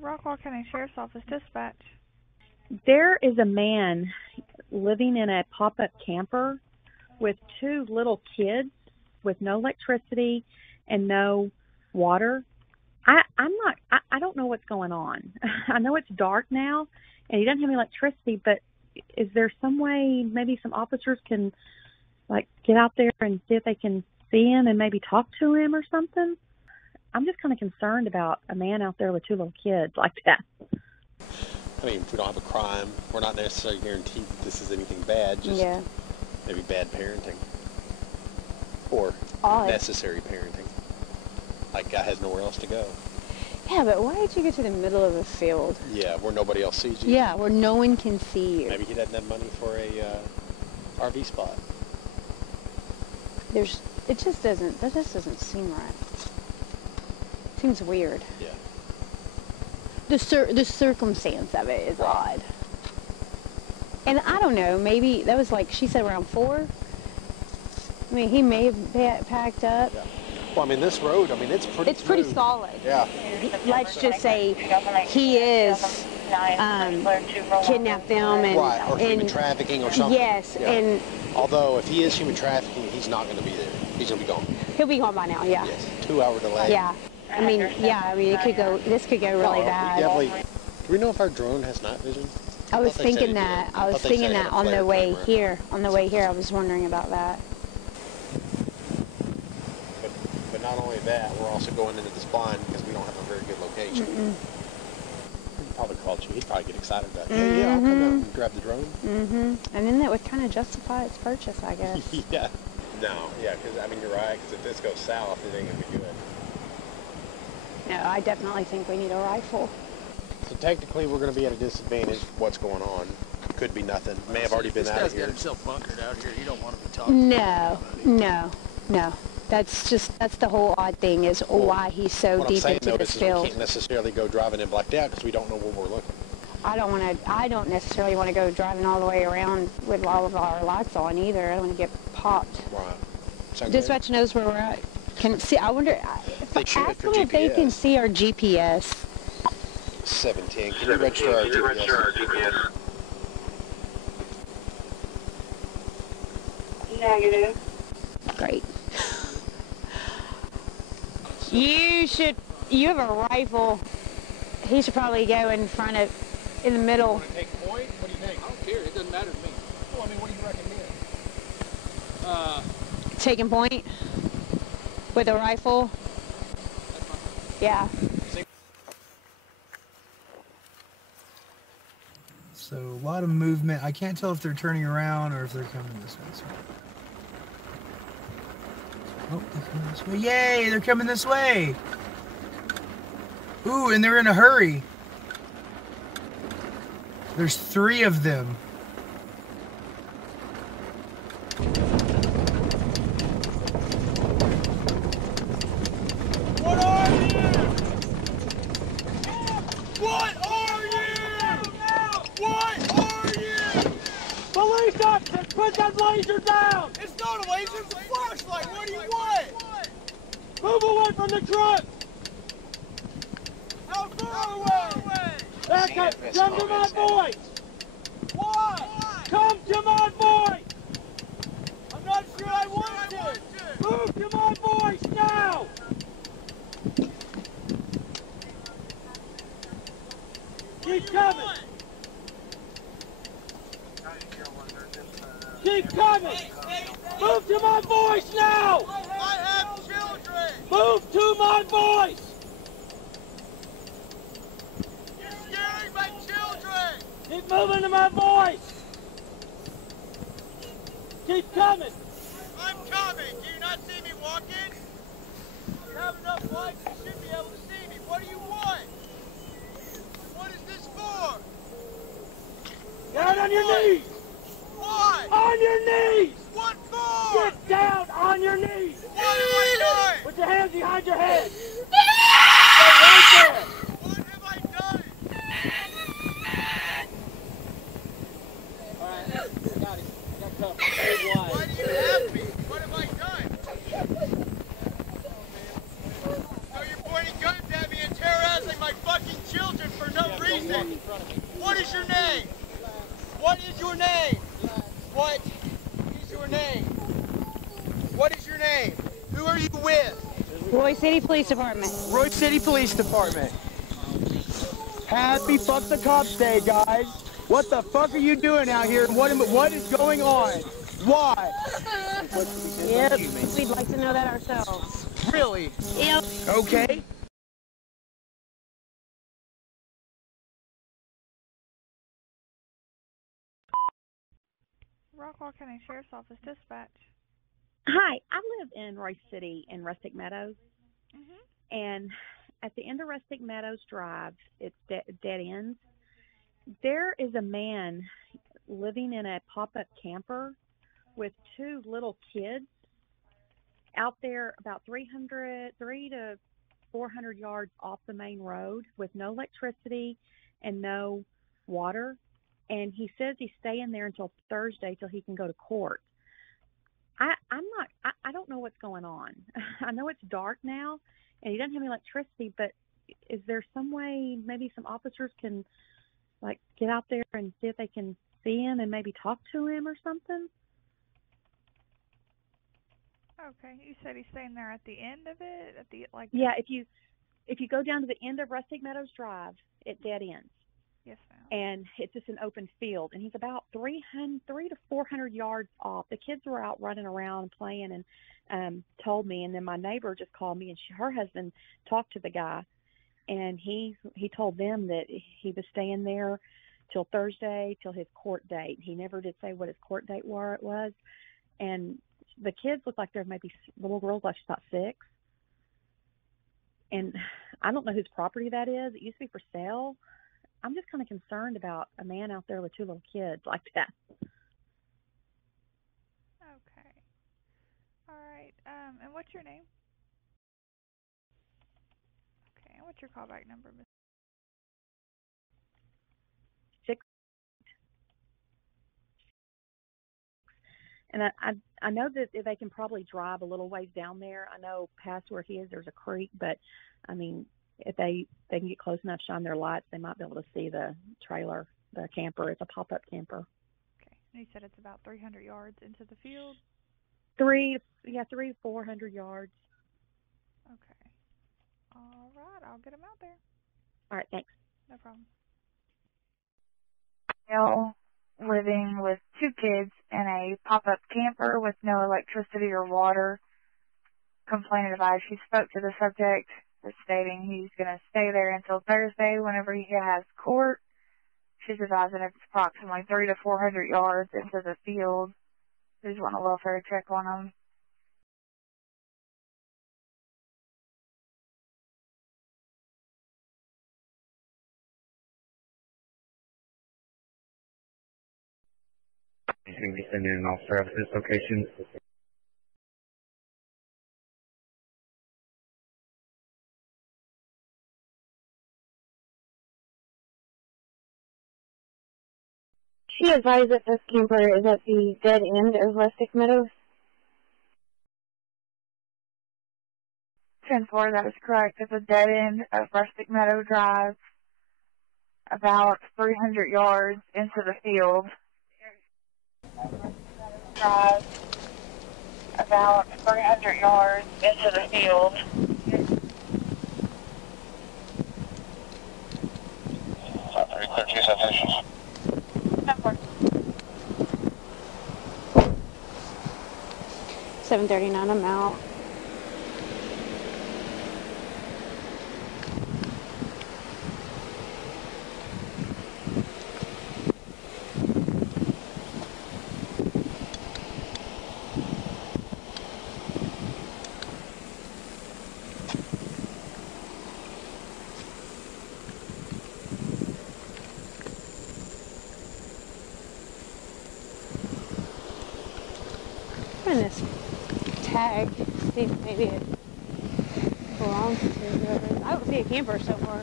Rockwall County Sheriff's Office dispatch. There is a man living in a pop-up camper with two little kids with no electricity and no water. I don't know what's going on. I know it's dark now and he doesn't have any electricity, but is there some way maybe some officers can like get out there and see if they can see him and maybe talk to him or something? I'm just kind of concerned about a man out there with two little kids like that. I mean, if we don't have a crime, we're not necessarily guaranteed that this is anything bad, just maybe bad parenting. Or necessary parenting. Like, guy has nowhere else to go. Yeah, but why did you go to the middle of a field? Yeah, where nobody else sees you. Yeah, where no one can see you. Maybe he doesn't have money for a RV spot. That just doesn't seem right. Seems weird. Yeah. The circumstance of it is odd. And I don't know, maybe that was like, she said around 4? I mean, he may have packed up. Yeah. Well, I mean, this road, I mean, it's pretty It's pretty solid. Yeah. Let's just say he is kidnapped them and... Right, or human trafficking or something. Yes, yeah. and... Although, if he is human trafficking, he's not going to be there. He's going to be gone. He'll be gone by now, yeah. Yes, 2-hour delay. Yeah. I mean, it could go, this could go really bad. Do we know if our drone has night vision? I was thinking that on the way here. On the way here, I was wondering about that. But not only that, we're also going into this blind because we don't have a very good location. He'd probably call you. He'd probably get excited about it. Yeah, I'll come out and grab the drone. And then that would kind of justify its purchase, I guess. Yeah. No, yeah, because, I mean, you're right, because if this goes south, it ain't going to be good. No, I definitely think we need a rifle. So technically, we're going to be at a disadvantage. What's going on? Could be nothing. May have already been out of here. This guy's got himself bunkered out here. You don't want to be talking to No. That's the whole odd thing is why he's so deep into this field. We can't necessarily go driving in blacked out because we don't know where we're looking. I don't necessarily want to go driving all the way around with all of our lights on either. I don't want to get popped. Right. Dispatch knows where we're at. Can see. I wonder. Ask them if they can see our GPS. 710. Can you register our GPS? Negative. Great. You have a rifle. He should probably go in the middle. Want to take a point? What do you think? I don't care. It doesn't matter to me. Well, I mean, what do you recommend? Taking point with a rifle. Yeah. So a lot of movement. I can't tell if they're turning around or if they're coming this way. Oh, they're coming this way. Yay, they're coming this way. Ooh, and they're in a hurry. There's 3 of them. What are you? What are you? What are you? Police officers, put that laser down! It's not a laser, it's a flashlight. What do you want? Move away from the truck! How far away? Back up! Come to my voice! Why? Come to my voice! I'm not sure I want to! Move to my voice now! Keep coming! Keep coming! Move to my voice now! I have children! Move to my voice! You're scaring my children! Keep moving to my voice! Keep coming! I'm coming! Do you not see me walking? You have enough lights, you should be able to see me. What do you want? What is this for? Down on your knees! Why? On your knees! What for? Get down on your knees! What have I done? Put your hands behind your head! Stay right there! What have I done? Alright, I got him. I got covered. Why do you have me? What have I done? So you're pointing guns at me and terrorizing my fucking children Royse City Police Department. Royse City Police Department. Happy Fuck the Cops Day, guys. What the fuck are you doing out here? What is going on? Why? Yep, we'd like to know that ourselves. Really? Yep. Okay. Rockwall County Sheriff's Office dispatch. Hi, I live in Royse City in Rustic Meadows. Mhm. And at the end of Rustic Meadows Drive, it's dead ends. There is a man living in a pop-up camper with two little kids out there about 3 to 400 yards off the main road with no electricity and no water. And he says he's staying there until Thursday till he can go to court. I don't know what's going on. I know it's dark now and he doesn't have any electricity, but is there some way maybe some officers can like get out there and see if they can see him and maybe talk to him or something? Okay, you said he's staying there at the end of it, at the like. Yeah, if you go down to the end of Rustic Meadows Drive, it dead ends. Yes, ma'am. And it's just an open field, and he's about 3 to 400 yards off. The kids were out running around playing and told me, and then my neighbor just called me, and her husband talked to the guy, and he told them that he was staying there till Thursday, till his court date. He never did say what his court date was, and the kids look like they're maybe little girls, like she's about 6. And I don't know whose property that is. It used to be for sale. I'm just kind of concerned about a man out there with 2 little kids like that. Okay. All right. And what's your name? Okay. And what's your callback number, Miss? 6. And I know that they can probably drive a little ways down there. I know past where he is, there's a creek, but I mean, if they can get close enough, shine their lights, they might be able to see the trailer, the camper. It's a pop-up camper. Okay. And you said it's about 300 yards into the field? 3 to 400 yards. Okay. All right. I'll get him out there. All right, thanks. No problem. Living with 2 kids in a pop-up camper with no electricity or water. Complaint advised. She spoke to the subject, stating he's going to stay there until Thursday whenever he has court. She's advising it's approximately 3 to 400 yards into the field. They just want a welfare check on him. You can be sending an officer out to this location. She advised that this camper is at the dead end of Rustic Meadows. 10-4, that is correct. It's a dead end of Rustic Meadow Drive, about 300 yards into the field. Drive, about 300 yards into the field. Clear 2 citations. 10-4. 7:39, I'm out. Run this tag, see if maybe it belongs to whoever. I don't see a camper so far.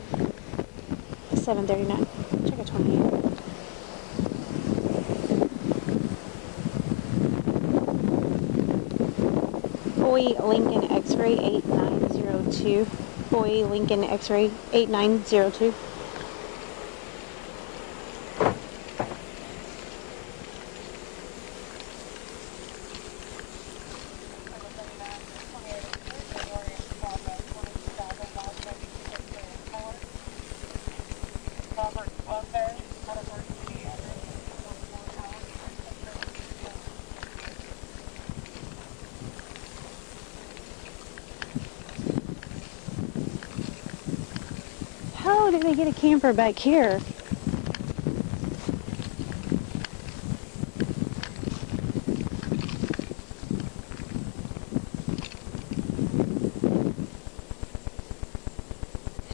7:39. Check a 28. Boy Lincoln X-ray 8902. Boy Lincoln X-ray 8902. how did they get a camper back here?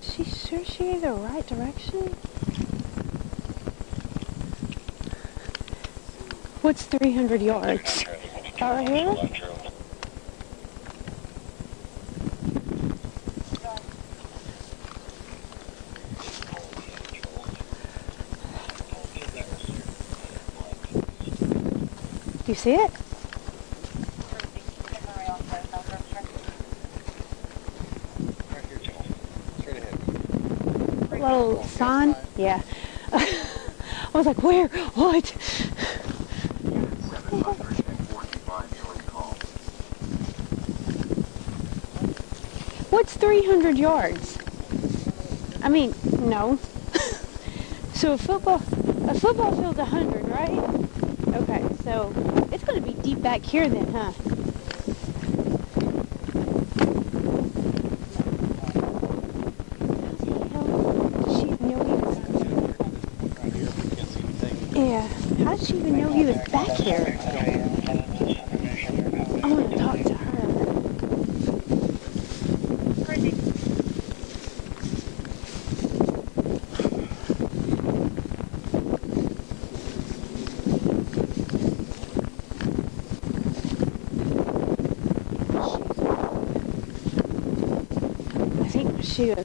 Is she sure she in the right direction? What's 300 yards? Right here? You see it? Little sign? Yeah. I was like, where? What? What's 300 yards? I mean, no. So a football field's 100, right? Okay, so it's going to be deep back here then, huh? Yeah, how did she even know he was back here? I want to talk to her. I think she was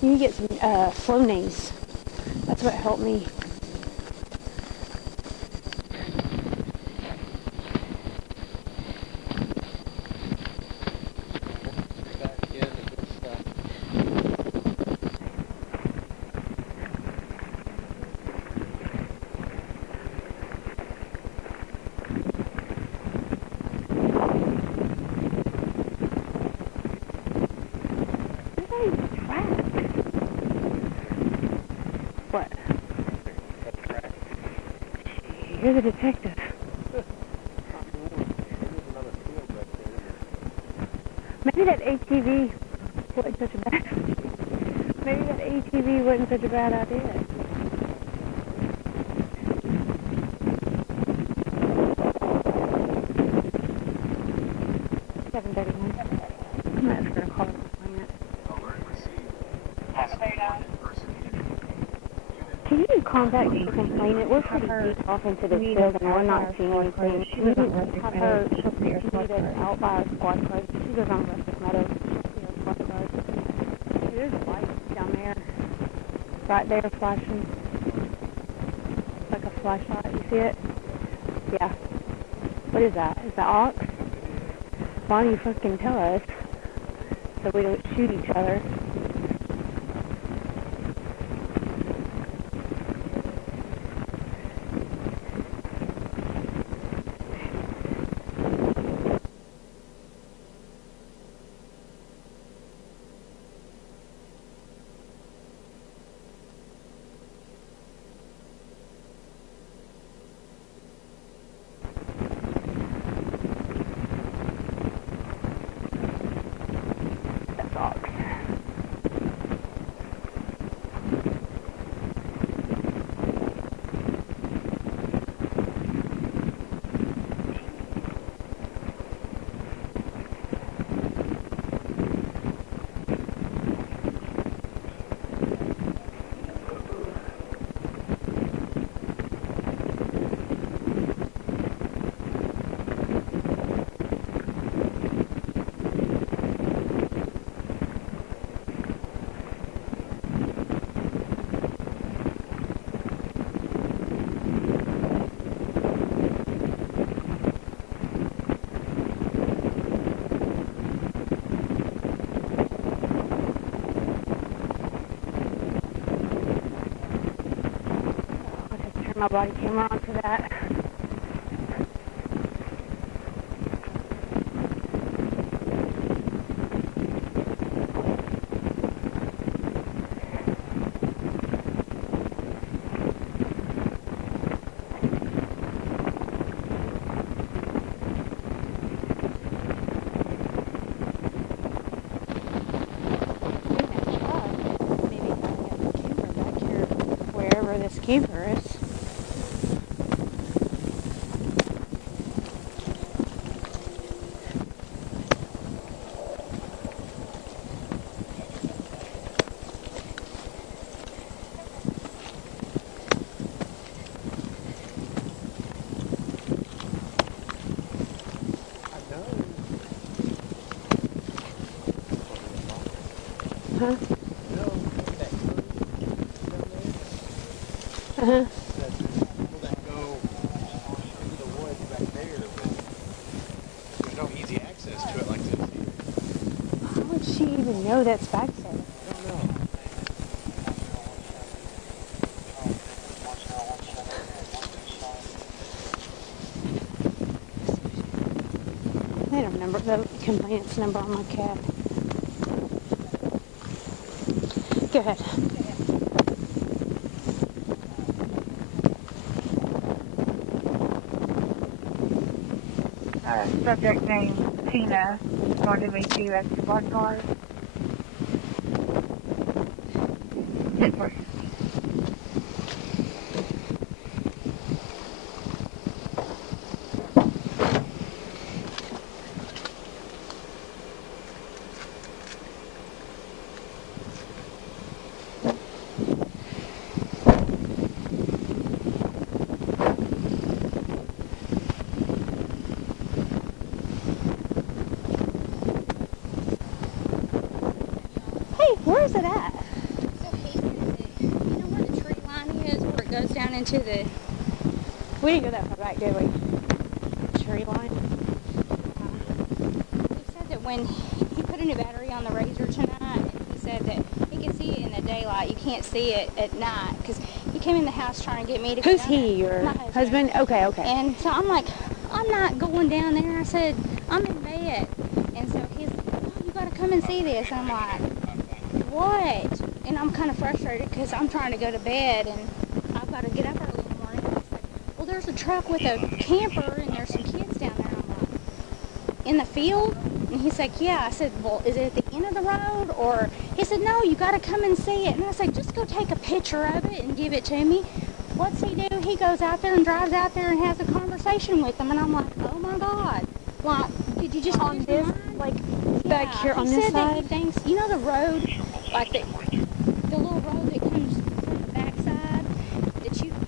You need to get some FELONYs. That's what helped me. What? You're the detective. Maybe that ATV wasn't such a bad. Maybe that ATV wasn't such a bad idea. I'm not going to call it. Can you contact the complainant? We're pretty deep off into this building. We're not seeing anything. She doesn't have her meet us out by our squad cars. She goes on Rustic Meadows. Squad cars. There's a light down there. Right there flashing. Like a flashlight. You see it? Yeah. What is that? Is that ox? Why don't you fucking tell us so we don't shoot each other? My body camera onto that. Huh? People that go into the woods back there, but there's no easy access to it like this here. How would she even know that's back there? I don't know. I don't remember the complaints number on my cat. Go ahead. Subject name Tina is going to meet you at the squad car. Where is it at? So you know where the tree line is, where it goes down into the... We didn't go that far back, did we? Tree line? He said that when he put a new battery on the Razor tonight, he said that he can see it in the daylight. You can't see it at night, because he came in the house trying to get me to go Who's down he, there. your My husband? Okay, okay. And so I'm like, I'm not going down there. I said, I'm in bed. And so he's like, oh, you got to come and see this. And I'm like, what? And I'm kind of frustrated because I'm trying to go to bed and I've got to get up early in the morning. And he's like, well, there's a truck with a camper and there's some kids down there. I'm like, in the field? And he's like, yeah. I said, well, is it at the end of the road? Or he said, no, you got to come and see it. And I said, just go take a picture of it and give it to me. What's he do? He goes out there and drives out there and has a conversation with them. And I'm like, oh my God. Like, did you just on this, like, back here on this side? He said that he thinks, you know the road, like the little road that comes from the backside,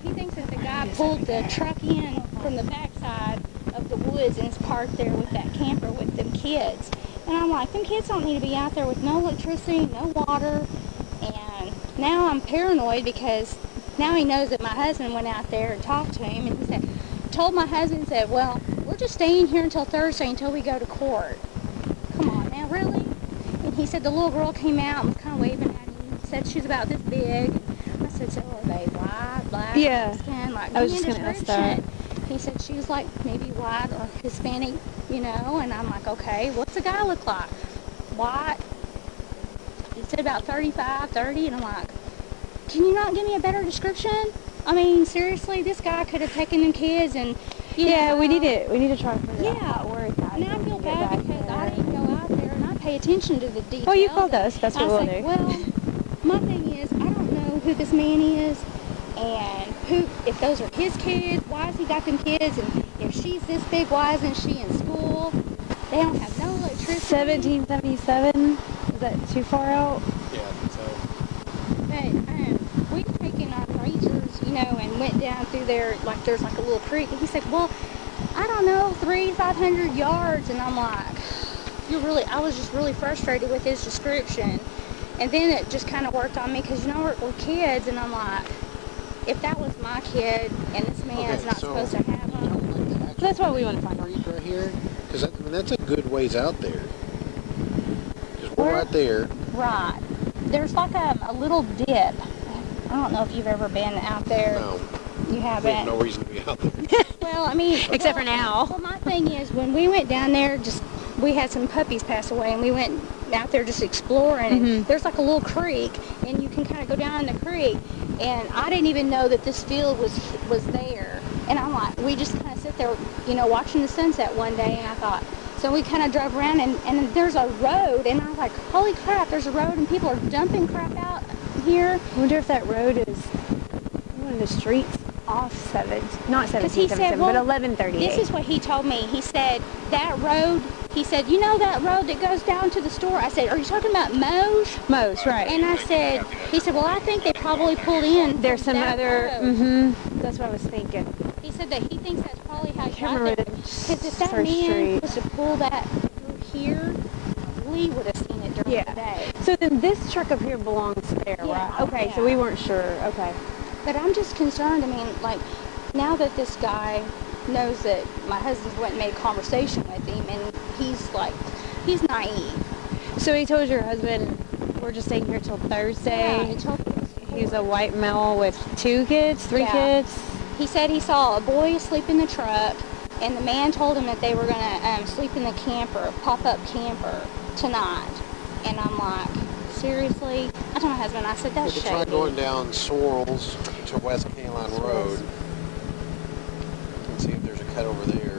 he thinks that the guy pulled the truck in from the backside of the woods and is parked there with that camper with them kids. And I'm like, them kids don't need to be out there with no electricity, no water. And now I'm paranoid because now he knows that my husband went out there and talked to him, and he said, told my husband, said, well, we're just staying here until Thursday until we go to court. Come on now, really? And he said the little girl came out and was kind of waving at him, said she's about this big. I said, so are they white, black, Mexican? Like, I was just going to ask that. He said she was like maybe white or Hispanic, you know, and I'm like, okay, what's the guy look like? White. He said about 35, 30, and I'm like, can you not give me a better description? I mean, seriously, this guy could have taken them kids and, you know. We need to try to figure out where it's at. And I feel bad because I didn't go out there and I pay attention to the details. Well, you called us. That's what we'll do. Well, my thing is, I don't know who this man is and if those are his kids, why has he got them kids? And if she's this big, why isn't she in school? They don't have no electricity. 1777? Is that too far out? Yeah, I think so. But we've taken our razors, you know, and went down through there, like there's like a little creek. And he said, well, I don't know, 500 yards. And I'm like, I was just really frustrated with his description. And then it just kind of worked on me because, you know, we're kids. And I'm like, if that was my kid and this man's not supposed to have them. That's what we want to find out. Right here, because that's a good ways out there. Just we're right there. Right. There's like a little dip. I don't know if you've ever been out there. No. You haven't. There's no reason to be out there. Well, I mean, except for now. Well, my thing is, when we went down there, we had some puppies pass away, and we went out there just exploring. Mm-hmm. And there's like a little creek, and you can kind of go down in the creek. And I didn't even know that this field was there. And I'm like, we just kind of sit there, you know, watching the sunset one day, and I thought, so we kind of drove around, and there's a road, and I was like, holy crap, there's a road, and people are dumping crap out here. I wonder if that road is one of the streets off not 1777, but 1138. This is what he told me. He said, that road, he said, you know that road that goes down to the store? I said, are you talking about Moe's? Moe's, right. And I said, he said, well, I think they probably pulled in. There's some other, that's what I was thinking. He said that he thinks that's probably how he got there. Because if that man was to pull that through here, Lee would have seen it during the day. So then this truck up here belongs there, right? Okay, so we weren't sure. Okay. But I'm just concerned. I mean, like, now that this guy knows that my husband went and made conversation with him, and he's like, he's naive. So he told your husband, we're just staying here till Thursday? Yeah, he told me. He's a white male with 2 kids, 3 kids? He said he saw a boy asleep in the truck, and the man told him that they were going to sleep in the camper, pop-up camper, tonight. And I'm like, seriously? I told my husband, I said, that's shady. Try going down Sorrells to West Caline Road and see if there's a cut over there.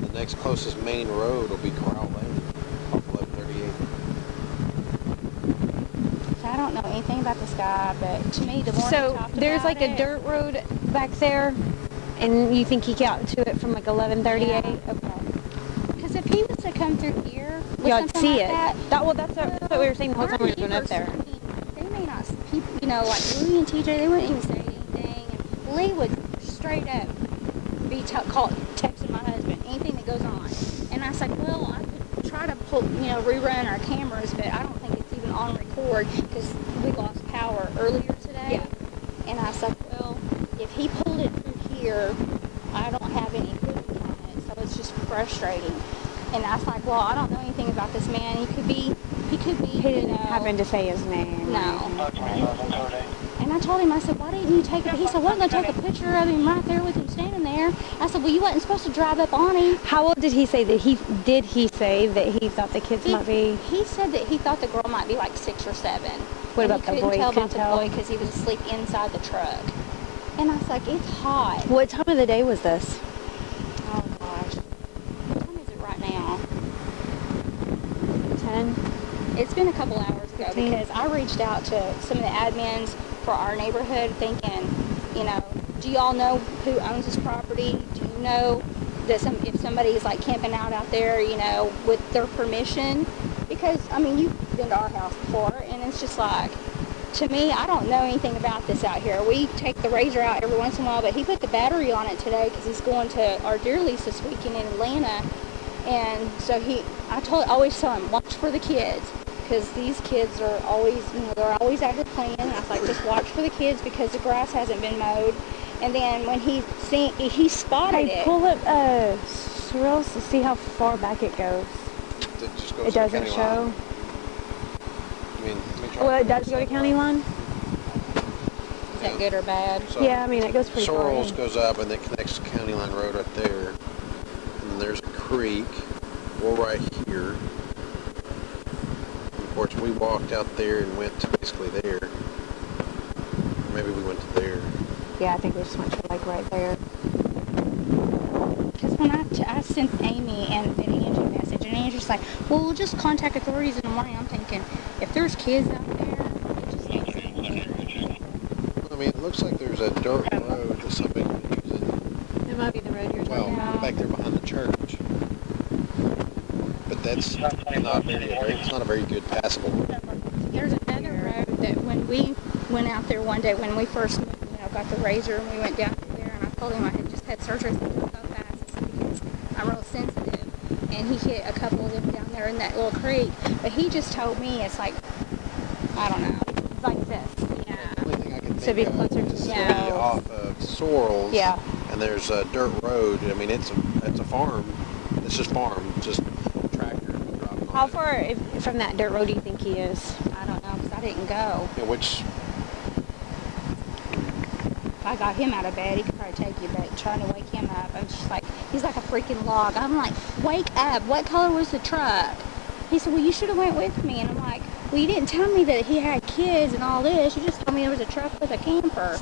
The next closest main road will be Corral Lane, off 1138. So I don't know anything about this guy, but to me, the more he talked there's about like a dirt road back there, and you think he got to it from like 1138? Yeah. Okay. Because if he was to come through here, y'all see like it. That's what we were saying the whole time we were going up there. They may not, you know, like Lee and TJ, they wouldn't even say anything. And Lee would straight up be texting my husband anything that goes on. And I said, well, I could try to rerun our cameras, but I don't think it's even on record because we lost power earlier today. Yeah. And I said, well, if he pulled it through here, I don't have any footage on it, so it's just frustrating. And I was like, well, I don't know anything about this man. He could be. He didn't happen to say his name. No. And I told him, I said, why didn't you take it? He said, well, I'm going to take a picture of him right there with him standing there. I said, well, you wasn't supposed to drive up on him. How old did he say that he say that he thought the kids might be? He said that he thought the girl might be like 6 or 7. What about the boy? He couldn't tell about the boy because he was asleep inside the truck. And I was like, it's hot. What time of the day was this? Oh, gosh. What time is it right now? 10? It's been a couple hours ago 15. Because I reached out to some of the admins for our neighborhood thinking, do y'all know who owns this property? Do you know that if somebody's like camping out there, with their permission? Because, I mean, you've been to our house before, and it's just like, to me, I don't know anything about this out here. We take the razor out every once in a while, but he put the battery on it today because he's going to our deer lease this weekend in Atlanta. And so I always tell him, watch for the kids, because these kids are always, they're always out here playing. And I was like, just watch for the kids because the grass hasn't been mowed. And then when he spotted it. Pull up Sorrells to see how far back it goes. It doesn't show. Well, it does go to county line. Is that good or bad? So yeah, I mean, it goes pretty far. Sorrells goes up and it connects to County Line Road right there. And then there's a creek. We're right here. And of course, we walked out there and went to basically there. Maybe we went to there. Yeah, I think we just went to like right there. Because when I sent Amy and Angie a message, and Angie's like, well, we'll just contact authorities in the morning. I'm thinking, if there's kids out there, it just makes it easier. I mean, it looks like there's a dirt road that somebody's been using. It might be the road you're talking about. Back there behind the church. But that's not it's not a very good passable. There's another road that when we went out there one day, when we first got the razor and we went down there, and I told him I had just had surgery. I said, don't go fast. I said, because I'm real sensitive. And he hit a couple of them down there in that little creek. But he just told me it's like, I don't know. It's like this. Yeah. The only thing I can So be closer to the off of Sorrells. Yeah. And there's a dirt road. I mean, it's a farm. It's just farm. Just tractor. How far from that dirt road do you think he is? I don't know, because I didn't go. Yeah, which... If I got him out of bed, he could probably take you, but trying to wake him up, I'm just like, he's like a freaking log. I'm like, wake up. What color was the truck? He said, well, you should have went with me. And I'm like, well, you didn't tell me that he had kids and all this. You just told me there was a truck with a camper.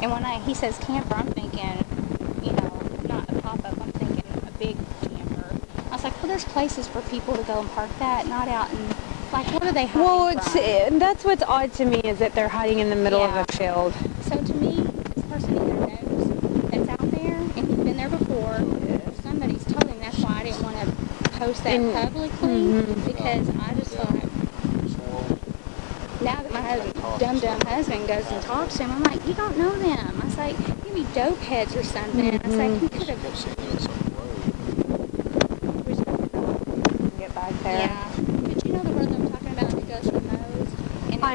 And when he says camper, I'm thinking, not a pop-up. I'm thinking a big camper. I was like, well, there's places for people to go and park that, not out in, like, what are they hiding from? That's what's odd to me is that they're hiding in the middle of a field. So to me, this person either knows that's out there and he's been there before, or somebody's told him. That's why I didn't want to post that publicly, because I just thought, now that my dumb husband goes and talks to him, I'm like, you don't know them. I was like, maybe dope heads or something. I was like, he could have. Get back there. Yeah, but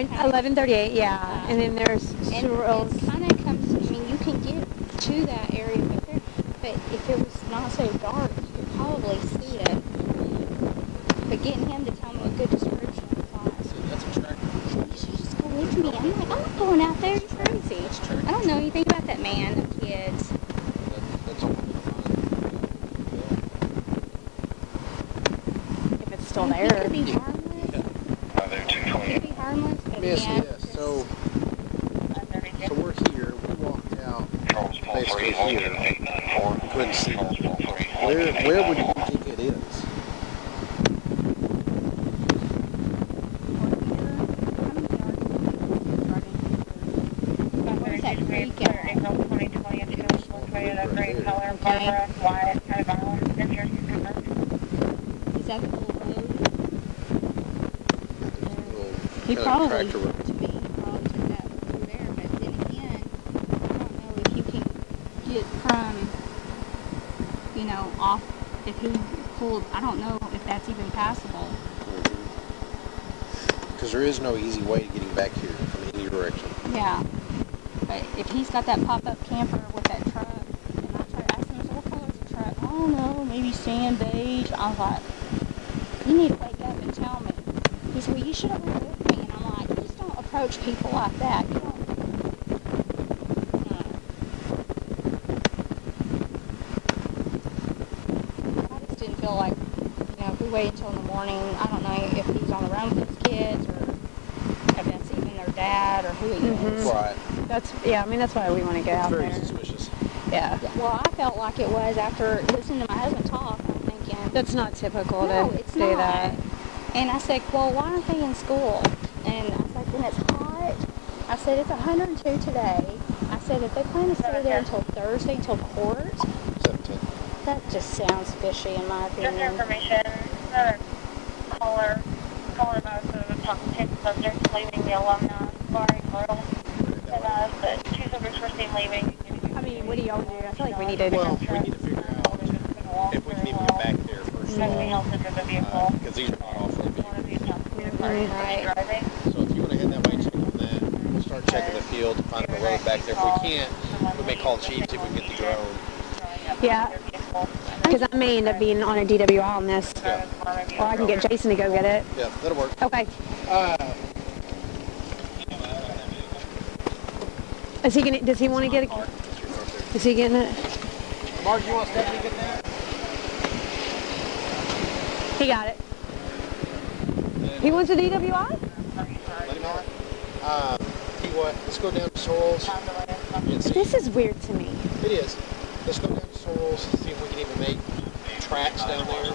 11:38. Yeah, and then there's and Cyril's. it kind of comes. I mean, you can get to that area, but if it was not so dark, you could probably see it. But getting him to tell me a good description was like, That's a tractor. you should just go with me. I'm like, I'm not going out there. You're crazy. I don't know anything about that man, the kids. That's all. If it's still there. It could be harmless. It could be harmless, but Yes, again, yes. So we're here. We walked out basically here. Couldn't see. Where would you think it is? where's that creek at? Is that the little road? He probably, to me, he probably took that through there, but then again, I don't know if you can get from, off, if he pulled, I don't know if that's even passable. Because there is no easy way to getting back here from any direction. Yeah, but if he's got that pop-up camper with that truck, and I asked him, what color is the truck? I don't know, maybe sand, beige. I was like, you need to wake up and tell me. He said, well, you should have went with me. And I'm like, you just don't approach people like that. You don't. I just didn't feel like, if we wait until in the morning, I don't know if he's on the run with his kids or if that's even their dad or who he is. Right. That's why we want to get out there. Very suspicious. Yeah. Well, I felt like it was after listening to my husband talk. I'm thinking, That's not typical no, to it's do not. that. And I said, well, why aren't they in school? And I said, when it's hot, I said, it's 102 today. I said, if they plan to stay there until Thursday, until court, 17. that just sounds fishy in my opinion. Just information, caller about the top 10 subjects leaving the alumni sparring room. And the 2 subjects were seen leaving. I mean, what do y'all do? I feel like we need to. Well, we need to figure out if we can even get back there first of all. Because these are not off road vehicles. Right. So if you want to head that way, check on that. We'll start checking the field to find a road back there. If we can't, we may call chief, see if we can get the drone. Yeah. Because I may end up being on a DWI on this. Yeah. Or I can get Jason to go get it. Yeah, that'll work. Okay. Is he gonna? Does he want to get it? Is he getting it? Mark, you want Stephanie to get that? He got it. He wants a DWI? Let him know. Tell you what, let's go down to Sorrells. and see. This is weird to me. It is. Let's go down to Sorrells, see if we can even make tracks down there.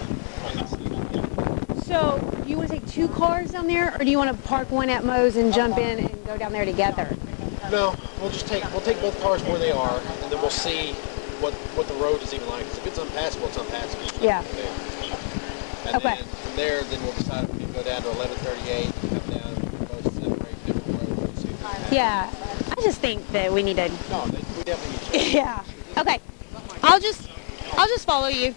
So, do you want to take 2 cars down there, or do you want to park one at Moe's and jump in and go down there together? No, we'll take both cars where they are, and then we'll see what the road is even like. Because if it's unpassable, it's unpassable. Yeah. And okay. then from there, then we'll decide if we can go down to 1138, come down, both separate different roads. And see Yeah. I just think that we need to. No, we definitely need to. Yeah. Okay. I'll just follow you.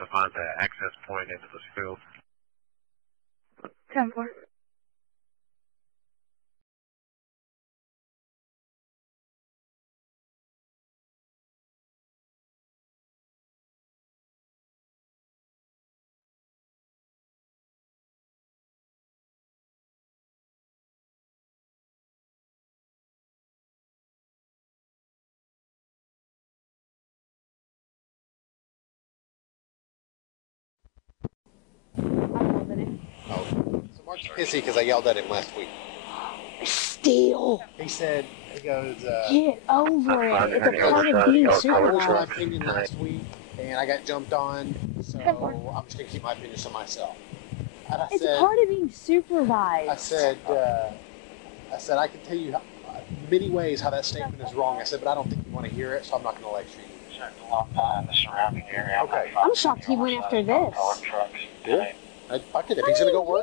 to find the access point into this field. 10-4. Oh, so Mark's pissy because I yelled at him last week. Still. He said, he goes, Get over it. It's a part of being I voiced my supervised. opinion last week, and I got jumped on, so I'm just going to keep my opinions to myself. And It's a part of being supervised. I said, I can tell you many ways how that statement is wrong. I said, but I don't think you want to hear it, so I'm not going to lecture you. Check the surrounding area. Okay. I'm shocked he went after this. Yeah. Fuck it, if he's going to go work,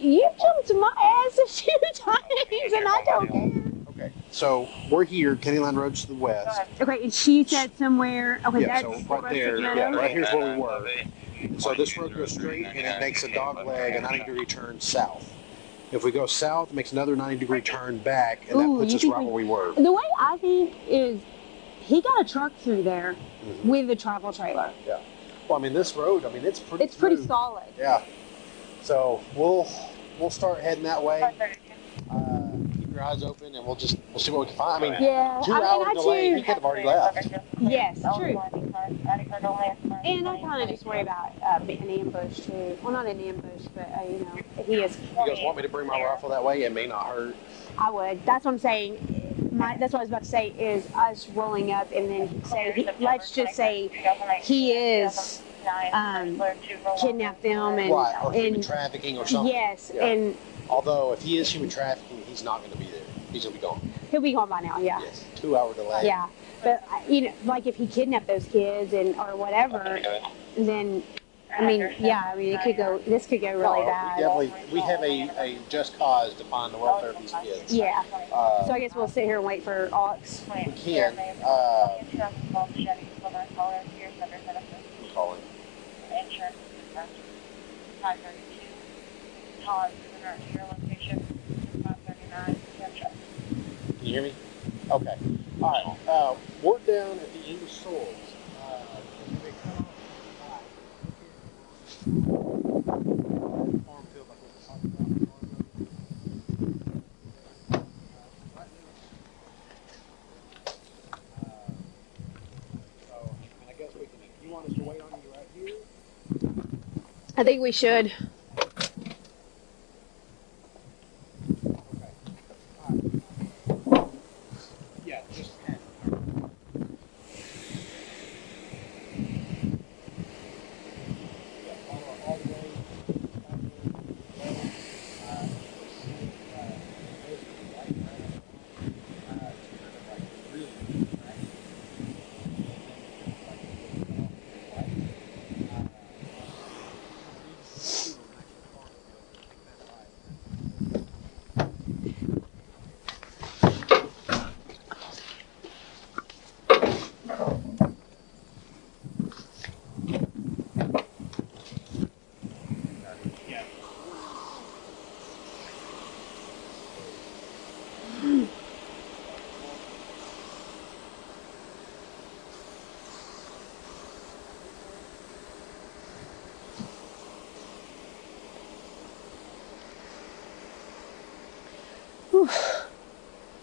You jumped my ass a few times, and I don't care. Okay, so we're here, Kenny Line Road's to the west. Okay, and she said somewhere. Okay, Yeah, that's so right there, right here's where we were. So this road goes straight, and it makes a dog leg, a 90-degree turn south. If we go south, it makes another 90-degree turn back, and that puts us right where we were. The way I think is, he got a truck through there with a travel trailer. Yeah. Well, I mean, this road, I mean, it's pretty. It's pretty solid. Yeah. So we'll start heading that way. Keep your eyes open, and we'll see what we can find. I mean, 2 hour delay. He could have already left. Yes, true. And I kind of just worry about an ambush too. Well, not an ambush, but you know, he is. You guys want me to bring my rifle that way? It may not hurt. I would. That's what I'm saying. That's what I was about to say. Is us rolling up and then say, let's just say he is kidnapped them and right, or human trafficking or something. Yes, yeah. and although if he is human trafficking, he's not going to be there. He's going to be gone. He'll be gone by now. Yeah. Yes. 2 hour delay. Yeah, but you know, like if he kidnapped those kids and or whatever, then. I mean, yeah, I mean, it could go, this could go really bad. Definitely, we have a just cause to find the welfare of these kids. Yeah. So I guess we'll sit here and wait for Alex. We can. Call him. Can you hear me? Okay. All right. We're down at the end of Souls. I think we should. Yeah, just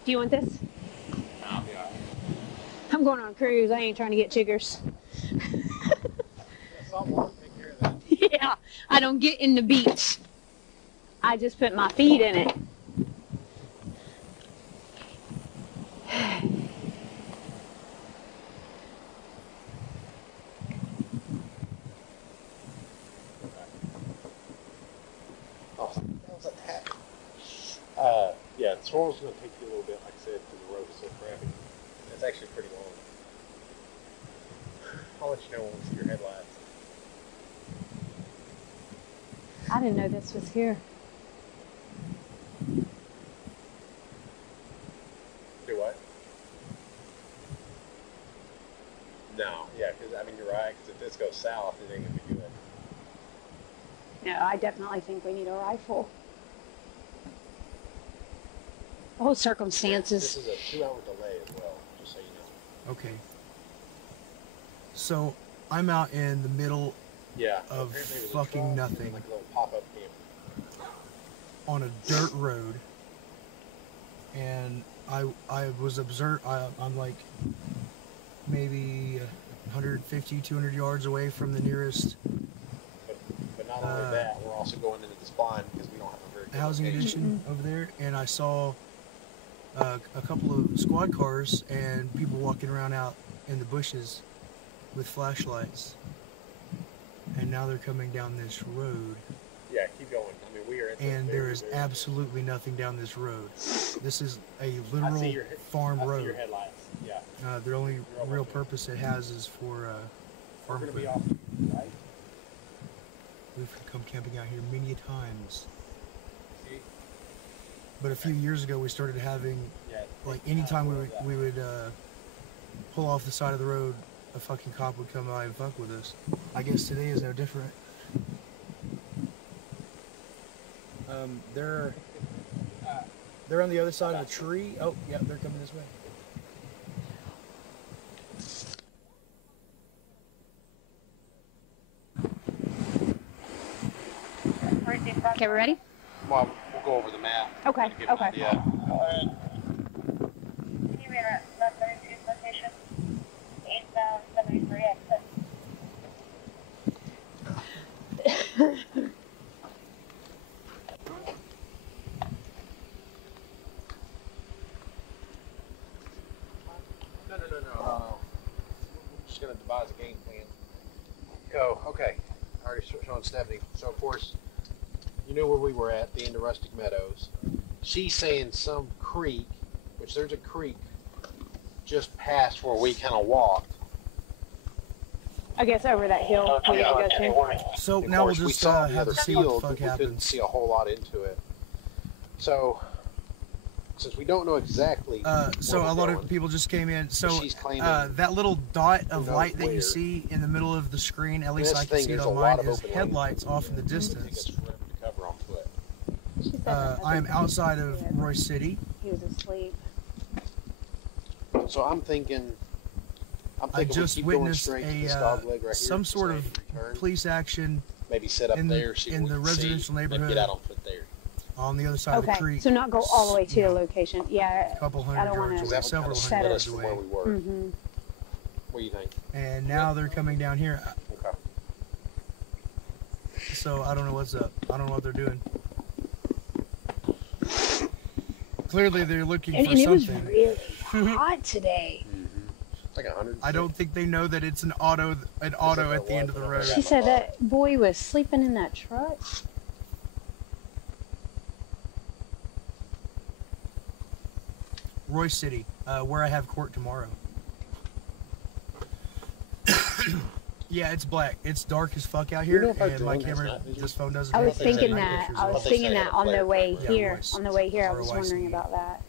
Do you want this? I'm going on a cruise. I ain't trying to get chiggers. Yeah, I don't get in the beach. I just put my feet in it. Yeah, the swirl's going to take you a little bit, like I said, because the road is so crappy. It's actually pretty long. I'll let you know when we see your headlights. I didn't know this was here. Do what? No, yeah, because I mean, you're right. Because if this goes south, it ain't gonna be good. No, I definitely think we need a rifle. The whole circumstances. This is a 2-hour delay as well, just so you know. Okay. So I'm out in the middle of fucking nothing. Like a little pop-up camp. On a dirt road, and I was I'm like maybe 150, 200 yards away from the nearest. But not only that, we're also going into this blind because we don't have a very good housing addition over there, and I saw a couple of squad cars and people walking around out in the bushes with flashlights, and now they're coming down this road. Yeah, keep going. I mean, we are in and there is absolutely nothing down this road. This is a literal farm road. I see your headlights. Yeah. The only real purpose it has is for farm food. We're food. gonna be off, right? We've come camping out here many times. But a few years ago, we started having, like, anytime we would pull off the side of the road, a fucking cop would come by and fuck with us. I guess today is no different. They're on the other side of the tree. Oh, yeah, they're coming this way. Okay, we're ready? Well, we'll go over the map. Okay, okay. Yeah. No. We're just going to devise a game plan. Go. Okay. I already showing Stephanie. So, of course, you knew where we were at, the end of Rustic Meadows. She's saying some creek, which there's a creek just past where we kind of walked. I guess over that hill we go to. So now we'll just have to see what the fuck happens. We couldn't see a whole lot into it. So, since we don't know exactly so a lot of people just came in. So that little dot of light that you see in the middle of the screen, at least I can see it on mine, is headlights off in the distance. I am outside of Royse City. He was asleep. So I'm thinking I just witnessed some sort of police action maybe set up in there, the residential neighborhood. Get out on foot there. On the other side of the creek. So not go all the way to the location. Yeah. A couple hundred yards away, several hundred yards away. Where we were. Mm-hmm. What do you think? And now they're coming down here. Okay. So I don't know what's up. I don't know what they're doing. Clearly they're looking for something. And it was really hot today. It's like 100. I don't think they know that it's an auto at the end of the road. She said that boy was sleeping in that truck. Royse City, where I have court tomorrow. Yeah, it's black. It's dark as fuck out here, and my camera, this phone doesn't. I was thinking that. I was thinking that on the way here. Royce. On the way here, I was ROYCE. wondering about that.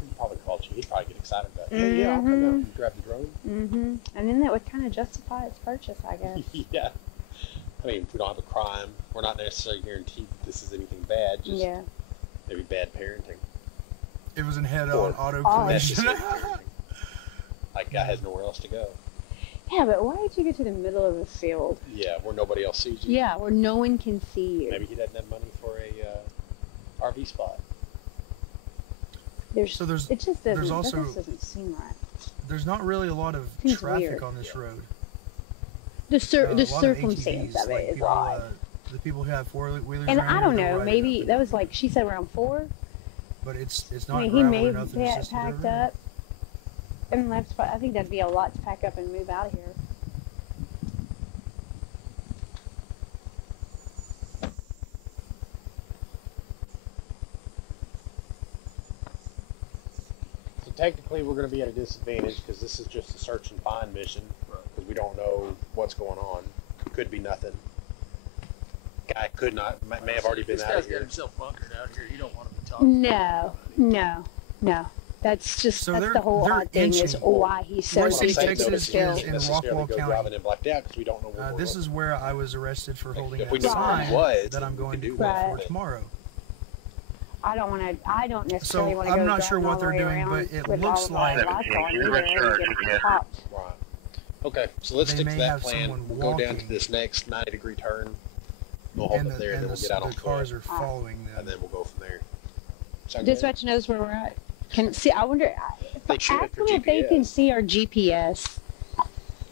He probably called you. He'd probably get excited about it. Yeah, I'll come out and grab the drone. Mm-hmm. And then that would kind of justify its purchase, I guess. Yeah. I mean, we don't have a crime. We're not necessarily guaranteed this is anything bad. Just maybe bad parenting. It was in head-on auto collision. Like, guy has nowhere else to go. Yeah, but why did you go to the middle of the field? Yeah, where nobody else sees you. Yeah, where no one can see you. Maybe he doesn't have money for a RV spot. It just doesn't, that just doesn't seem right. There's not really a lot of traffic on this road. The circumstance of it is odd. The people who have four-wheelers. And I don't know, maybe that was like, she said around 4. But it's not. I mean, he may have packed up and left. I think that'd be a lot to pack up and move out of here. So technically, we're going to be at a disadvantage because this is just a search and find mission. Because we don't know what's going on. Could be nothing. Guy may have already been out of here. This guy's got himself bunkered out here. You don't want to be talking. No. No. That's just, So that's the whole they're odd thing is inching. why he's so Royce City, ridiculous Texas still. is in Rockwall go County. driving in blacked out because we don't know where This is where I was arrested for holding if that we knew sign who it was, that I'm going to do court that. for tomorrow. I don't necessarily So want to go I'm not sure driving all what the they're way doing, around but it with looks all of like my lights on either and get popped. Right. Okay, so let's They stick to may that have plan. someone We'll go down to walking. this next 90-degree turn. We'll hold it there, and then we'll get out on the cars foot, are following them. and then we'll go from there. Sound good? Dispatch knows where we're at. Can see. I wonder. They should Ask for them if they GPS. can see our GPS.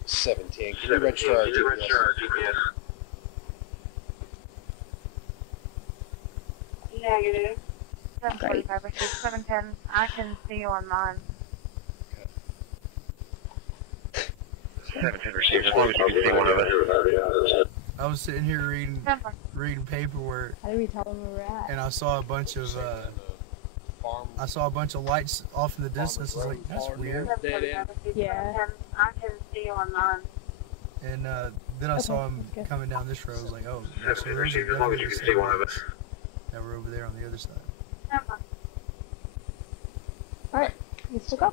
17. Can you register our GPS? Negative. 745, 710. I can see you on mine. 17 received. As long as you can see one of us. I was sitting here reading paperwork, How do we tell them where we're at? and I saw a bunch of lights off in the distance. I was like, that's weird. Yeah. I can see you on mine. And then I saw him coming down this road. I was like, oh, so 17 those are received. As long as definitely you the can see same one of lights us. that were over there on the other side. All right, let's go.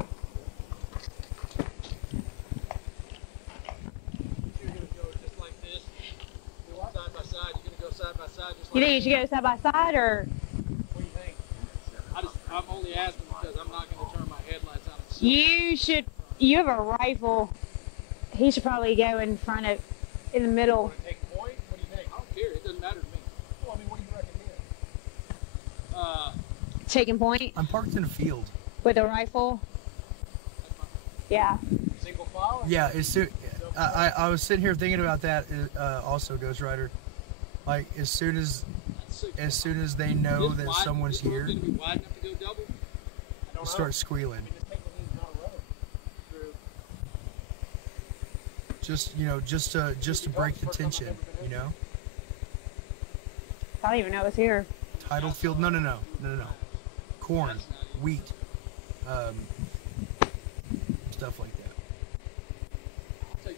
You think you should go side by side, or? What do you think? I'm only asking because I'm not going to turn my headlights on. You should. You have a rifle. He should probably go in front of, in the middle. Take point? What do you think? I don't care. It doesn't matter to me. Well, I mean, what do you recommend? Taking point I'm parked in a field. with a rifle. Yeah. Single file? Yeah, I was sitting here thinking about that. Also, Ghost Rider, like as soon as they know that someone's here, start squealing. Just to break the tension, you know. I don't even know it's here. Tidal field? No. Corn, wheat, stuff like that.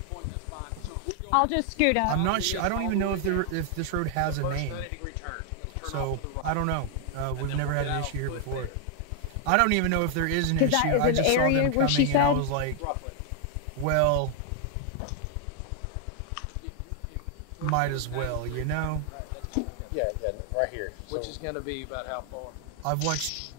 I'll just scoot up. I'm not sure. I don't even know if this road has a name. So I don't know. We've never had an issue here before. I don't even know if there is an issue. I just saw them coming and I was like, well, might as well, you know. Yeah, right here. Which is going to be about how far? I've watched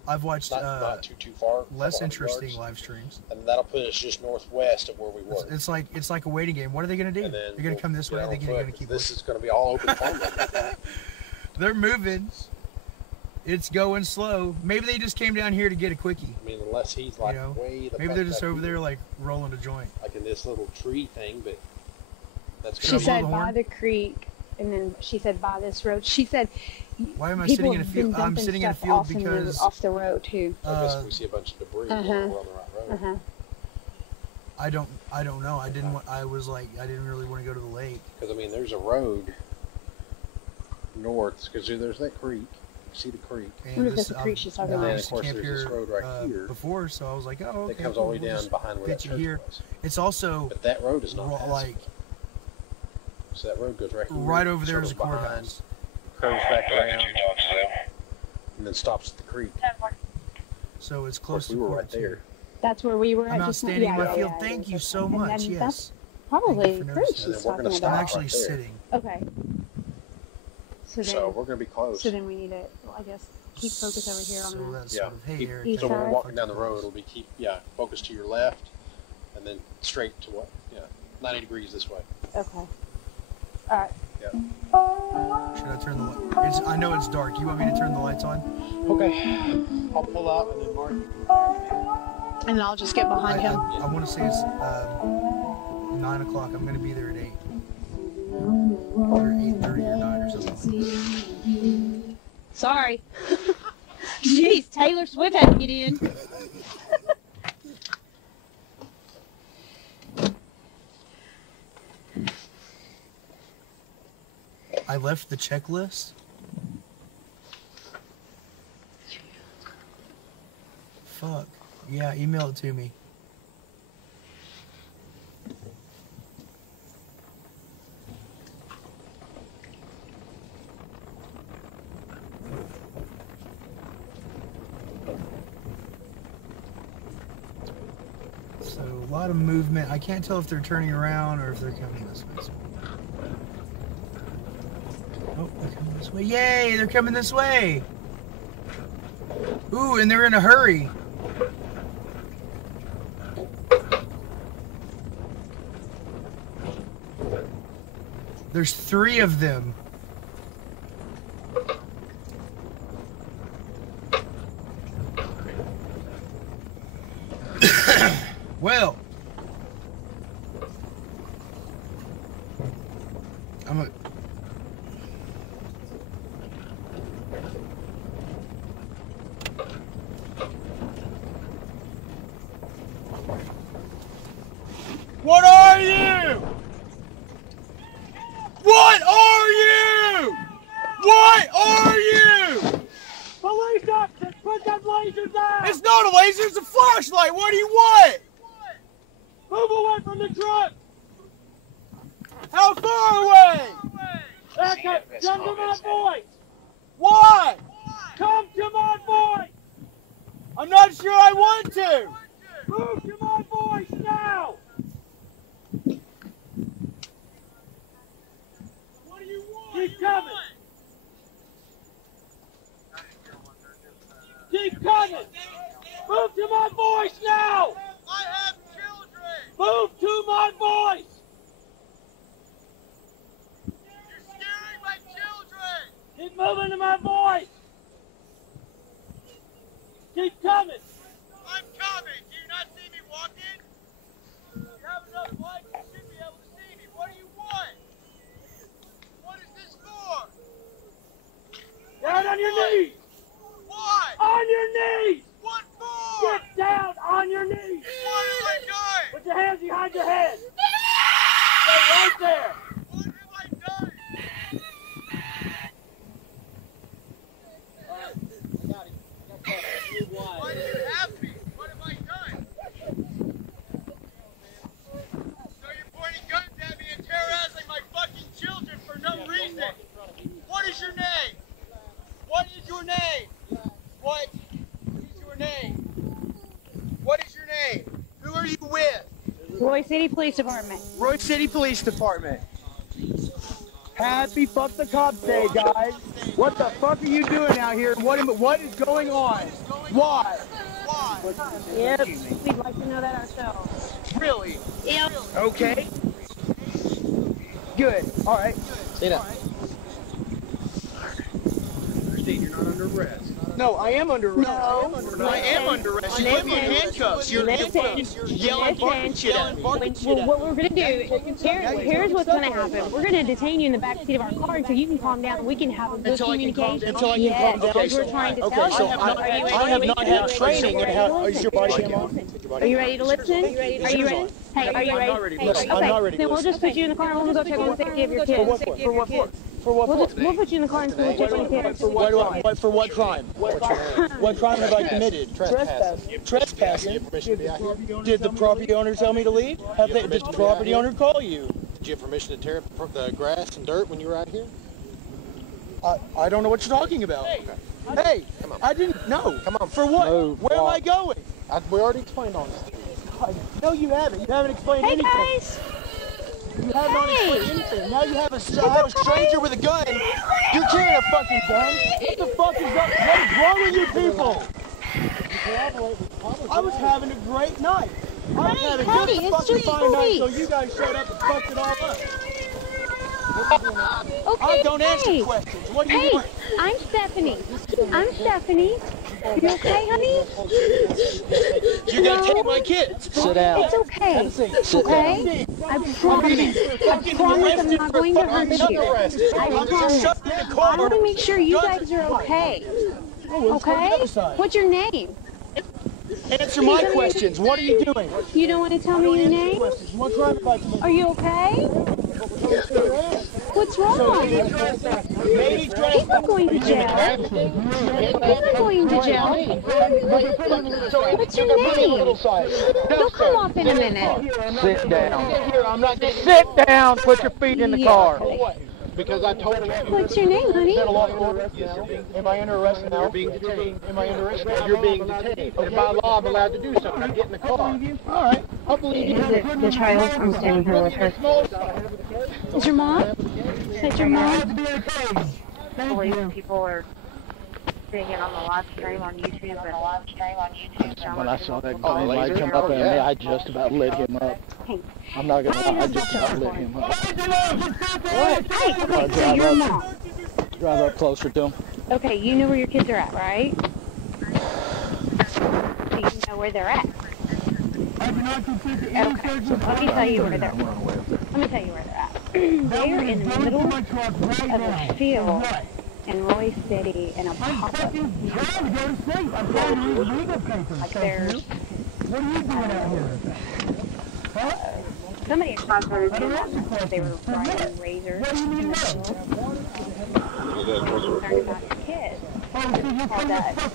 not too far. less interesting live streams. And that'll put us just northwest of where we were. It's like a waiting game. What are they gonna do? They're gonna come this way. They're gonna keep. This is gonna be all open farmland. They're moving. It's going slow. Maybe they just came down here to get a quickie. I mean, unless he's like way the. Maybe they're just over there like rolling a joint. Like in this little tree thing, but that's. She said by the creek, and then she said by this road. She said. Why am I sitting in a field? I'm sitting in a field because off the road too. I guess we see a bunch of debris. We're on the right road. I don't know. I didn't really want to go to the lake. Because I mean, there's a road north. Because there's that creek. You see the creek. And this the creek she's talking about? about. And then of course there's this road right here. Before, so I was like, oh, okay. It comes all the way down behind where that church was. It's also. But that road is not like. So that road goes right here. Right over there is a courthouse. Curves back around, and then stops at the creek. So it's close to we were right there. That's where we were at. I'm not standing in my field. Thank you so much. Yes. That's probably the creek she's talking about. I'm actually sitting. Okay. So we're gonna be close. So then we need to, I guess, keep focus over here on that. Yeah. So when we're walking down the road, it'll be focus to your left, and then straight to 90 degrees this way. Okay. All right. Yeah. Should I turn the lights? I know it's dark. You want me to turn the lights on? Okay. I'll pull out and then mark. And I'll just get behind him. I want to say it's 9 o'clock. I'm going to be there at 8. Or 8:30 or 9 or something. Sorry. Jeez, Taylor Swift had to get in. I left the checklist. Fuck. Yeah, email it to me. a lot of movement. I can't tell if they're turning around or if they're coming this way. Oh, they're coming this way. Yay, they're coming this way. Ooh, and they're in a hurry. There's 3 of them. Well, What are you? What are you? What are you? Police officers, put that laser down! It's not a laser, it's a flashlight. What do you want? Move away from the truck! How far away? Okay, come to my voice! Why? Come to my voice! I'm not sure I want to! Move to my voice now! What do you want? Keep coming! Keep coming! Move to my voice now! I have children! Move to my voice! You're scaring my children! Keep moving to my voice! Keep coming! I'm coming! Do you not see me walking? You have enough light, you should be able to see me. What do you want? What is this for? Down on your knees! Why? On your knees! What for? Get down on your knees! What have I done? Put your hands behind your head! Stay right there! What have I done? Alright, I got it. Why do you have me? What have I done? So you're pointing guns at me and terrorizing my fucking children for no reason! What is your name? What is your name? What is your name? What is your name? Who are you with? Royse City Police Department. Royse City Police Department. Happy fuck the cops day, guys. What the fuck are you doing out here? What is going on? Why? Why? Yep, we'd like to know that ourselves. Really? Yep. Okay. Good. All right. Stay down. You're not under arrest. No, I am under arrest. No. I am under arrest. You put me in handcuffs. You're yelling, barking shit at me. What we're going to do, here's what's going to happen. We're going to detain you in the back seat of our car until you can calm down and we can have a good communication. Until I can calm down? Okay, we're trying to tell you. I have not had training in how... Is your body cam on? Are you ready to listen? Are you ready? Hey, are you ready? I'm not ready. Then we'll just put you in the car and we'll go check on the safety of your kids. For what for? For what for? We'll put you in the car and we'll check on your kids. For what crime? What crime have I committed? Trespassing. Did the property owner tell me to leave? Did the property owner call you? Did you have permission to tear up the grass and dirt when you were out here? I don't know what you're talking about. Hey, come on. I didn't know. Come on. For what? Where am I going? We already explained all this. No, you haven't. You haven't explained anything. Hey, guys. You have not explained anything. Now you have a stranger with a gun. You're carrying a fucking gun. What the fuck is up? What is wrong with you people? I was having a great night. I was having a good fucking fine night, so you guys showed up and fucked it all up. Okay, I don't answer questions. What are you doing? I'm Stephanie. You okay, honey? You're gonna take my kids. Sit down. It's okay. Okay? I promise I'm not going to hurt you. I promise. I want to make sure you guys are okay. Okay? What's your name? Answer my questions. What are you doing? You don't want to tell me your name? Are you okay? What's wrong? People going to jail. People going to jail. What's your name? They'll come off in a minute. Sit down. Sit down. Put your feet in the car. Because I told you. What's your name, honey? Am I under arrest now? You're being detained. Am I under arrest now? You're being detained. And by law, I'm allowed to do something. I get in the car. All right. Is it the child? I'm standing here with her. Is your mom? Is that your mom? People are seeing it on the live stream on YouTube. When I saw that green light come up at me, I just about lit him up. I'm not gonna lie, I just about lit him up. What? Okay, so your mom. Drive up closer to him. Okay, you know where your kids are at, right? Do you know where they're at? Okay, let me tell you where they're at. Let me tell you where they're at. They're in the middle of a field in Royse City in a pop-up. Like there's... What are you doing out here? Somebody had contacted them. They were riding razors in the field. Concerned about the kids. All that. So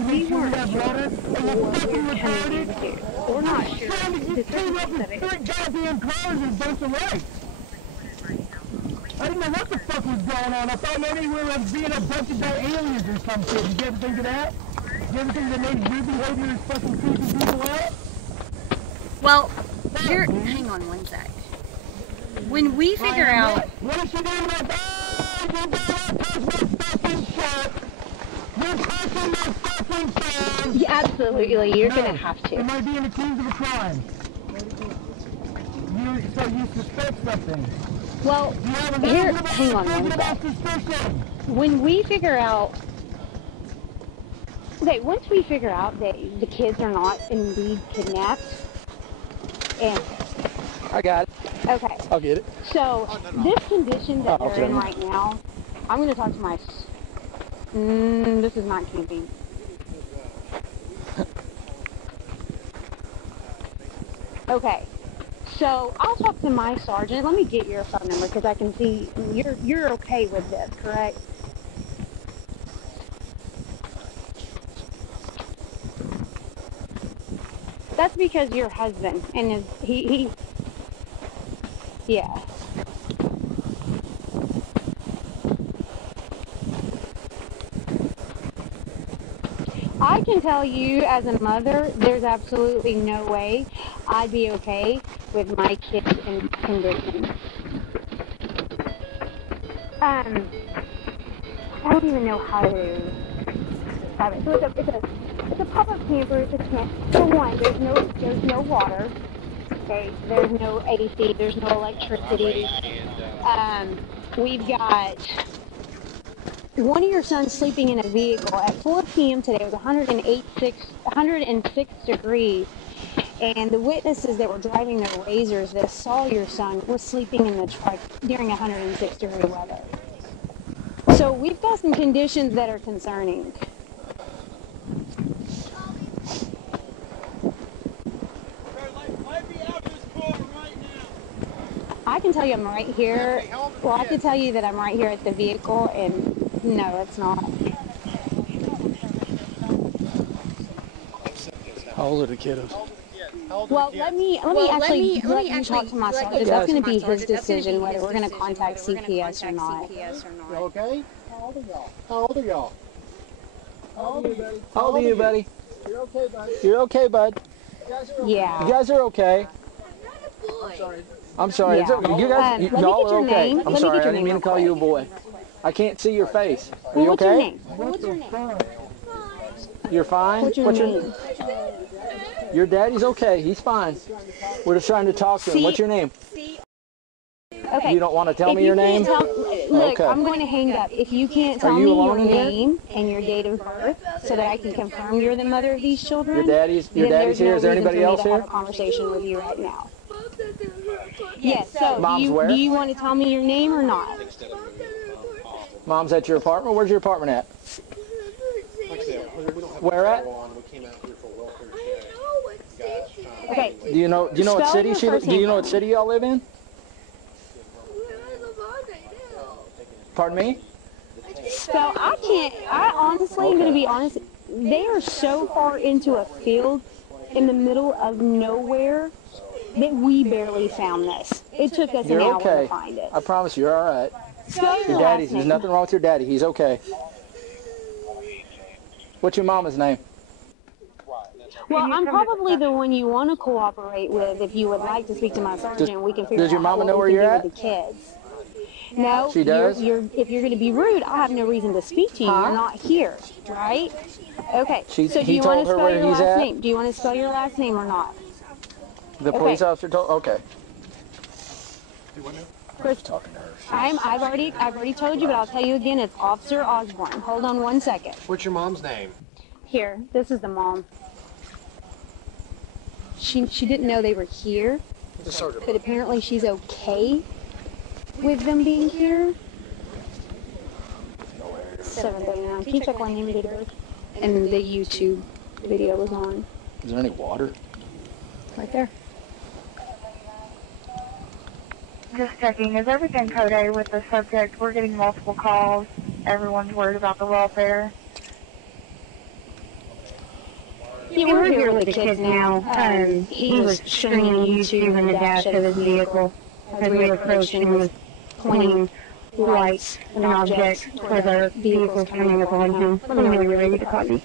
we weren't sure what we were coming into. We're not sure the significance of it. I didn't know what the fuck was going on. I thought maybe we were being abducted by aliens or some shit. Did you ever think of that? Did you ever think that maybe your behavior is fucking creeping people out? Well, here, hang on one sec. When we figure out... What is she doing about that? You're doing my fucking shit. You're touching my fucking phone. Yeah, absolutely, you're going to have to. Am I being accused of a crime? So you suspect something? Well, here, hang on one sec. When we figure out... Okay, once we figure out that the kids are not indeed kidnapped, and... I got it. Okay. I'll get it. So, this condition that they're in right now, I'm going to talk to my... this is not camping. Okay. So, I'll talk to my sergeant. Let me get your phone number because I can see you're okay with this, correct? That's because your husband and he yeah. I can tell you as a mother, there's absolutely no way I'd be okay with my kids in condition. I don't even know how to describe it. So it's a pop-up camper. It's a tent. For one, there's no water. Okay, there's no AC. There's no electricity. We've got one of your sons sleeping in a vehicle at 4 p.m. today. It was 106 degrees. And the witnesses that were driving their razors that saw your son was sleeping in the truck during 106 degree weather. So we've got some conditions that are concerning. I can tell you I'm right here. Well, I can tell you that I'm right here at the vehicle, and no, it's not. How old are the kiddos? Well, let me actually talk to my sergeant. That's going to be his decision whether we're going to contact CPS or not. You okay? How old are y'all? How old are y'all? How old are you, buddy? You're okay, bud. You're okay, bud. Yeah. You guys are okay. I'm sorry. I'm sorry. Yeah. It's okay. You guys, y'all are okay. I'm sorry. I didn't mean to call you a boy. I can't see your face. Are you okay? What's your name? You're fine? What's your name? Your daddy's okay. He's fine. We're just trying to talk to him. What's your name? Okay. You don't want to tell me your name? Look, okay. I'm going to hang up. If you can't tell me your name and your date of birth so that I can confirm you're the mother of these children, your daddy's here. Is there anybody else here? Have a conversation with you right now. Yes, so Mom's do you want to tell me your name or not? Mom's at your apartment? Where's your apartment at? Where at? Okay. Do you know what city what city y'all live in? Pardon me? So I honestly am going to be honest, they are so far into a field in the middle of nowhere that we barely found this. It took us an hour to find it. I promise you're all right. Your daddy's, there's nothing wrong with your daddy. He's okay. What's your mama's name? Well, I'm probably the one you want to cooperate with. If you would like to speak to my sergeant, we can figure out what we can do with the kids. No, She does? if you're going to be rude, I have no reason to speak to you. You're not here, right? Okay. So do you want to spell your last name? Do you want to spell your last name or not? The police officer told. Okay. Chris, I've already told you, but I'll tell you again. It's Officer Osborne. Hold on 1 second. What's your mom's name? Here, this is the mom. She didn't know they were here, but apparently she's okay with them being here. 7:39. Can you check my name and date of birth? And the YouTube video was on. Is there any water? Right there. Just checking. Is everything code A with the subject? We're getting multiple calls. Everyone's worried about the welfare. Yeah, we're here with the kids now. He was streaming YouTube in the dash of his vehicle as we approached, and he was pointing lights and objects toward our vehicles coming upon him. Let me know when you're ready to copy.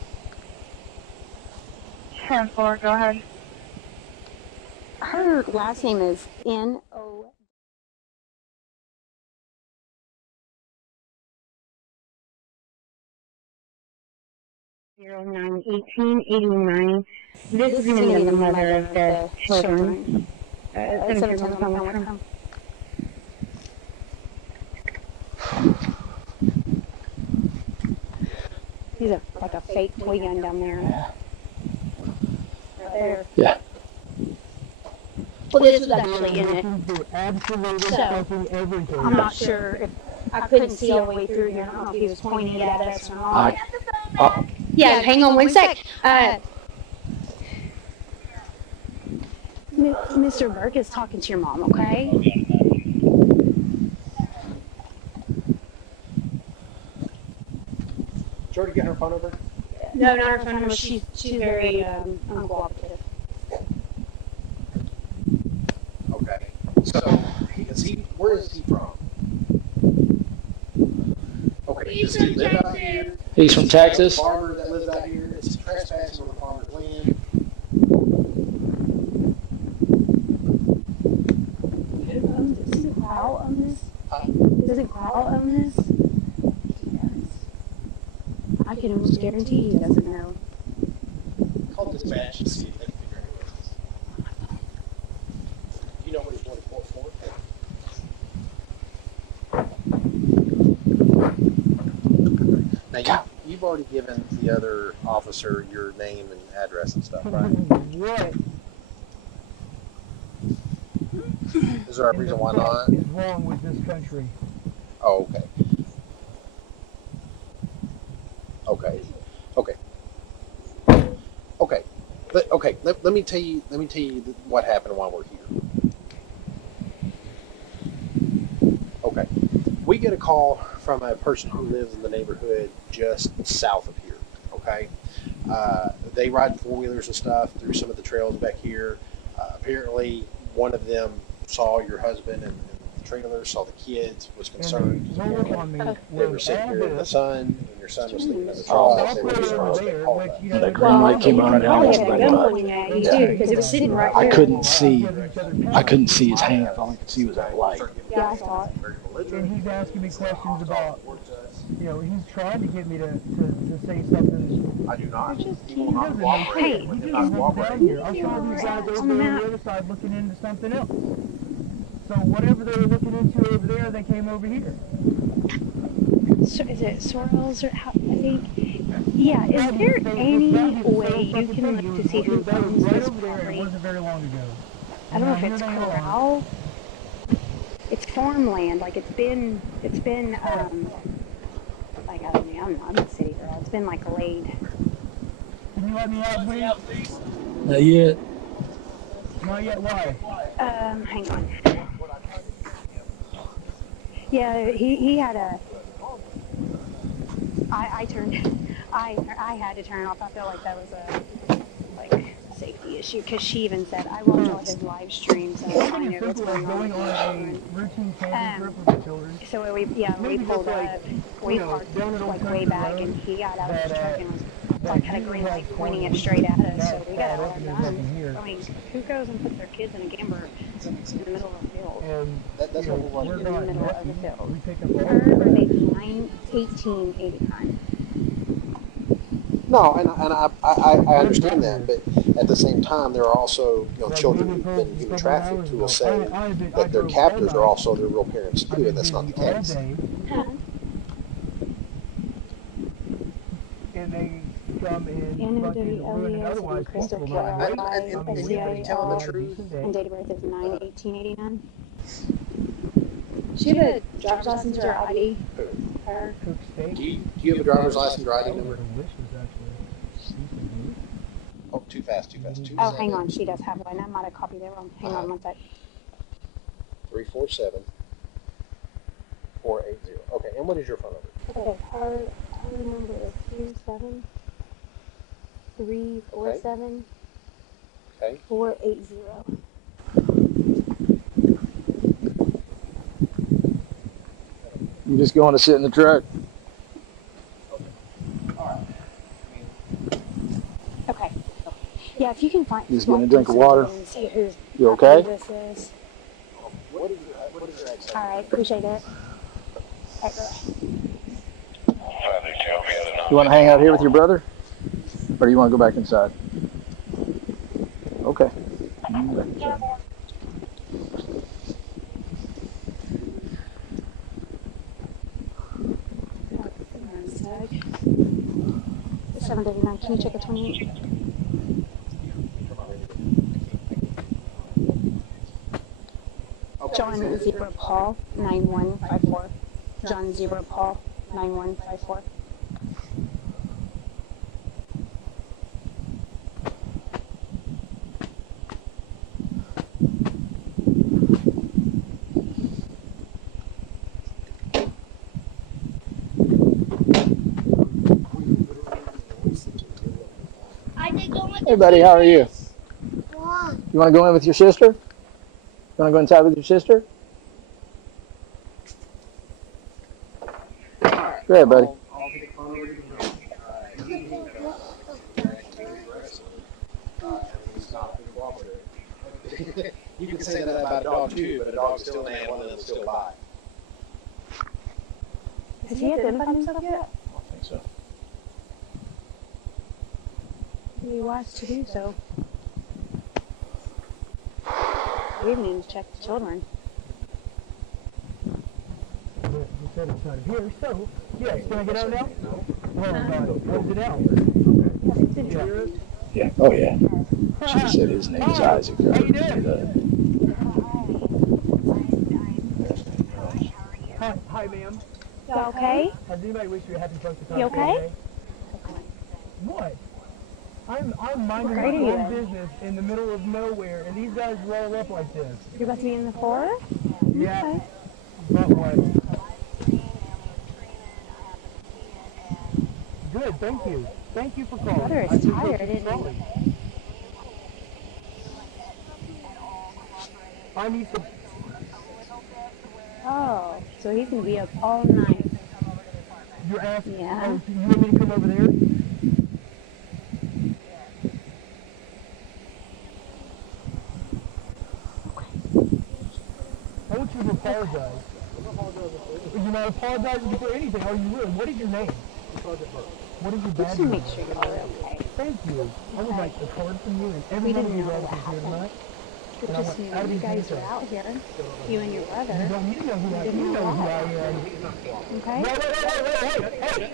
10-4, go ahead. Her last name is N-O. 09-18-89. This is going to be the mother of the children. 710. He's like a fake toy gun down there. Right there. Yeah. Well, this was actually in it. So, I'm not sure if I couldn't see all the way through here. I don't know if he was pointing it at us or not. Yeah, hang on 1 sec. Mr. Burke is talking to your mom, okay? Did you already get her phone number? No, not her phone number. She's very uncooperative. Okay. So, where is he from? Okay, does he live out here? He's from Texas. A farmer that lives out here. It's trespassing on the farmer's land. Does it Kyle own this? Does it Kyle own this? He does. I can almost guarantee he doesn't know. Call dispatch and see if they can figure out who it is. Do you know what he's going to court for? Now, you've already given the other officer your name and address and stuff, right? What Is there a reason why not? is wrong with this country? Oh, okay. Okay. Okay. Okay. Let me tell you what happened while we're here. Okay. We get a call from a person who lives in the neighborhood just south of here. Okay. They ride four-wheelers and stuff through some of the trails back here. Apparently, one of them saw your husband and the trailer, saw the kids, was concerned. They were sitting here in the sun, and your son was sleeping in the truck. They were concerned. They called us. That green light came on and I couldn't see. I couldn't see his hand. All I could see was that light. Yeah, I saw it. And he's asking me questions about, he's trying to get me to say something. I do not. He just doesn't know. Hey, he just moved down here. I saw these guys over there on the other side looking into something else. So whatever they were looking into over there, they came over here. So is it Sorrels or how, I think? Yeah, is there any way you can look to see who owns this property? It wasn't very long ago. I don't know if it's corral. It's farmland. Like it's been like I don't know, I'm a city girl. It's been like laid. Can you let me out, please? Not yet. Not yet, why? Hang on. Yeah, he had a. I had to turn off. I felt like that was a safety issue because she even said I watch all his live streams and I know what's going on. So we pulled up, we parked like way back, and he got out of his truck and was like had a green light pointing it straight at us, so we got it all done. I mean, who goes and puts their kids in a camper in the middle of a field? That's what we want to In do. the middle of the field. Her birthday's 1889. No, and I understand that, but at the same time, there are also children who've been human trafficked who will say that their captors are also their real parents too, and that's not the case. And they come in fucking ruin an otherwise peaceful life. And we tell them the truth. And date of birth is 9/1889. She had a driver's license or ID. Her. Do you have a driver's license or ID number? Oh, too fast. Oh, hang on. She does have one. I might have copied it wrong. Hang on one sec. 347-480. Okay, and what is your phone number? Okay, her number is 27347 480. You just going to sit in the truck? Okay. Yeah, if you can find. Just getting a drink of water. See who's you okay? This is. All right, appreciate it. All right, You want to hang out here with your brother? Or do you want to go back inside? Okay. $7.89. Can you check the 28? John Zebra Paul 9154. John Zebra Paul 9154. Hey buddy, how are you? You want to go in with your sister? You want to go inside with your sister? Go ahead, buddy. You can say that about a dog too, but a dog is still an animal and it'll still bite. Has he identified himself yet? I don't think so. Be wise to do so. Evenings, check the children. You said it's not here, so yes. Can I get out now? No. What is it out? Yeah. Oh yeah. She said his name is Isaac. How you doing? Hi, ma'am. You okay? Does anybody wish you a happy birthday? You okay? What? I'm minding my own business in the middle of nowhere, and these guys roll up like this. You're about to be in the forest? Yeah. Okay. But what? Good, thank you. Thank you for calling. Brother is tired, isn't he? I need some. Oh, so he's going to be up all night. You're asking? Yeah. Oh, you want me to come over there? I want you to apologize. You're not apologizing for anything, are you really? What is your name? What is your badge? Just to make sure you're okay. Thank you. I would like the card from you and everybody in your relatives here tonight. But just knew you guys are out here. You and your brother. You know who I am. Okay?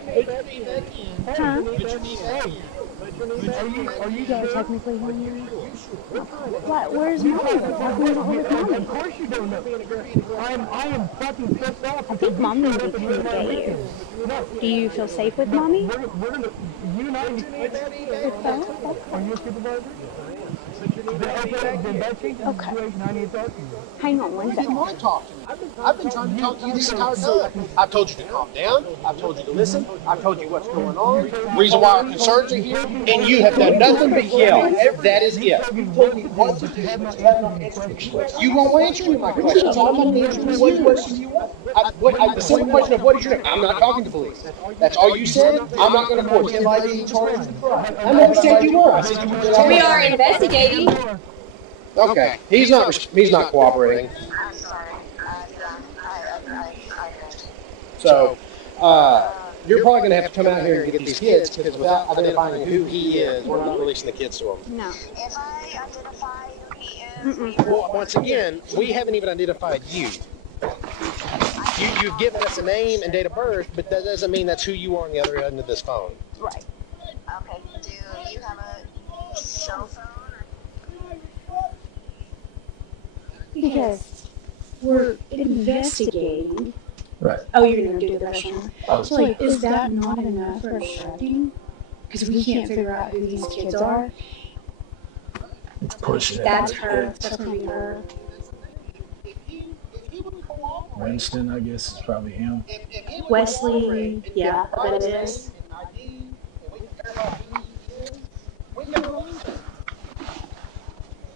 Hey. Huh? Are you guys technically home here? What? Where's Mommy? Mommy? Of course you don't know. I am fucking pissed off. I think Mommy would be coming to get you. Do you feel safe with Mommy? You and I. Are you a supervisor? Hang on one You didn't second. want to talk to me. I've been trying to talk to you this entire time. I've told you to calm down. I've told you to listen. I've told you what's going on, reason why our concerns are here, and you have done nothing but yell. That is it. You've told me what to do, but you have not answered me. You won't answer any of my questions. I'm not answering you. What question do you want? The simple question of what is your name? I'm not talking to police. That's all you said. I'm not going to force anybody to charge you. I never said you were. I said you were going to. We are investigating. Okay. He's not cooperating. I'm sorry. So, you're probably going to have to come out here and get these kids, because without identifying who he is, we're not releasing the kids to him. No. If I identify who he is, Well, once again, we haven't even identified you. You've given us a name and date of birth, but that doesn't mean that's who you are on the other end of this phone. Right. Okay. Do you have a cell phone? Because we're investigating. Right. Oh, you're going to do the restaurant. Oh. So, like, is that not enough for obstructing? Because we can't figure out who these kids are. It's pushing it. That's her. That's going to be her. Winston, I guess, is probably him. Wesley, yeah, that is.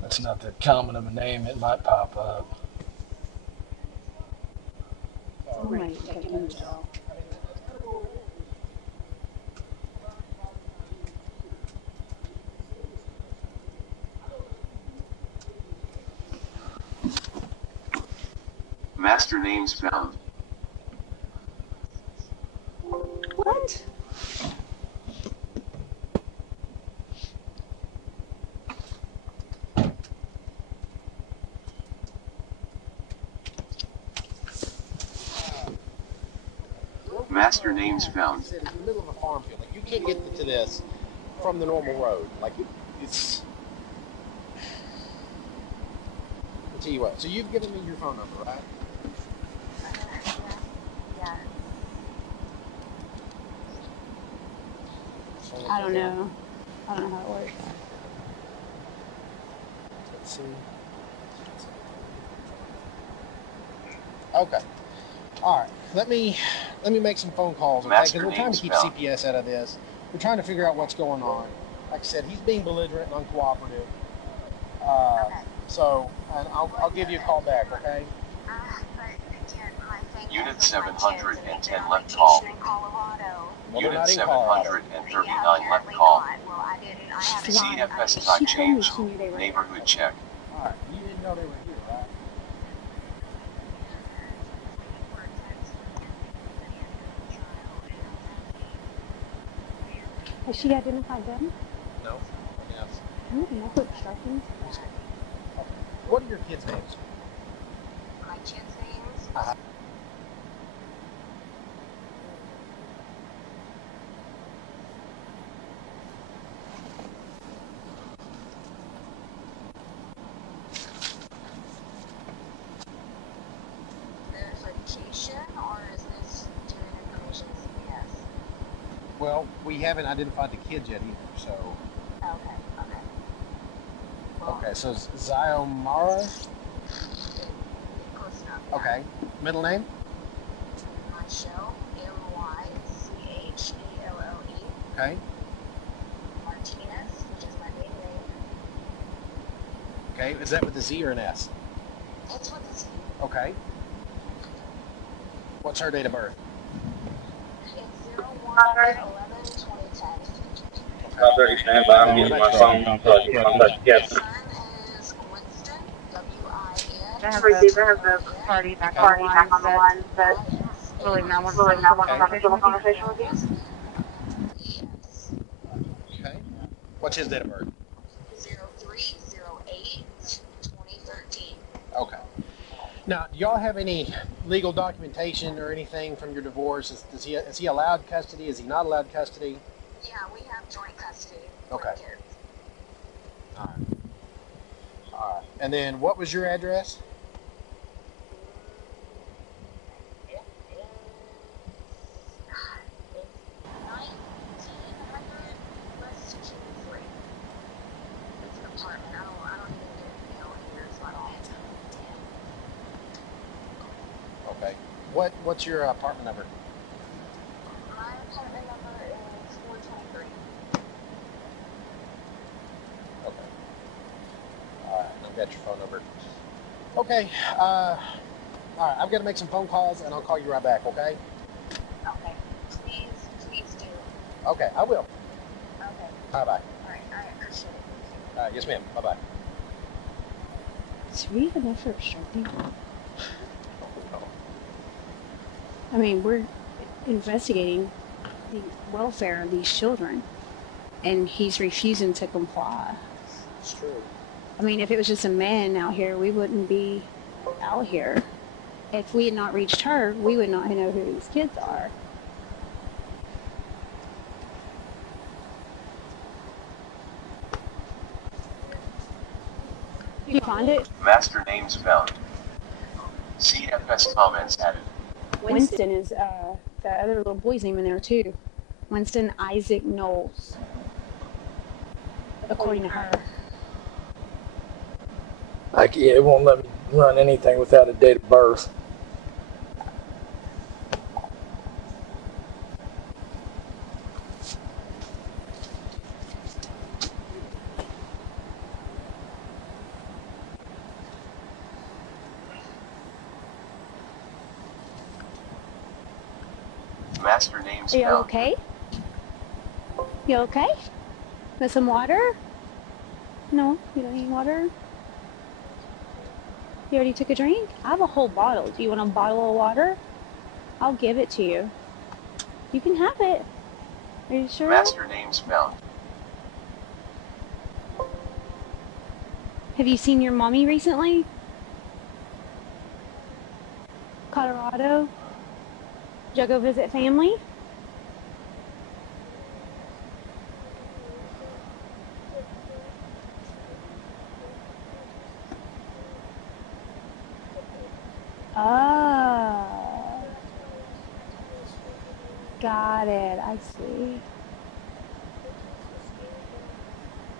That's not that common of a name. It might pop up. Right, I can tell. Master names found. What? Master names found. It's in the middle of a farm field. Like, you can't get to this from the normal road. Like, it's... I'll tell you what. So you've given me your phone number, right? Yeah. I don't know. I don't know how it works. Let's see. Okay. All right. Let me make some phone calls, okay? Because we're trying to keep CPS out of this. We're trying to figure out what's going on. Like I said, he's being belligerent and uncooperative. So, and I'll give you a call back, okay? Unit 710 left call. Unit 739 left call. CFS type change. Neighborhood check. All right. You didn't know they were here, right? Has she identified them? No. Yes. I don't know what obstructing. What are your kids' names? My kids' names? Verification, or is this doing information CPS? Well, we haven't identified the kids yet either, so... Okay. Okay, so Zyomara? Close enough. Okay. Middle name? Michelle, M-Y-C-H-E-L-L-E. Okay. Martinez, which is my maiden name. Okay, is that with a Z or an S? It's with a Z. Okay. What's her date of birth? It's 01/11/2010. Okay. Stand by. I'm using my phone. Yes. Son is Winston, W-I-N. I have the party back on the line. But really now want to have a conversation with you. Yes. Okay. What's his date of birth? 03/08/2013. Okay. Now, do y'all have any legal documentation or anything from your divorce? Is he allowed custody? Is he not allowed custody? Yeah, we have joint custody. Okay. With kids. All right. And then what was your address? It is 1900 West King Street. It's an apartment. I don't Okay. What's your apartment number? My apartment number is 423. Okay. All right. I've got your phone number. Okay. All right. I've got to make some phone calls, and I'll call you right back. Okay. Okay. Please do. Okay. I will. Okay. Bye bye. All right. I appreciate it. Yes, ma'am. Bye bye. Is we even there for obstructing? I mean, we're investigating the welfare of these children, and he's refusing to comply. It's true. I mean, if it was just a man out here, we wouldn't be out here. If we had not reached her, we would not know who these kids are. You find it? Master names found. CFS comments added. Winston is the other little boy's name in there too. Winston Isaac Knowles, according to her. Yeah, it won't let me run anything without a date of birth. Master names Are you found. okay? You okay? With some water? No, you don't need water? You already took a drink? I have a whole bottle. Do you want a bottle of water? I'll give it to you. You can have it. Are you sure? Master names found. Have you seen your mommy recently? Colorado? Did you go visit family? Oh. Got it. I see.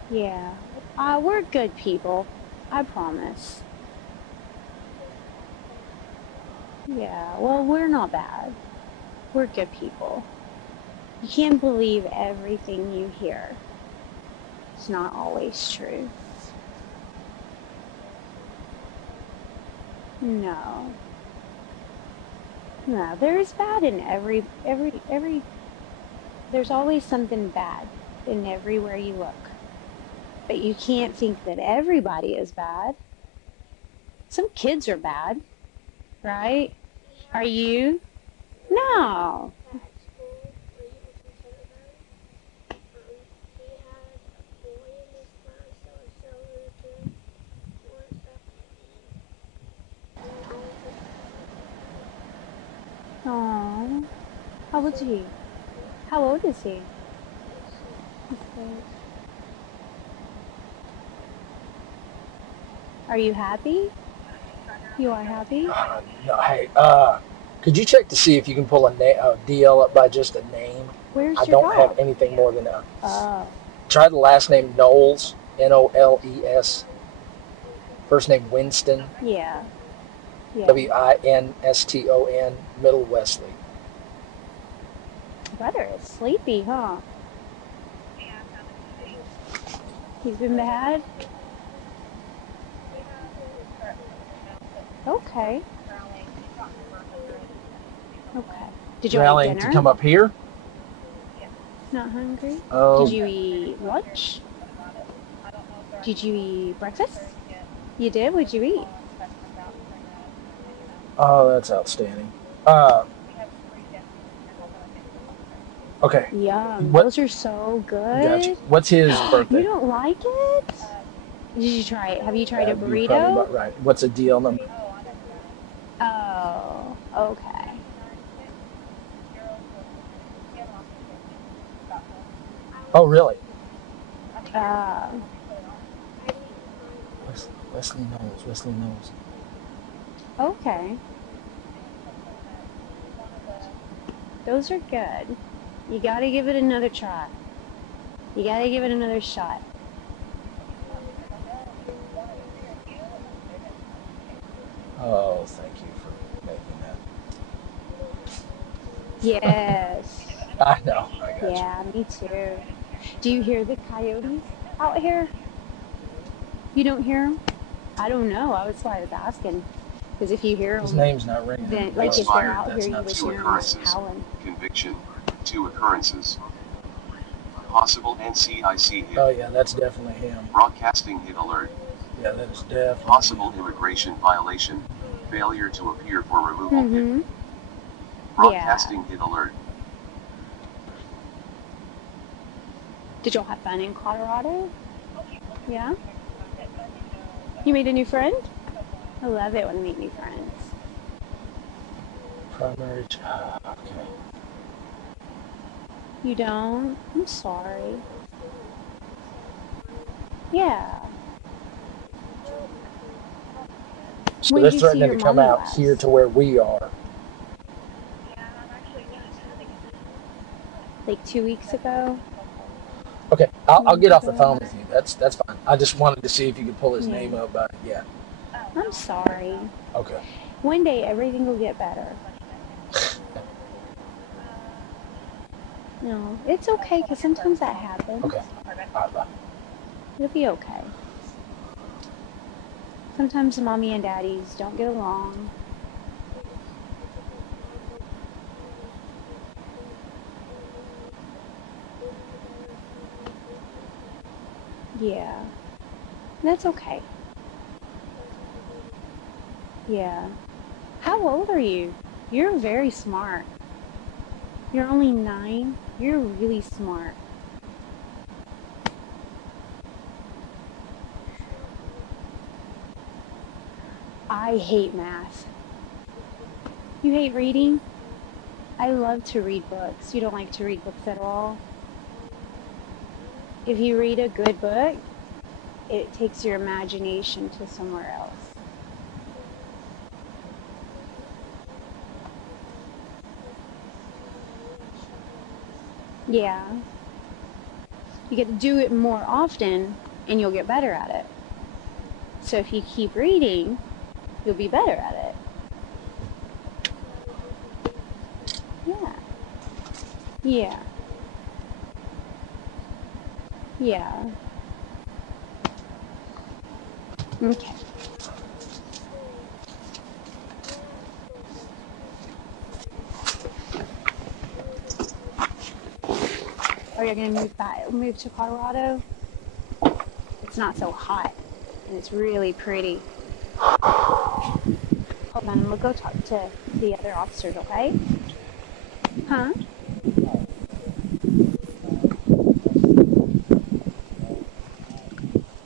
Yeah. We're good people. I promise. Yeah, well, we're not bad. We're good people. You can't believe everything you hear. It's not always true. No. No, there's bad in every, there's always something bad in everywhere you look. But you can't think that everybody is bad. Some kids are bad, right? Are you? No. Aww. How old is he? How old is he? Okay. Are you happy? You are happy? No, hey, could you check to see if you can pull a DL up by just a name? Where's I your don't dog? have anything more than a. Oh. Try the last name Knowles, Knowles. First name Winston. Yeah. Winston, middle Wesley. Brother is sleepy, huh? He's been bad? Okay. Okay. Did you Rallying eat dinner? to come up here? Not hungry? Oh. Did you eat lunch? Did you eat breakfast? You did? What'd you eat? Oh, that's outstanding. Okay. Yum. Those are so good. Gotcha. What's his birthday? You don't like it? Did you try it? Have you tried a burrito? You're probably about right. What's a DL number? Oh, okay. Oh, really? Wesley Knowles. Okay. Those are good. You gotta give it another try. You gotta give it another shot. Oh, thank you for making that. Yes. I know. I got Yeah, me too. Do you hear the coyotes out here? You don't hear them? I don't know. That's why I was asking. Because if you hear His them, name's not ringing. then like if they're out here, you would Two hear them like occurrences. howling. Conviction. 2 occurrences. Possible NCIC hit. Oh yeah, that's definitely him. Broadcasting hit alert. Yeah, that is definitely Possible immigration violation. Failure to appear for removal hit. Broadcasting hit alert. Did y'all have fun in Colorado? Yeah? You made a new friend? I love it when I meet new friends. primary job. Okay. You don't? I'm sorry. Yeah. So they're threatening to come out here to where we are. Like 2 weeks ago? Okay, I'll get off the phone with you. That's fine. I just wanted to see if you could pull his name up, but yeah. I'm sorry. Okay. One day everything will get better. No, it's okay because sometimes that happens. Okay. All right, bye. It'll be okay. Sometimes mommy and daddies don't get along. Yeah. That's okay. Yeah. How old are you? You're very smart. You're only 9. You're really smart. I hate math. You hate reading? I love to read books. You don't like to read books at all? If you read a good book, it takes your imagination to somewhere else. Yeah. You get to do it more often and you'll get better at it. So if you keep reading, you'll be better at it. Yeah. Yeah. Yeah. Okay. Are you going to move to Colorado? It's not so hot, and it's really pretty. Hold on, I'm going to go talk to the other officers, okay? Huh?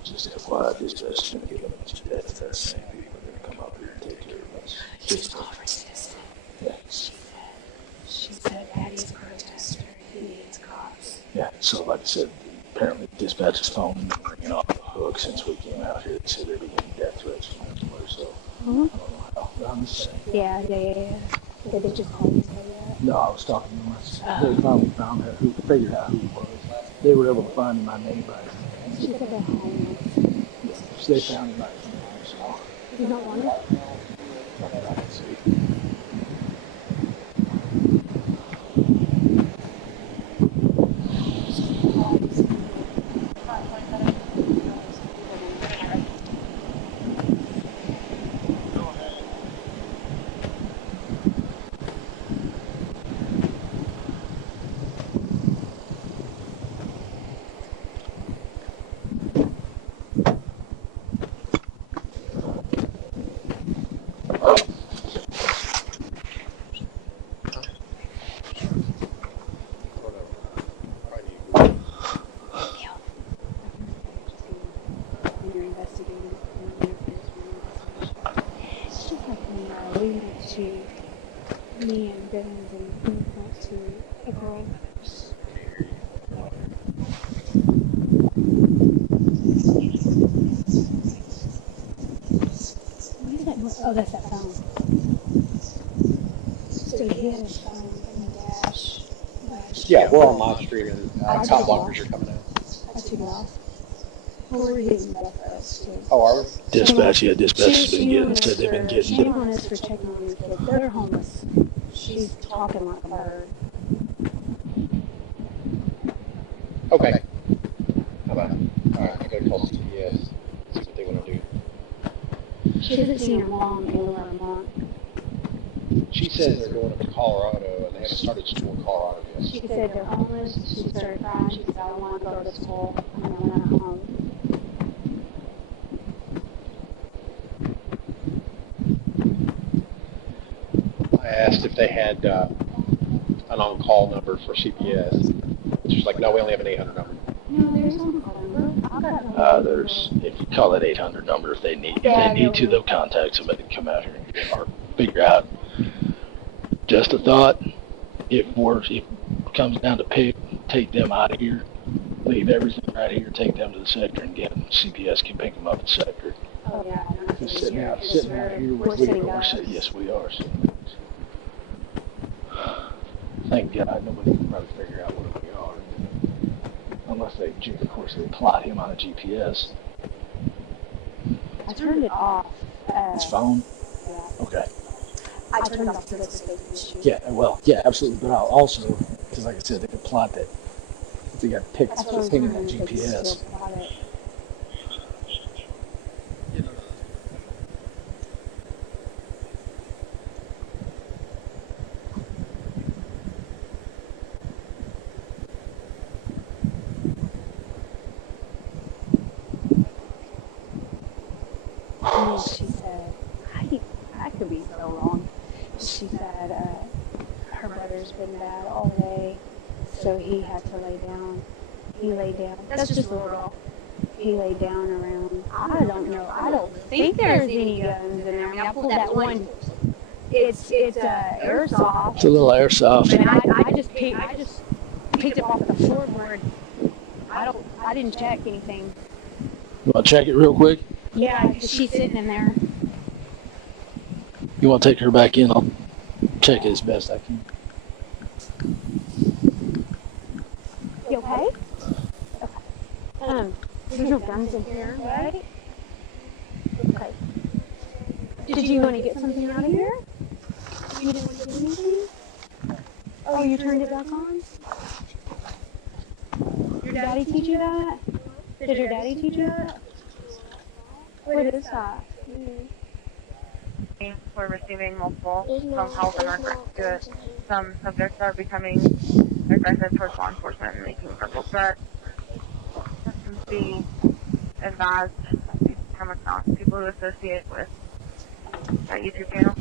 Just FYI, this is going to give a bunch of death. That's same people are going to come up here and take care of us. She's not resistant. Yeah. She said Daddy's a protester. He needs cops. Yeah, so like I said, apparently dispatch's phone has been ringing off the hook since we came out here. They said they've been getting death threats from everywhere, so I don't know how, but I'm just saying. Yeah. Did they just call you and tell you that? No, I was talking to them. They finally found out figured out who it was. They were able to find him by name by his name. She said they're homeless. Yeah, so they found him by his name, so. You don't want it? Nothing I can see. Me and Bivens and went to a girl. What is that? Oh, that's that phone. So he had his phone in the dash. Yeah, we're on live stream and top blockers are coming out. I took it off. Well, we're getting breakfast too. Oh, are we? Dispatch has been getting, said they've been getting. Shame on us for checking on these kids. They're homeless. she's talking like a bird. Okay. How about it? Alright, I gotta call CPS. See what they want to do. She hasn't seen her mom in over a month. She says they're going up to Colorado and they haven't started school in Colorado yet. She said they're homeless. She started crying. She said, I don't want to go to school. I don't want to home. I asked if they had an on-call number for CPS. She's like, no, we only have an 800 number. No, there's an on-call number. There's, if you call that 800 number, if they need to, they'll contact somebody to come out here or figure out. Just a thought, if it comes down to take them out of here, leave everything right here, take them to the sector and get them. CPS can pick them up at the sector. Oh, yeah. Just sitting out here, we're sitting, yes, we are sitting. Thank God nobody can probably figure out where we are. Unless they, of course, they plot him on a GPS. I turned it off. His phone? Yeah. Okay. I turned it off to get the safety issue. Yeah, well, yeah, absolutely. But I'll also, because like I said, they could plot that. If they got picked with him in that GPS. And she said, I could be so wrong. She said her brother's been bad all day, so he had to lay down. He laid down. That's just a little girl. He laid down around, I don't know. I don't think there's any guns in there. I mean, I pulled that one. It's airsoft. It's a little airsoft. And I just picked it off the floorboard. I didn't check anything. You want to check it real quick? Yeah, she's sitting in there. You want to take her back in? I'll check it as best I can. You okay? Okay. There's no guns in here, right? Okay. Did you want to get something out of here? You didn't want to get anything? Oh, you turned it back on? Your daddy teach you that? Did your daddy teach you that? What is that? We're receiving multiple phone calls in regards to it. Some subjects are becoming aggressive towards law enforcement and making verbal threats. Be advised that you come across people who associate with that YouTube channel.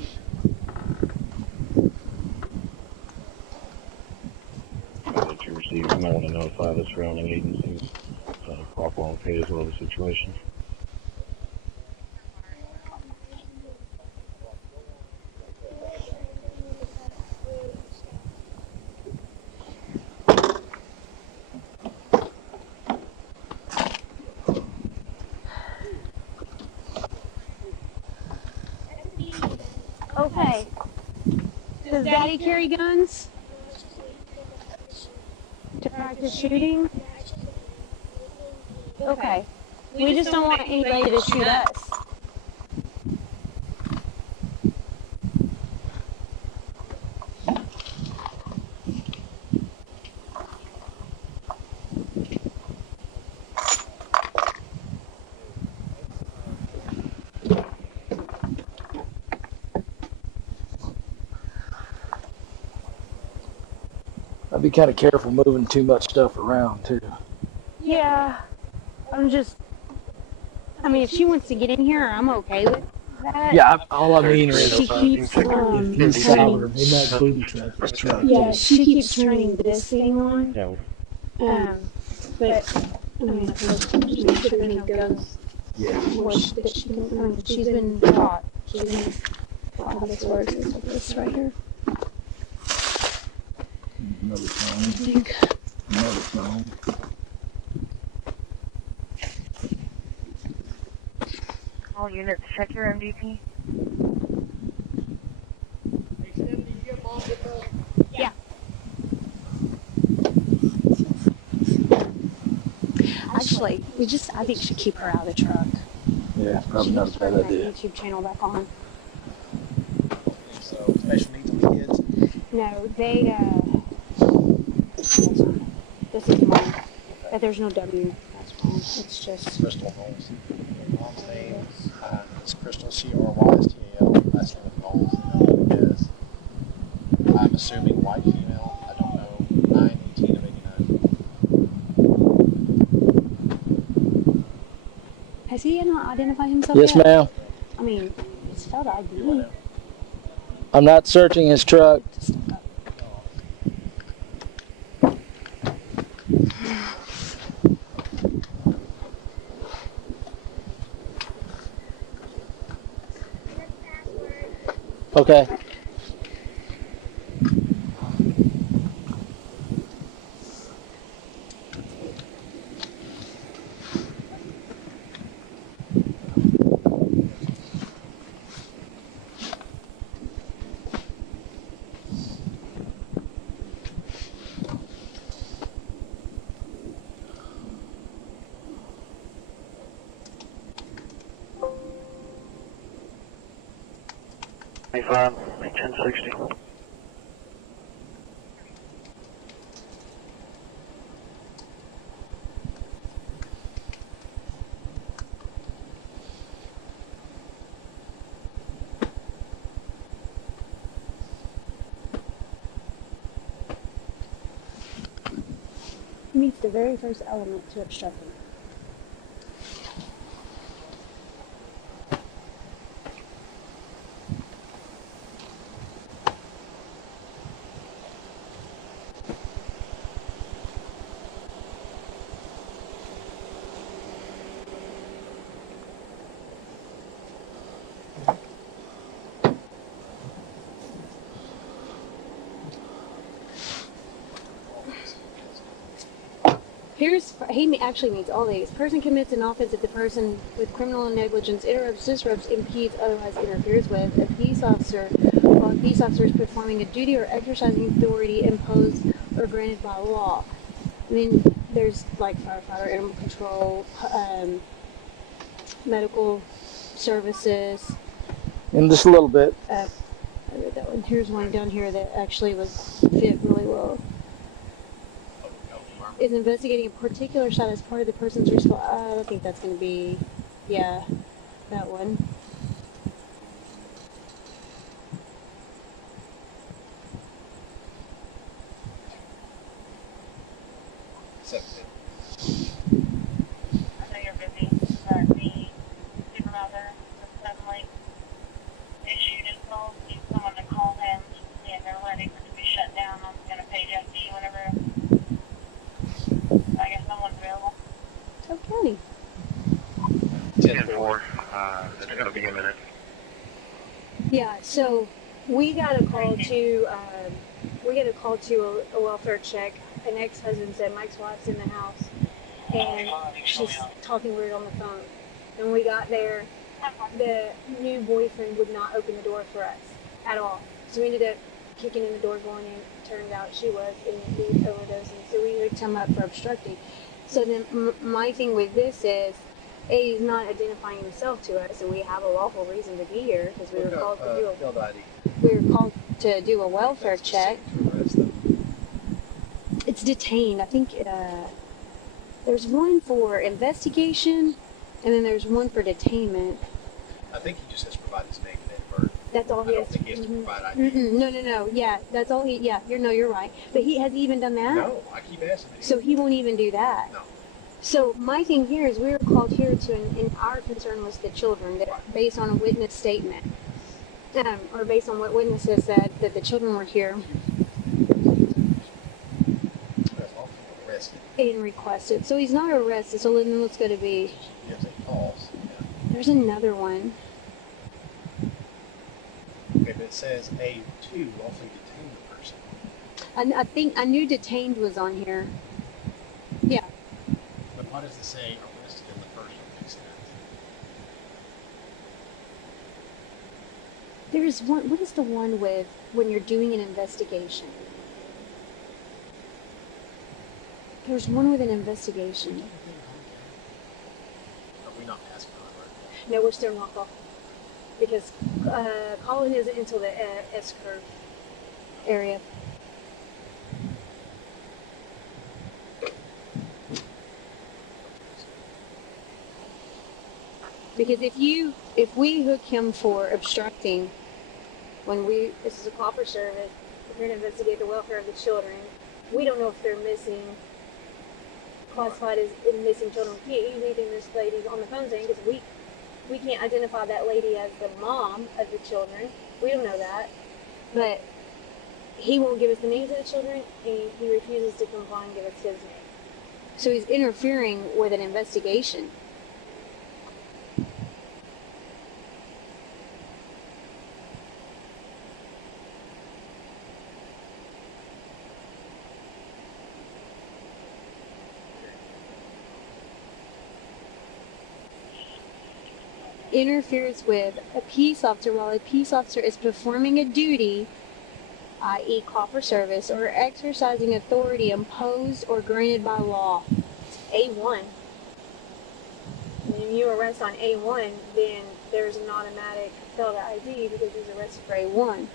That you receive, you might want to notify the surrounding agencies. Clock won't pay as well the situation. Okay. Does Daddy carry guns? To practice shooting? Okay. We just don't want anybody to shoot us. I'd be kind of careful moving too much stuff around too. Yeah. I mean, if she wants to get in here, I'm okay with that. Yeah, all I mean is she keeps turning. Yeah, she keeps turning this thing on. Yeah. But I mean, she should have no guns. Yeah. She's been taught. She's been taught how this works. It's like this right here. Another phone. I think. Another phone. All units, check your MVP. Yeah. Actually, I think should keep her out of the truck. Yeah, probably not a bad idea. YouTube channel back on. So, special needs on the kids. No, they, this is mine. There's no W. That's wrong. It's just... Crystal Knowles. Mom's name is Crystal, C-R-Y-S-T-A-L. Last name is Knowles, N-O-W-S. I'm assuming white female. I don't know. 9/18 of 89. Has he not identified himself Yes, yet? ma'am. I mean, it's spelled ID. I'm not searching his truck. Okay. Fine, 1060. Meets the very first element to obstructing. He actually meets all these. Person commits an offense if the person with criminal negligence interrupts, disrupts, impedes, otherwise interferes with a peace officer while a peace officer is performing a duty or exercising authority imposed or granted by law. I mean, there's like firefighter, animal control, medical services. In just a little bit. I read that one. Here's one down here that actually fit really well. Is investigating a particular shot as part of the person's response. I think that's going to be, yeah, that one. I know you're busy, but the supervisor suddenly issued his call to someone to call him, and they're letting it be shut down. I'm going to page FD whenever I guess someone's available. Okay. 10-4. It's going to be a minute. Yeah, so we got a call to a welfare check. An ex-husband said Mike's wife's in the house and she's talking weird on the phone. And we got there, the new boyfriend would not open the door for us at all. So we ended up kicking in the door, going in. Turned out she was in overdosing, so we hooked him up for obstructing. So then my thing with this is, A, he's not identifying himself to us, and we have a lawful reason to be here because we were called to do a welfare check. It's detained. I think there's one for investigation, and then there's one for detainment. I think he just has to provide his name and date of birth. That's all he has. I don't think he has to provide ID. No. Yeah, that's all he. Yeah, you're right. But he has even done that. No, I keep asking him. So he won't even do that. No. So my thing here is we were called here and our concern was the children, that based on a witness statement, or based on what witnesses said that the children were here and requested. So he's not arrested. So then what's going to be? There's another one. Okay, but it says A2 lawfully detain the person. I think I knew detained was on here. Yeah. But why does it say arrested in the first instance? There's one. What is the one with when you're doing an investigation? There's one with an investigation. Are we not past Colin, right? No, we're still in Rockwell. Because Colin isn't until the S curve. area. Because if we hook him for obstructing, this is a call for service, we're going to investigate the welfare of the children. We don't know if they're missing, classified as missing children. We can't use anything this lady's on the phone saying, because we can't identify that lady as the mom of the children. We don't know that. But he won't give us the names of the children, and he refuses to comply and give us his name. So he's interfering with an investigation. Interferes with a peace officer while a peace officer is performing a duty, i.e. call for service, or exercising authority imposed or granted by law. A1. When you arrest on A1, then there's an automatic fail to ID because he's arrested for A1.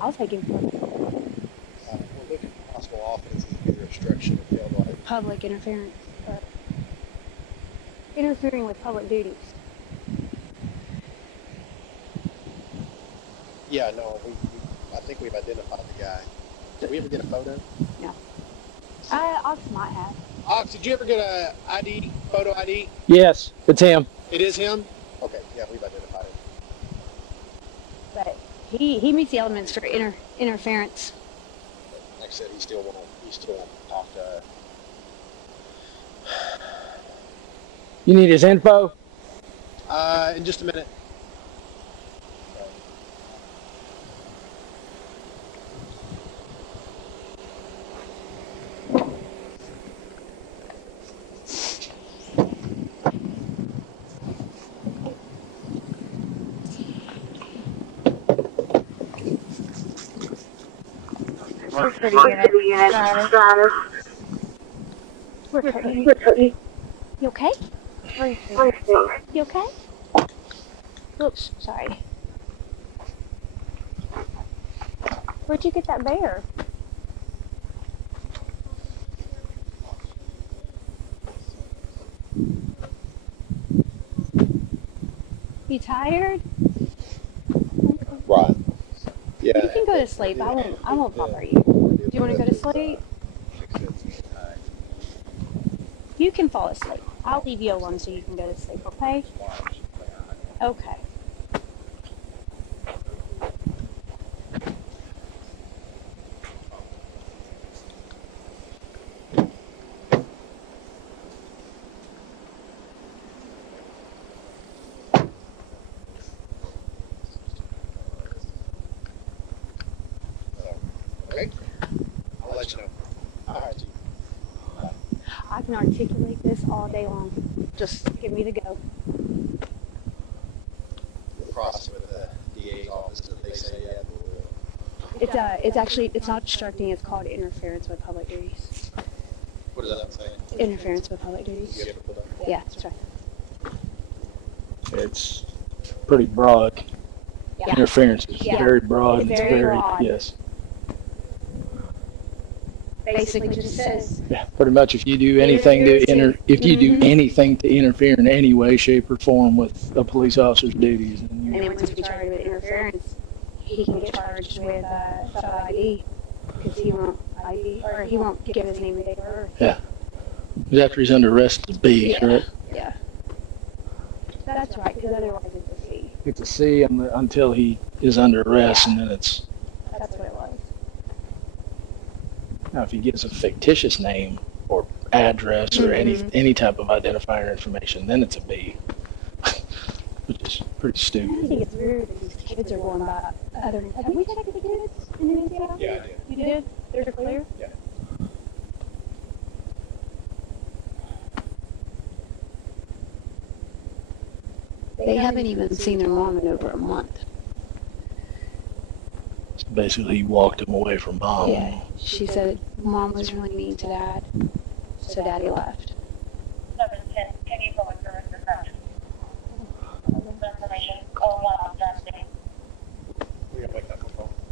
I'll take him for We're looking for possible offenses, either obstruction or failed to ID. public interference. Interfering with public duties. Yeah, no, I think we've identified the guy. Did we ever get a photo? No. Ox might have. Ox, did you ever get a ID, photo ID? Yes, it's him. It is him? Okay, yeah, we've identified him. But he meets the elements for interference. Like I said, he still won't talk to us. You need his info? In just a minute. We're pretty unit status. We're pretty. You okay? You okay? Oops, sorry. Where'd you get that bear? You tired? Right. Yeah. You can go to sleep. I won't bother you. Do you want to go to sleep? You can fall asleep. I'll leave you alone so you can go to sleep, okay? Okay. Okay. I'll let you know. All right, Chief. I can articulate this all day long. Just give me the go. The process with the DA's office, did they say yet? It's not obstructing, it's called interference with public duties. What does that say? Interference with public duties. Yeah, that's right. It's pretty broad. Yeah. Interference is very broad. It's very broad. Yes. Basically just says. Yeah, pretty much. If you do anything to interfere in any way, shape, or form with a police officer's duties, And then once we charge with interference, he can get charged with ID because he won't ID or he won't give his name and date of birth. Yeah. Because after he's under arrest, it's B, correct? Yeah. That's right, because otherwise it's a C. It's a C until he is under arrest, and then it's. That's what it was. Now, if he gives a fictitious name or address or any type of identifier information, then it's a B, which is pretty stupid. I think it's weird that these kids are going by other. Have we checked the kids in the Indiana? Yeah, I did. You did? They're clear? Yeah. They haven't even seen their mom in over a month. So basically, he walked him away from mom. Yeah, she said mom was really mean to dad, so daddy left. Number 10, can you go with the rest of the information? Oh, wow, that's it.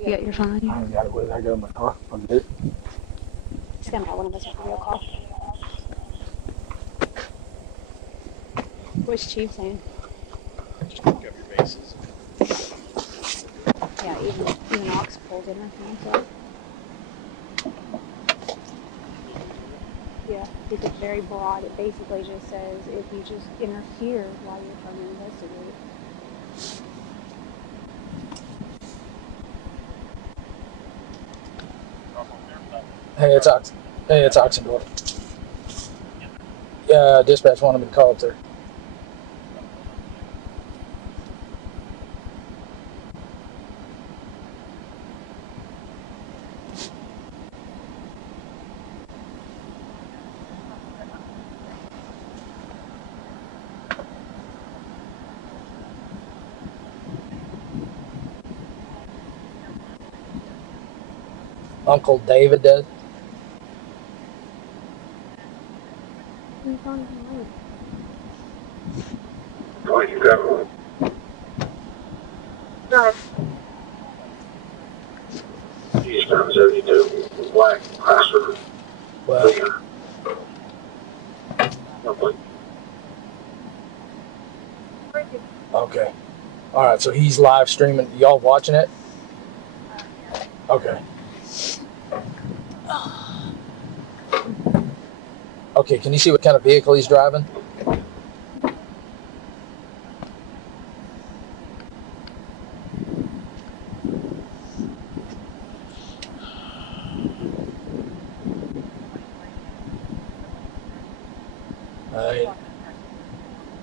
Yeah, you're fine. I got it with I got it in my car. I'll get it. He's gonna have one of us have a real call. What's Chief saying? Just pick up your bases. Yeah, even Ox pulls in, I think. So. Yeah, it's very broad. It basically just says if you just interfere while you're trying to investigate. Hey, it's Oxendorf. Dispatch wanted me to call up there. Uncle David does. Oh, you got one. Eastbound 72, black, Chrysler. Well. Okay. All right. So he's live streaming. Y'all watching it? Okay. Okay. Can you see what kind of vehicle he's driving?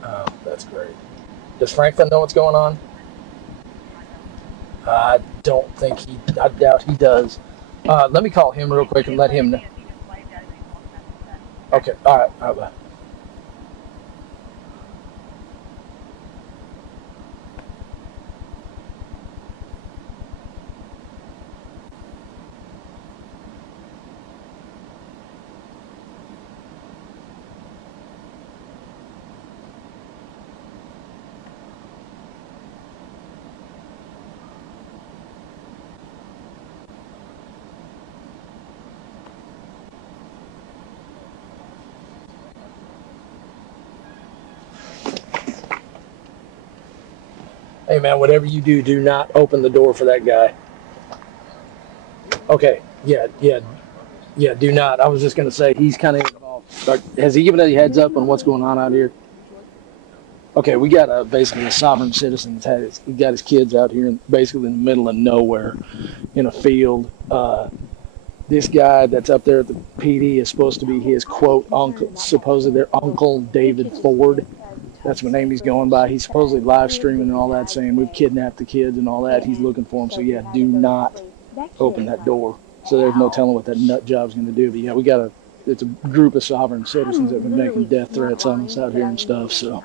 Oh, that's great. Does Franklin know what's going on? I don't think I doubt he does. Let me call him real quick and let him know. Okay, all right, bye. Hey man, whatever you do, do not open the door for that guy. Okay, yeah, do not. I was just going to say, he's kind of involved. Has he given any heads up on what's going on out here? Okay, we got basically a sovereign citizen that's he got his kids out here basically in the middle of nowhere in a field. This guy that's up there at the PD is supposed to be his, quote, uncle, supposedly their Uncle David Ford. That's what name he's going by. He's supposedly live streaming and all that, saying we've kidnapped the kids and all that. He's looking for them. So, yeah, do not open that door. So there's no telling what that nut job's going to do. But, yeah, we got it's a group of sovereign citizens that have been making death threats on us out here and stuff. So,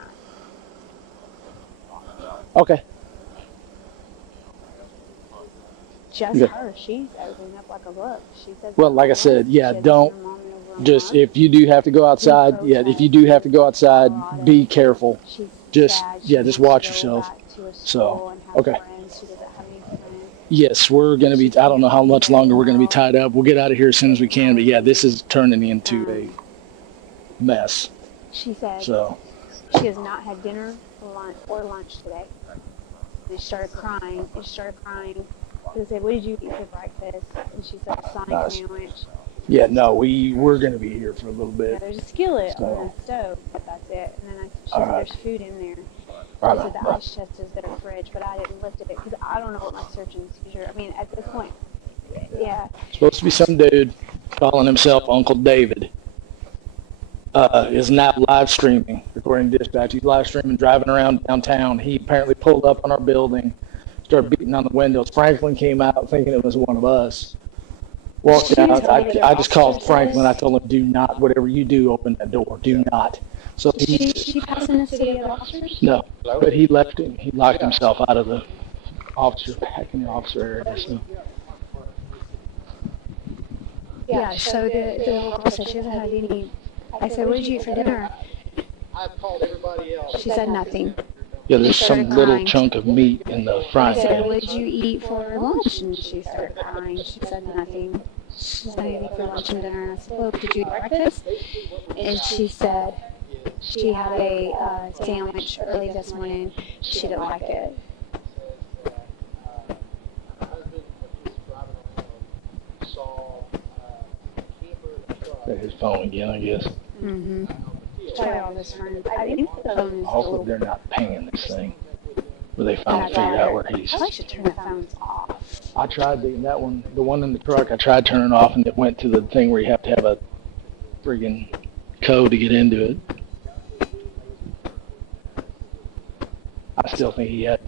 okay. Just her. She's opening up like a book. She says. Well, like I said, yeah, don't. Just if you do have to go outside, if you do have to go outside, be careful. Just just watch yourself. So, okay. Yes, we're going to be, I don't know how much longer we're going to be tied up. We'll get out of here as soon as we can. But yeah, this is turning into a mess. She said she has not had dinner or lunch today. And she started crying. I said, what did you eat for breakfast? And she said a Sonic sandwich. Yeah, no, we're going to be here for a little bit. Yeah, there's a skillet on the stove, but that's it. And then she said there's food in there. She said the ice chest is their fridge, but I didn't lift it because I don't know what my search and seizure. I mean, at this point, yeah. Supposed to be some dude calling himself Uncle David. Is now live streaming, according to dispatch. He's live streaming, driving around downtown. He apparently pulled up on our building, started beating on the windows. Franklin came out thinking it was one of us. Walked out. I just called Franklin. I told him, do not, whatever you do, open that door. Do not. So she passing us to the other officers? No, but he left him. He locked himself out of the officer, back in the officer area. So. Yeah, so the little girl said she hasn't had any. I said, what did you eat for dinner? She said nothing. Yeah, there's some little chunk of meat in the frying pan. I said, what did you eat for lunch? And she started crying. She said nothing. She said, I didn't eat for lunch and dinner. And I said, well, did you eat breakfast? And she said she had a sandwich early this morning. She didn't like it. His phone again, I guess. Mm-hmm. Try all this phone. I think the phone is hopefully they're not pinging this thing. Where they finally figured out where he's. I should turn the phones off. I tried that one, the one in the truck. I tried turning off, and it went to the thing where you have to have a friggin' code to get into it. I still think he had.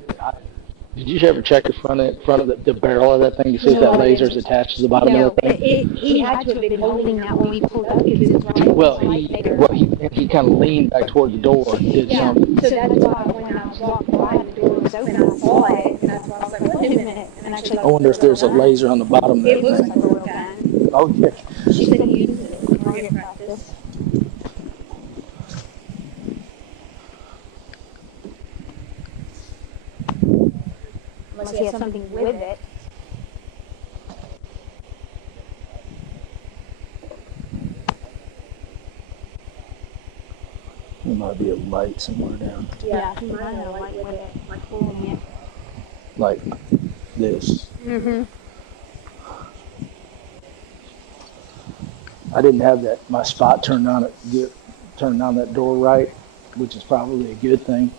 Did you ever check the front of the barrel of that thing to see if that laser is attached to the bottom of that thing? He had to have been holding that when we pulled up. Well, he kind of leaned back toward the door and did something. So that's why when I was walking by, the door was open. I saw it, and that's why I was like, wait a minute. And actually, I wonder if there's a laser on the bottom of that thing. It looks like a real gun. Oh yeah. She said he uses it in target practice. Unless he has something with it. There might be a light somewhere down. Yeah, he might have a light with it, like holding it. Like this. Mm-hmm. I didn't have my spot turned on that door right, which is probably a good thing.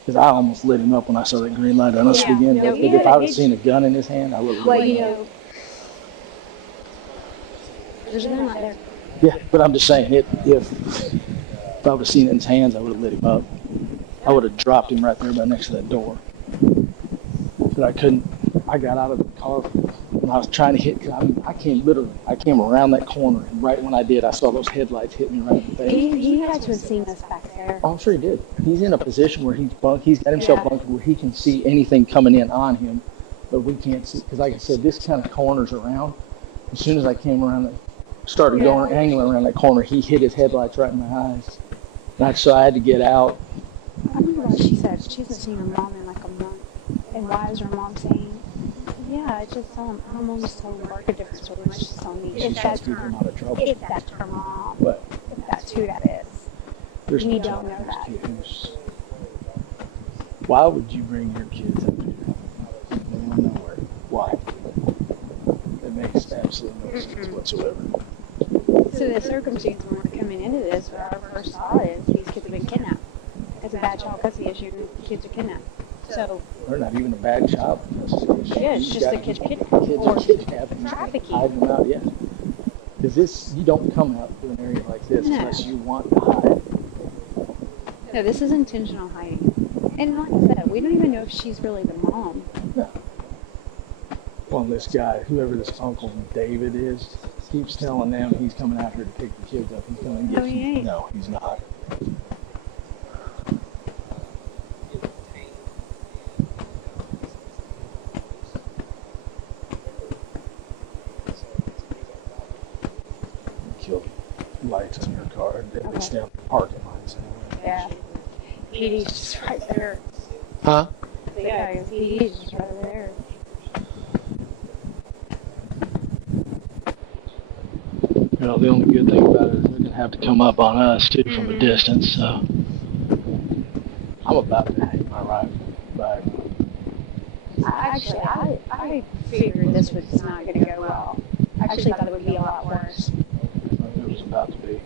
Because I almost lit him up when I saw that green light on us again. But if I would have seen a gun in his hand, I would have. Well, you know, there's a gun right there. Yeah, but I'm just saying, if I would have seen it in his hands, I would have lit him up. I would have dropped him right there by next to that door. But I couldn't. I got out of the car when I was trying to hit. I came around that corner, and right when I did, I saw those headlights hit me right in the face. He had to have seen us back there. Oh, I'm sure he did. He's in a position where he's got himself bunkered where he can see anything coming in on him, but we can't see. Because like I said, this kind of corners around. As soon as I came around, started going angling around that corner, he hit his headlights right in my eyes. And so I had to get out. I remember what she said. She hasn't seen her mom in like a month. And why is her mom saying? Yeah, I just saw her mom just told me a different story. She just told me if that's her mom. What? If that's who that is. You don't know that. Why would you bring your kids up here? Nowhere. Why? It makes absolutely no sense whatsoever. So the circumstance when we're coming into this, what our first thought is these kids have been kidnapped. It's a bad child custody issue and kids are kidnapped. So they're not even a bad child custody issue. Yeah, it's just a kid kidnapping or trafficking. Hiding them out, yeah. Because you don't come out to an area like this unless you want to hide. No, this is intentional hiding. And like I said, we don't even know if she's really the mom. No. Well, this guy, whoever this Uncle David is, keeps telling them he's coming out here to pick the kids up. He's going to get you. No, he's not. Killed lights on your car. It's down the parking lights. Yeah. PD's just right there. Huh? Yeah, PD's just right there. You know, the only good thing about it is they're going to have to come up on us, too, from a distance, so. I'm about to hang my rifle back. Actually, I figured this was not going to go well. I actually thought it would be a lot worse. It was about to be.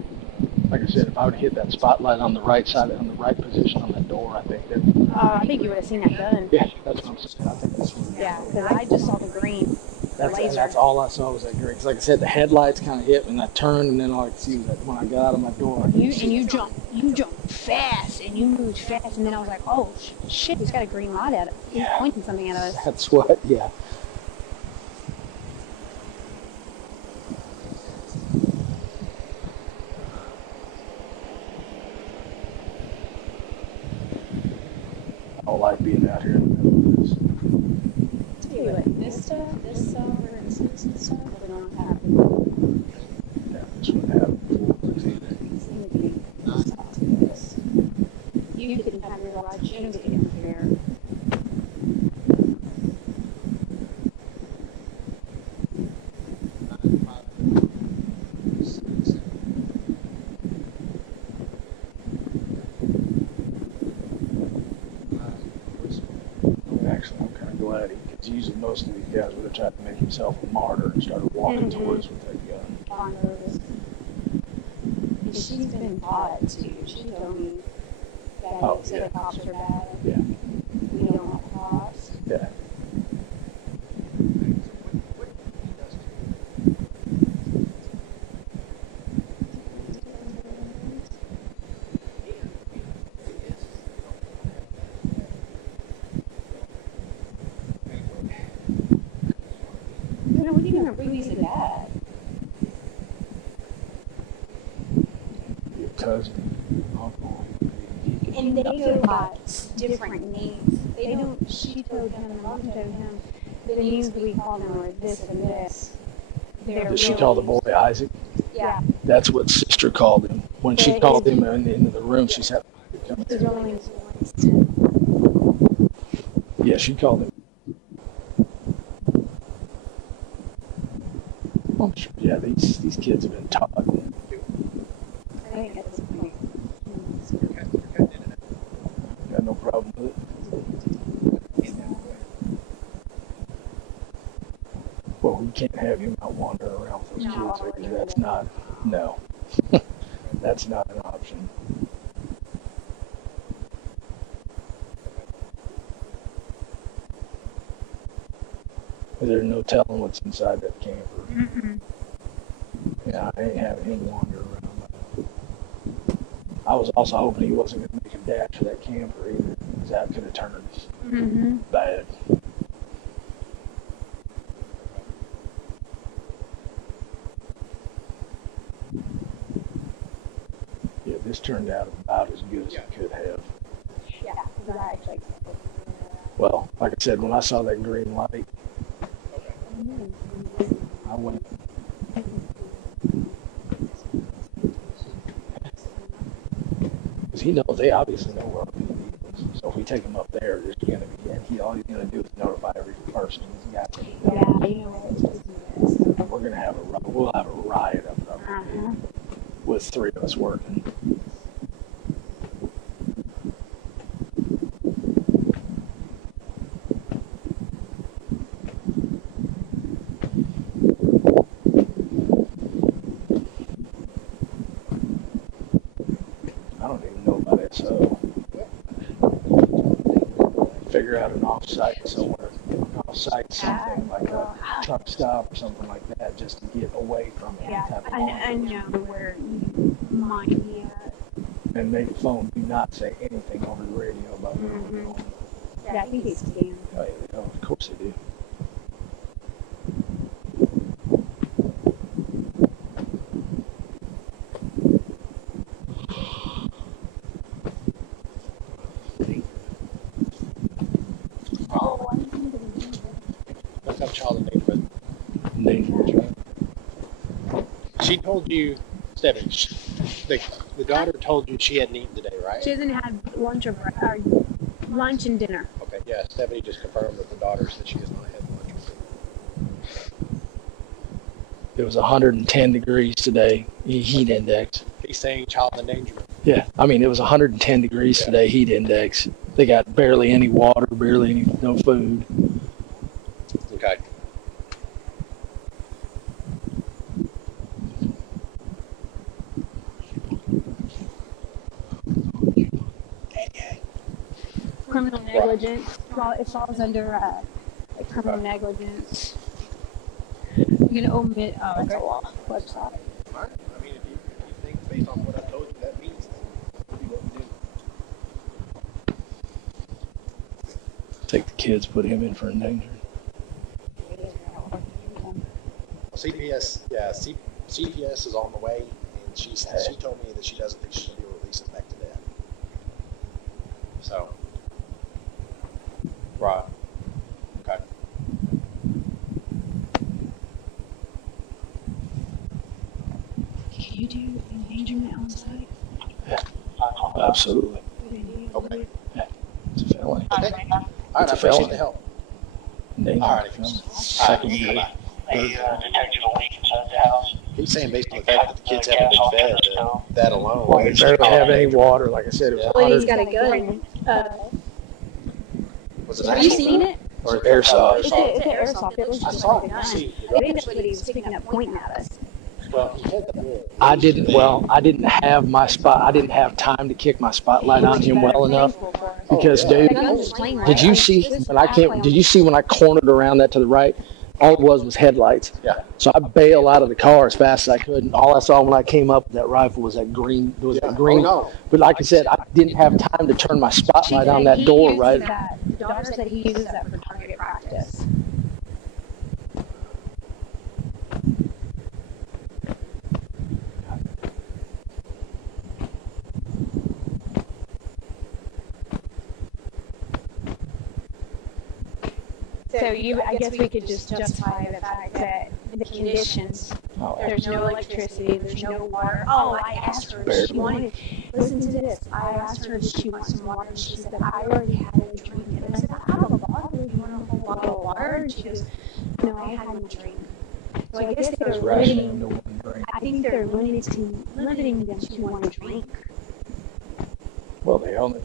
Like I said, if I would hit that spotlight on the right side, on the right position on that door, I think that. I think you would have seen that gun. Yeah, that's what I'm saying. I think that's what. Yeah, because I just saw the green. That's all I saw was that green. Because like I said, the headlights kind of hit, and I turned, and then all I could see was that when I got out of my door. You jumped fast, and you moved fast, and then I was like, oh shit, he's got a green light at it. He's pointing something at us. That's what. Yeah. I don't like being out here in the middle of this. Tell you what, this stuff, where it says and stuff, would not happen. Yeah, this one happened before. You couldn't have your ride shouldn't get in here. Actually, I'm kind of glad because usually most of these guys would have tried to make himself a martyr and started walking towards with that gun. And she's been taught too. She told me that the cops are bad. Yeah. We don't want cops. Yeah. No, we didn't release it that. Your cousin, uncle. And they go by different names. They don't, she told him, and mom told him, the names we call them are this and this. Did she call the boy Isaac? Yeah. That's what sister called him. When she called him into the room, she said, His real name's Winston. yeah, she called him. I'm sure, yeah, these kids have been taught. I think at this point. Got no problem with it. Well, we can't have him out wandering around with those kids. Because that's not, no. That's not an option. There's no telling what's inside that camper. Yeah, I ain't having him wander around. I was also hoping he wasn't going to make a dash for that camper either, because that could have turned bad. Yeah, this turned out about as good as it could have. Yeah, because I actually. Well, like I said, when I saw that green light, I went. Because he knows, they obviously know where our PD is. So if we take him up there, there's going to be, and all he's going to do is notify every person he's got. Yeah, you know what? We're going to have we'll have a riot up there with 3 of us working. I don't even know about SO. Figure out an off-site somewhere, off-site something like a truck stop or something like that, just to get away from any type of I know where you might be at. And make a phone do not say anything over the radio about where we're going. Yeah, I think he's scammed. Oh, yeah, of course they do. dangerous, right? She told you, Stephanie, the daughter told you she hadn't eaten today, right? She hasn't had lunch or lunch and dinner. Okay, yeah, Stephanie just confirmed that the daughter said she has not had lunch or dinner. It was 110 degrees today, heat index. He's saying child endangerment. Yeah, I mean, it was 110 degrees today, heat index. They got barely any water, no food. Okay. Criminal negligence. It falls under criminal negligence. You can omit it's a law website. I mean, if you think based on what I told you that means, then what we do. Take the kids, put him in for endangered. CPS, yeah, CPS is on the way, and she told me that she doesn't think she's going to be able to release us back to dad. So, right, okay. Can you do endangerment on site? Yeah, absolutely. Okay. Yeah, it's a felony. Okay. All right, I appreciate the help. Endangered. All right, Second degree. Detected a leak inside the house. He's saying based on the fact that the kids haven't been fed, that alone. Well, they barely have any water. Like I said, it was Well, he's 100. got a gun. Was it Have you seen it? Or airsoft. It's an airsoft. It looks I just saw like a it. gun. See, I think that's what he was picking up, pointing at us. Well, he had the bull. I didn't have my spot. I didn't have time to kick my spotlight on him well enough. Because, dude, did you see when I cornered around that to the right? All it was headlights. Yeah. So I bailed out of the car as fast as I could, and all I saw when I came up with that rifle was that green. It was green. Oh, no. But like I said, I didn't have time to turn my spotlight on that door, right? The daughter said he uses that for target practice. So I guess we could just justify the fact that the conditions, there's no electricity, there's no water. Oh, I asked her if she wanted, listen to this, I asked her if she wants some water, and she said, I already had a drink. And I said, I have a bottle, you want a whole bottle of water? And she goes, no, I had a drink. So I guess they're limiting, I think they're limiting them to one drink. Well, they only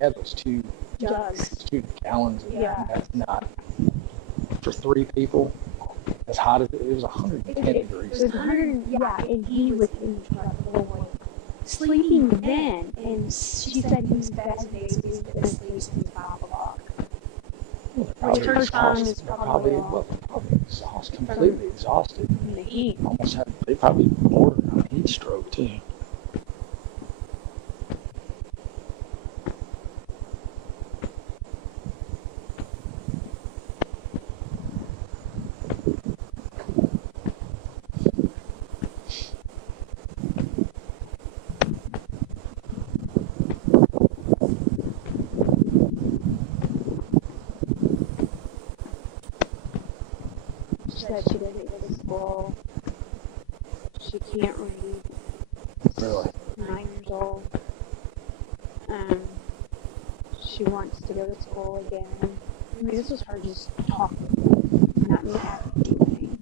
had those two Jugs. 2 gallons. Yeah. That's not for 3 people. As hot as it was 110 degrees. It was 100, yeah, and he was in trouble, sleeping then. And she said he was best days, he was best days since 5 o'clock. Which her time is probably completely exhausted. in the heat. They probably bordered on heat stroke too. She said she doesn't go to school. She can't read. Really? 9 years old. She wants to go to school again. I mean, this was her just talking, not me having anything.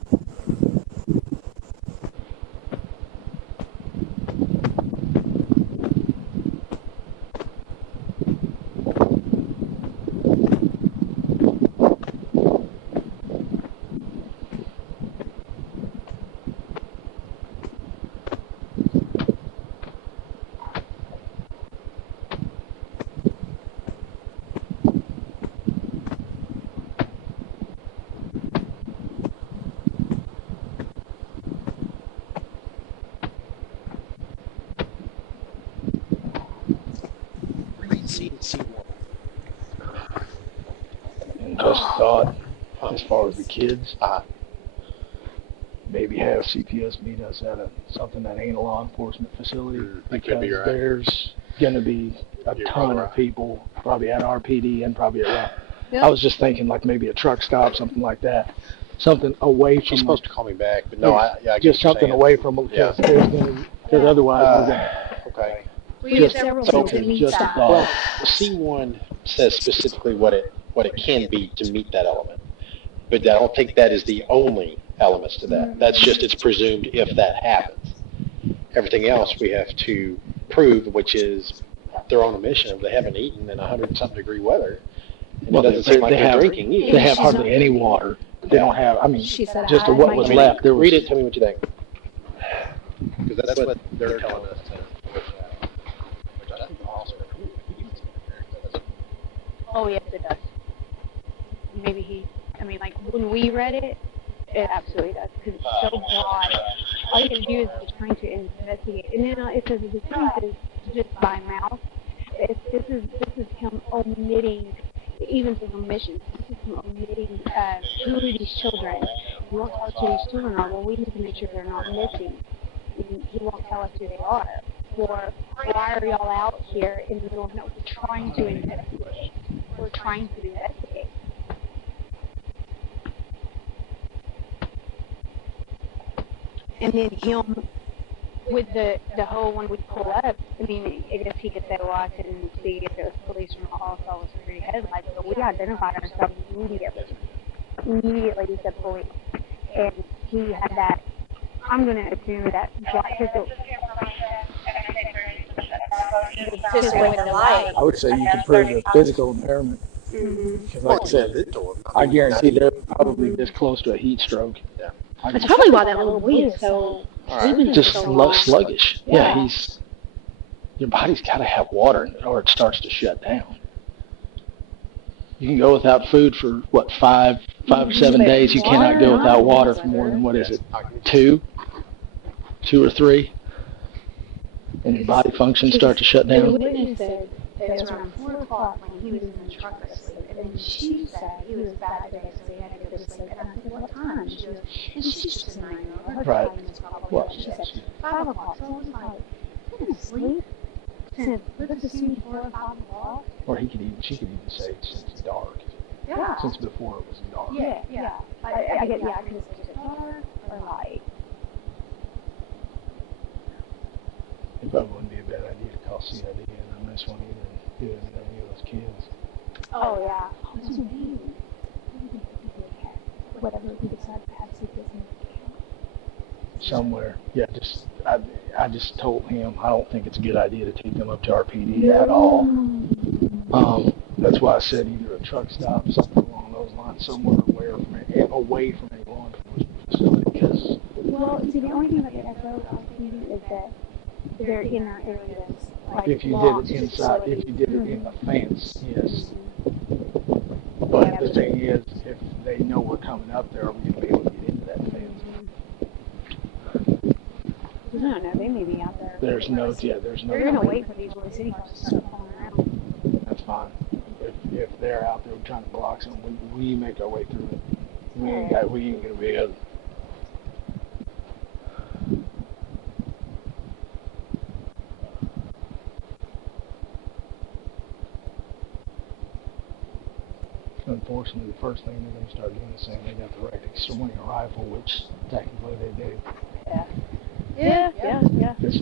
And just thought, as far as the kids, maybe have CPS meet us at something that ain't a law enforcement facility, because there's going to be a ton of people, probably at RPD and probably at I was just thinking like maybe a truck stop, something like that. something away from. She's supposed to call me back, but no, yeah, I just something away from them because because otherwise we're gonna. Okay. We have several things that meet that. Well, C1 says specifically what it can be to meet that element, but I don't think that is the only elements to that. That's just it's presumed if that happens. Everything else we have to prove, which is their own emission. If they haven't eaten in 100-something degree weather, and it doesn't seem like they're drinking either. They have hardly any water. They don't have. I mean, just what was left. There was, read it. Tell me what you think. Because that's what they're telling us. Oh, yes, it does. Maybe like when we read it, it absolutely does, because it's so broad. All you can do is just trying to investigate. And then it says the truth is just by mouth. This is him omitting, even through omissions, this is him omitting who are these children. He won't tell us who these children are. Well, we need to make sure they're not missing. He won't tell us who they are. Or why are y'all out here in the middle of nowhere trying to investigate? We're trying to investigate. And then him with the whole when we pull up, I mean, I guess he could say, well, I couldn't see if there was police from all solid security headlights, but we identified ourselves immediately. Immediately we said police. And he had that, I'm going to assume that black pistol. I would say you can prove a physical impairment. Because like I said, I guarantee they're probably this close to a heat stroke. Yeah. That's probably why that little boy is so just sluggish. Yeah, your body's got to have water or it starts to shut down. You can go without food for what 5 or 7 days. You cannot go without water for more than what is it, 2 or 3, and your body functions start to shut down. The witness said it was around 4 o'clock when he was in the truck asleep, and then she said he was bad today, so he had to go to sleep. And I said, what time? She goes, and she's just a 9-year-old. Right. Well, she said 5 o'clock. So I was like, you've been asleep since, let's assume 4 or 5 o'clock. Or she could even say since dark. Yeah. Since before it was dark. Yeah. I get, I can say it's dark or light. It probably wouldn't be a bad idea to call CID and on this one either and do it any of those kids. Oh, yeah. So maybe whatever we decide to have CPS in somewhere. Yeah, I just told him I don't think it's a good idea to take them up to our PD at all. That's why I said either a truck stop, something along those lines, somewhere away from a law enforcement facility. Because well, see, the only thing about the SO is that they're in our areas. Like if you did it inside, if you did it in the fence, yes. But the thing is, if they know we're coming up there, are we going to be able to get into that fence? I don't know, they may be out there. There's no. They're going to wait for these Royse City cars to start falling around. That's fine. If they're out there trying to block something, we make our way through it. We ain't going to be able. Unfortunately, the first thing they're going to start doing is saying they got the right to swing a rifle, which technically they do. Yeah.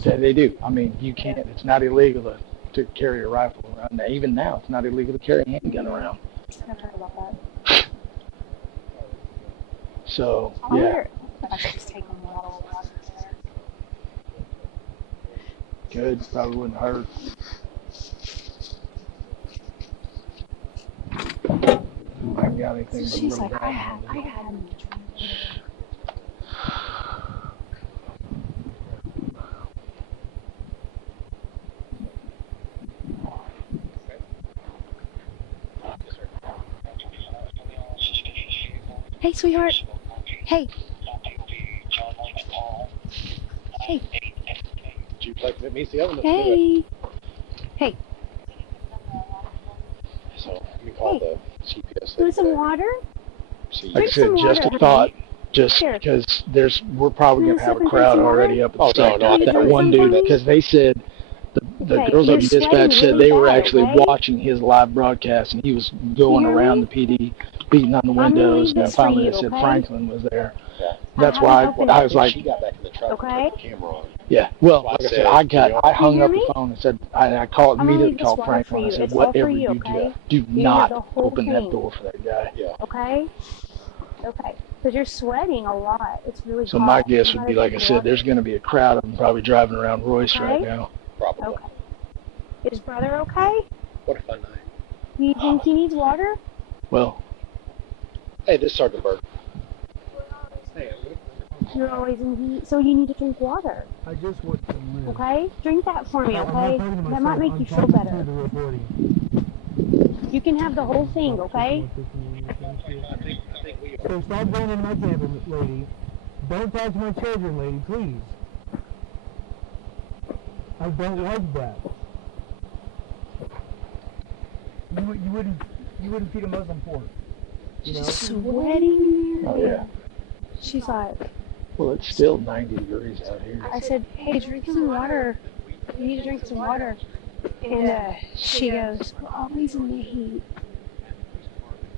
They do. I mean, you can't. It's not illegal to carry a rifle around. Now, even now, it's not illegal to carry a handgun around. I've heard about that. So, I wonder if I should just take them all. Good. Probably wouldn't hurt. I ain't got anything but she's a little like, I had them. Hey, sweetheart. Hey. Hey. Do you like that meets the other? Hey. Hey. So let me call the CPS. Want some water? Like I said, just a thought. Just because we're probably going to have a crowd already up at the that one dude, because they said the girls up in dispatch said they were actually watching his live broadcast, and he was going around the PD beating on the windows, and then this for finally you, they said okay? Franklin was there. Yeah. That's I why haven't opened I it. was like, She got back in the truck Okay. and turned the camera on. yeah. Well, like I said, I hung hear up me? the phone and said, I called I'm gonna immediately leave this called water for Franklin. I you. said, It's all for whatever you, you okay? do You can have not the whole open that thing. door for that guy. Yeah. Okay? Okay. Because you're sweating a lot. It's really So hot. my guess You would be, gotta like I drink said, water. there's going to be a crowd of them probably driving around Royce right Okay? now. Probably. Okay. Is brother okay? What a fun night. You think he needs water? Well, hey, this is Sergeant Burke. You're always in heat, so you need to drink water. I just want to live. Okay? Drink that for me, I'm not okay? talking to That myself, might make I'm you feel talking better. to the reporting. You can have the whole thing, okay? So stop going into my camper, lady. Don't talk to my children, lady, please. I don't like that. You wouldn't feed a Muslim pork. You know? She's sweating. Oh, yeah. She's like, Well, it's still 90 degrees out here. I said, hey, drink some water. You need to drink some water. And she goes, we're always in the heat.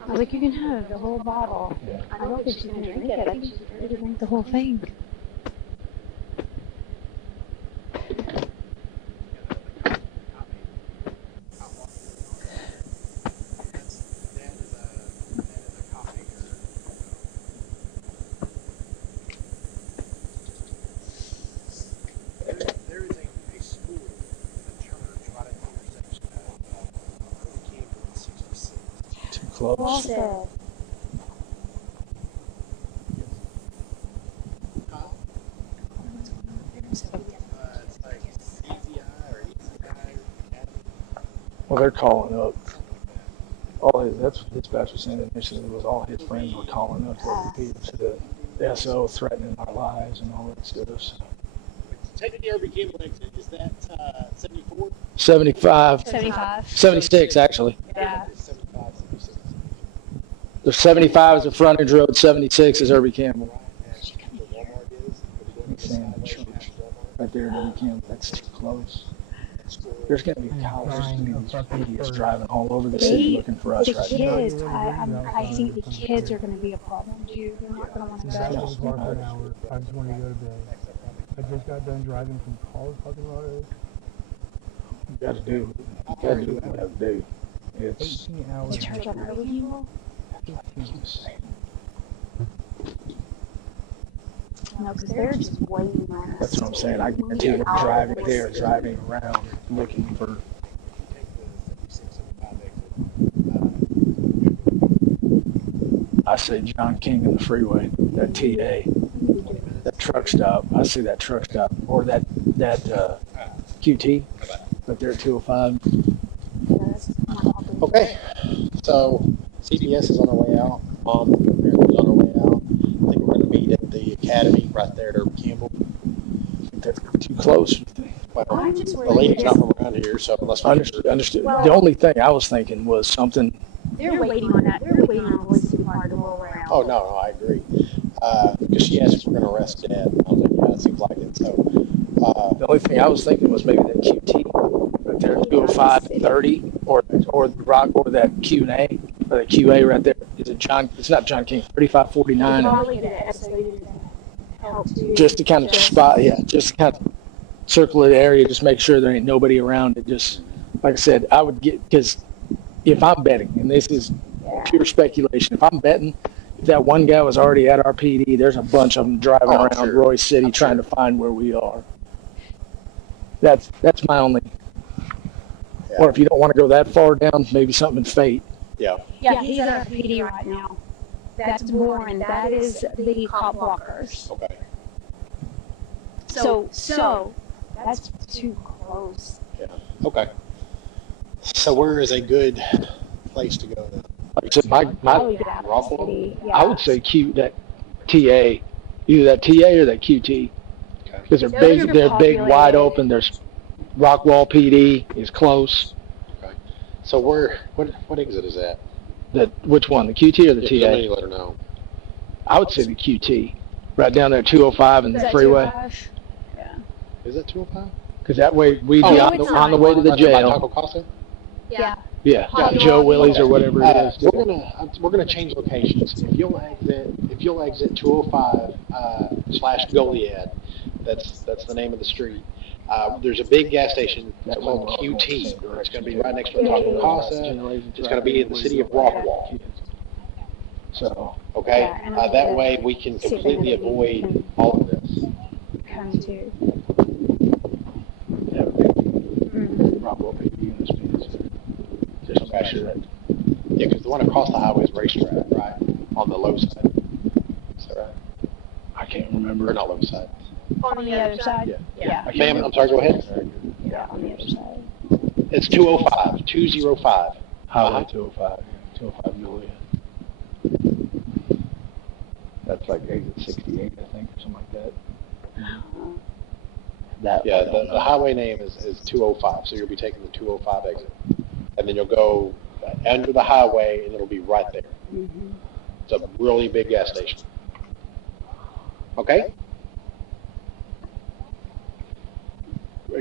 I was like, you can have the whole bottle. I don't think she's going to drink it. I think she's ready to drink the whole thing. There is a school, a church, right at the intersection of Campbell and 66. Too close. Well said. It's like CTI or ECI Academy. Well, they're calling up. That's what dispatch was saying initially, was all his friends were calling up to the SO threatening our lives and all that stuff. So. Take the Urban Campbell exit. Is that 74? 75. 75. 76, actually. Yeah. 75, 76. The 75 is the frontage road, 76 is Irby Campbell. He's saying the church right there at Irby Campbell, that's too close. There's going to be these idiots driving all over the city looking for us right now. Kids, I think the kids are going to be a problem too. They're not going to want to That go. was hard for an hour. I just want to go to bed. I just got done driving from Colorado. You got to do what you got to do. It's 18 hours. The church on Irby Campbell? No, because they're just waiting on us. That's what I'm saying. I guarantee they're driving around looking for. I say John King in the freeway, that TA, that truck stop. I see that truck stop, or that QT, but they're at 205. Okay, so CPS is on our way out. Mom apparently is on our way out. I think we're going to meet at the academy right there at Urban Campbell. That's too close. Well, the lady's not from around here, so unless we Understood. The only thing I was thinking was something. They're waiting on that. They're waiting on Royce to car to roll around. Oh, no, I agree. Because she asked if we're going to arrest Dad. I was like, yeah, it seems like it. So, the only thing I was thinking was maybe that QT right there, 205 and 30, or the rock, or that Q&A, or the QA right there. Is it John? It's not John King. 3549. Just to kind of spot, just to kind of circle the area, just make sure there ain't nobody around it. Just like I said, I would get, because if I'm betting, and this is pure speculation, if I'm betting, if that one guy was already at our PD, there's a bunch of them driving around Royce City trying to find where we are. That's my only. Yeah. Or if you don't want to go that far down, maybe something in fate. Yeah. Yeah, he's at our PD right now. That's Bourne. That is the cop blockers. Okay. So that's too close. Yeah. Okay. So where is a good place to go then? Like I said, my I would say that TA, either that TA or that QT, because they're big, wide open. There's Rockwall PD is close. Okay. So what exit is that? Which one, the QT or the TA? Let her know. I would say the QT, right down there, 205 and the freeway. Yeah. Is that 205? Because that way we'd be on the way to the jail. Taco Casa? Yeah. Yeah, Joe Willie's or whatever it is. We're gonna change locations. If you'll exit 205 / Goliad, that's the name of the street. There's a big gas station. It's called QT. It's going to be right next to Taco Casa. It's going to be in the city of Rockwall. So okay, that way we can completely avoid all of this. Come to. Rockwall PD in this means just to make sure that. Yeah, because the one across the highway is racetrack, right? On the low side. Is that right? I can't remember. Or not low side. On the other side? Yeah. Ma'am, I'm sorry, go ahead. Yeah, on the other side. It's 205. 205. Highway 205. 205 Julia. That's like exit 68, I think, or something like that. The highway name is 205, so you'll be taking the 205 exit. And then you'll go under the highway, and it'll be right there. Mm-hmm. It's a really big gas station. Okay?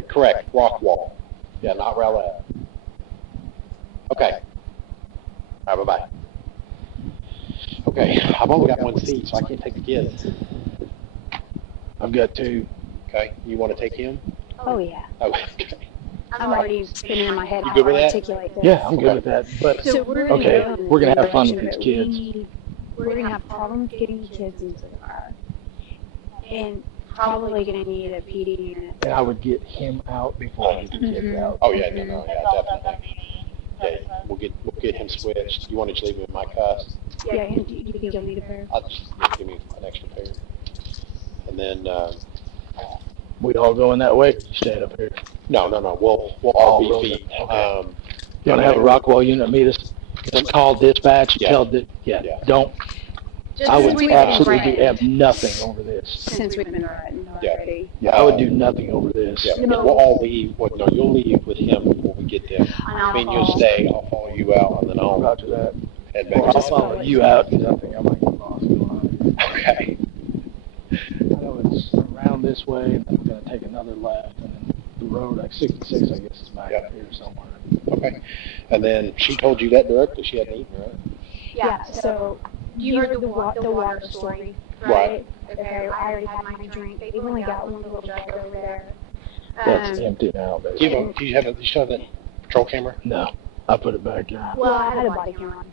Correct, Rockwall. Yeah, not Rowlett. Okay. All right, bye-bye. Okay, I've only got one seat, so I can't take the kids. I've got two. Okay, you want to take him? Oh, yeah. Okay. I'm already spinning in my head how to articulate this. Yeah, I'm good with that. But so we're gonna have fun with these kids. We're going to have problems getting the kids into the car. And probably going to need a PD unit. And I would get him out before I get the kids out. Oh, yeah, no, definitely. Yeah, we'll get him switched. You want to just leave him in my cuffs? Yeah, you think you'll need a pair? I'll just give me an extra pair. And then we all going that way. You staying up here? No. We'll all be feet. Okay. You want to have a Rockwall unit meet us? Call dispatch. Tell that. Don't. I would absolutely have nothing over this. Since we've been riding already. Yeah, I would do nothing over this. Yeah, we'll all leave. Well, no, you'll leave with him before we get there. I mean, you'll stay. I'll follow you out, and then I'll Roger that. head back. I'll follow you out because I think I might get lost. Okay. I know it's around this way, and then we're going to take another left, and then the road, like 66, I guess, is back up here somewhere. Okay. And then she told you that directly. She hadn't eaten, right? Yeah, so you heard the water story, right? Okay, I already had my drink. They've only got one little jug over there. That's empty now, baby. Do you still have that patrol camera? No, I put it back in. Well, I had a body camera on,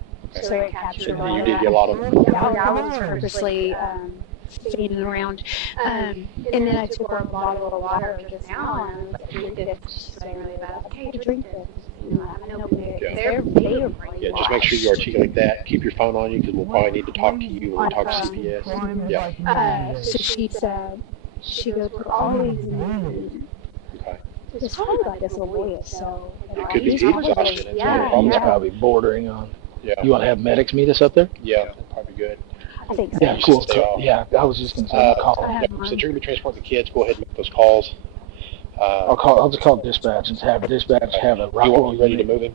so it captured all You of did that. get a lot of them? Yeah, I was purposely feeding around. And then I took a bottle of water just now, and I was like, drink this. She's saying really bad. Okay, drink this. You know, I haven't opened it. They are Yeah, just make sure you articulate that. Keep your phone on you because we'll probably need to talk to you when we talk to CPS. Yeah. So she said, she goes, we're always in Okay. it's probably like this little boy, so. It could be heat exhaustion. He's probably bordering on. Yeah. You want to have medics meet us up there? Yeah, that's probably good. I think so. Yeah, cool. Yeah, I was just going to say, call. Since you're going to be transporting the kids, go ahead and make those calls. I'll just call dispatch and have dispatch have a Rockwall. You ready to move him?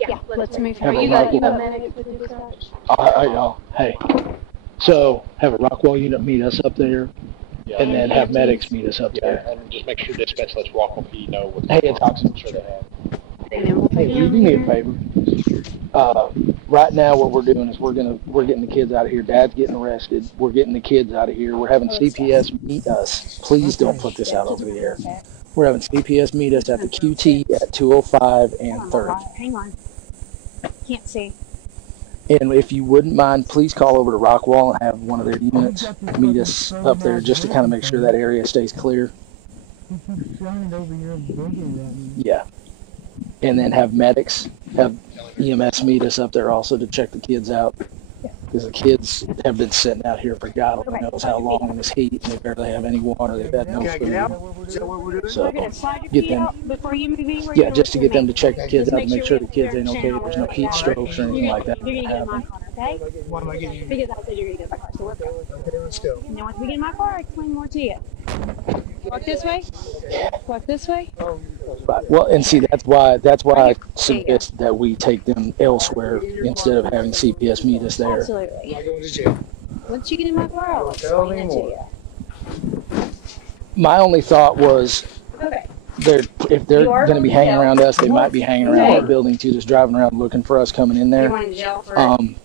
Yeah, let's move him. Have Are a you Rockwall. got medics with dispatch? Y'all, hey. So have a Rockwall unit meet us up there, and then have medics meet us up there. And just make sure dispatch lets Rockwall PD know what. Hey, it's oxygen. Sure they have. Hey, do me a favor. Right now, what we're doing is we're getting the kids out of here. Dad's getting arrested. We're getting the kids out of here. We're having CPS meet us. Please don't put this out over the air. We're having CPS meet us at the QT at 205 and 3rd. Hang on. Can't see. And if you wouldn't mind, please call over to Rockwall and have one of their units meet us up there just to kind of make sure that area stays clear. Yeah. And then have medics, have EMS meet us up there also to check the kids out. Because the kids have been sitting out here for God only knows how long in this heat, and they barely have any water. They've had no food. So get them, yeah, just to get them to check the kids out to make sure the kids ain't okay. There's no heat strokes or anything like that. You're going to get in my car, okay? What am I getting? Because I said you're going to get in my car, so let's go. Okay, let's go. And then once we get in my car, I'll explain more to you. Walk this way? Walk this way? Right. Well, and see, that's why I suggest that we take them elsewhere instead of having CPS meet us there. Absolutely. Once you get in my car, I'll explain it to you. My only thought was, if they're going to be hanging around us, they might be hanging around the building too, just driving around looking for us coming in there.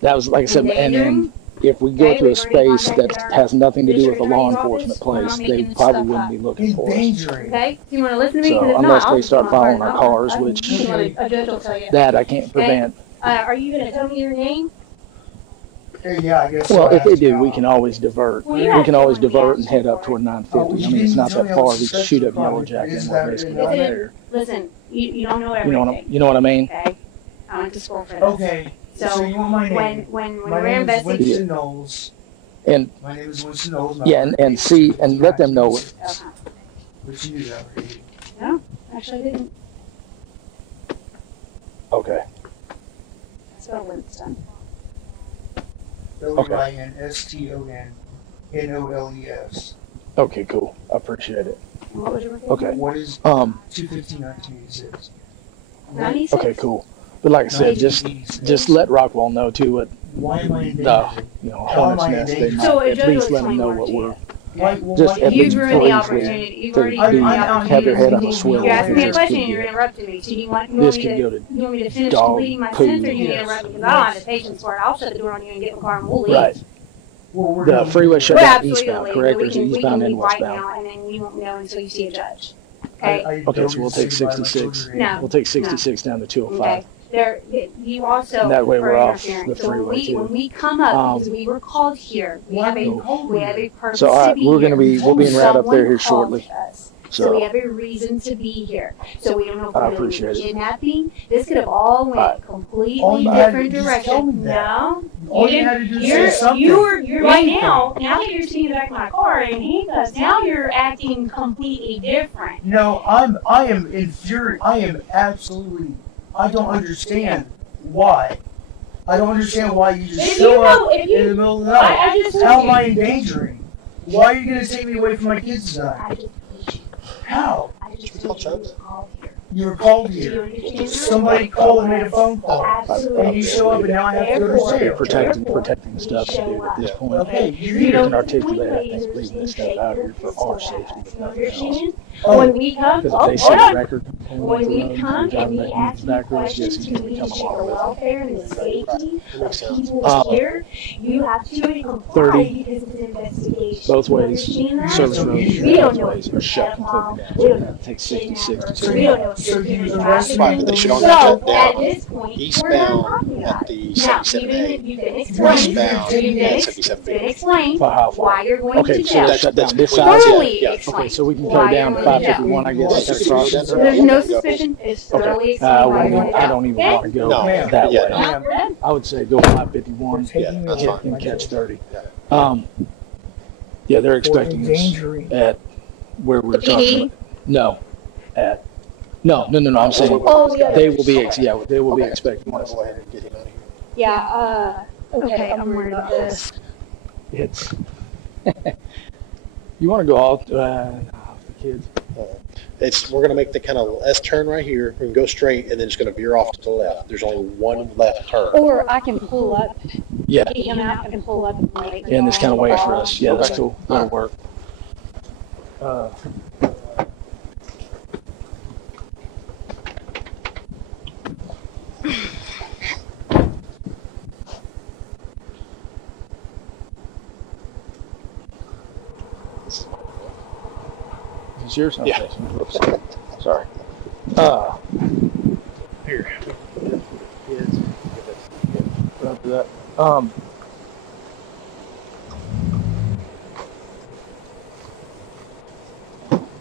That was like I said, and then if we go to a space that has nothing to do with a law enforcement place, they probably wouldn't be looking for us. Okay? Do you want to listen to me? So unless they start following our cars, which A judge will tell you. that I can't prevent. Are you going to tell me your name? Yeah, I guess. Well, if they do, we can always divert. Well, We can always divert and head up toward 950. I mean, it's not that far. We can shoot up Yellow Jacket and we're basically right there. Listen, you don't know everything. You know what I mean? Okay. I went to school for this. Okay. So you want my name? When my we're name is investigating. Winston Knowles. And my name is Winston Knowles. Yeah, and see and let them know. Which you knew that already. No, actually I didn't. Okay. Spell Winston. WINSTONNOLES. Okay, cool. I appreciate it. What was your Okay. What is 215-1986? 96? Okay, cool. But like I said, just let Rockwell know too what Hornet's Nest. They might at least let them know what we're. Just at least briefly have their head on a swivel. You're asking me a question and you're interrupting me. So you want me to finish completing my sentence, or you interrupt me because I don't have the patience for it. I'll shut the door on you and get in the car and we'll leave. Right. The freeway shut down eastbound, correct? Or is it eastbound and westbound? Now, and then you won't know until you see a judge. Okay. Okay, so we'll take 66. No. We'll take 66 down to 205. Okay. You also and that way we're off interference. the freeway So when we come up, because we were called here, we have a purpose so to be we're here. going to be we'll be in route up there here shortly. So we have a reason to be here. So we don't know if I we're going to appreciate be it. kidnapping. This could have all went completely different direction. No, you're right now. Now that you're sitting in the back of my car in handcuffs, now you're acting completely different. No, I am infuriated. I am absolutely. I don't understand why. I don't understand why you just show up in the middle of the night. How am I endangering? Why are you going to take me away from my kids tonight? How? You were called here. Somebody called and made a phone call. And you show up and now I have to go to jail. Protecting stuff to do at this point. Okay, You can articulate, I think, leaving this stuff out here for our safety. If nothing else. When we come, Because if they see a record when we come and we driving ask you back roads, yes, questions, he's we going to need to come check the along with it. welfare and the safety of people here. You have to comply 30 because it's an investigation. both ways, Understand that? service roads We don't both know ways are shut completely We down. don't know. It takes 66 to So we don't know if So you're you doing arrested Fine, but they should only So shut at down this point, we're not eastbound talking at about the it. Now, 77A, you've been explained. westbound You've at been 77B. explained For how far? why you're going Okay, to so jail. they shut down this Thoroughly side. Thoroughly Yeah. explained. Okay, so we can go why down you're to going to jail. 551, I guess. Yes, That's you across. should. There's no suspicion. It's thoroughly explained why you're going to jail. I don't even want to go No, that yeah, way. no. I would say go 551 Yeah, that's fine. and catch 30. Yeah. Yeah, they're expecting us at where we're talking about. No, at no. I'm saying they will be they will be expecting us. Go ahead and get him out of here. Yeah, okay, I'm worried about this. It's you want to go all the kids. We're going to make the kind of S turn right here. We can go straight, and then it's going to veer off to the left. There's only one left turn. Or I can pull up. Yeah. Come out and pull up and wait. And this kind of wait for us. Yeah, that's cool. That'll work. Is this yours? Okay. Yeah. Oops. Sorry. Here. Kids. Don't do that.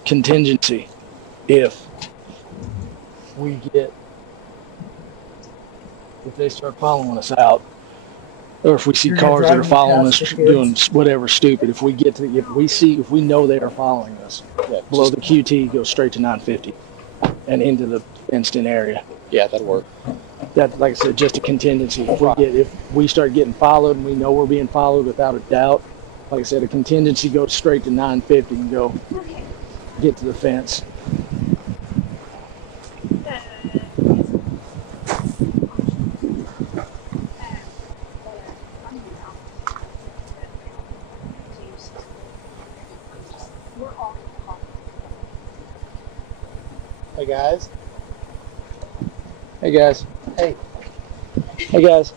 Contingency. If they start following us out, or if we see cars that are following us doing whatever stupid, if we know they are following us, below the QT, go straight to 950 and into the fenced-in area. Yeah, that'll work. That, like I said, just a contingency. If we start getting followed and we know we're being followed without a doubt, like I said, a contingency goes straight to 950 and go get to the fence. Hey guys. Hey guys. Hey. Hey guys.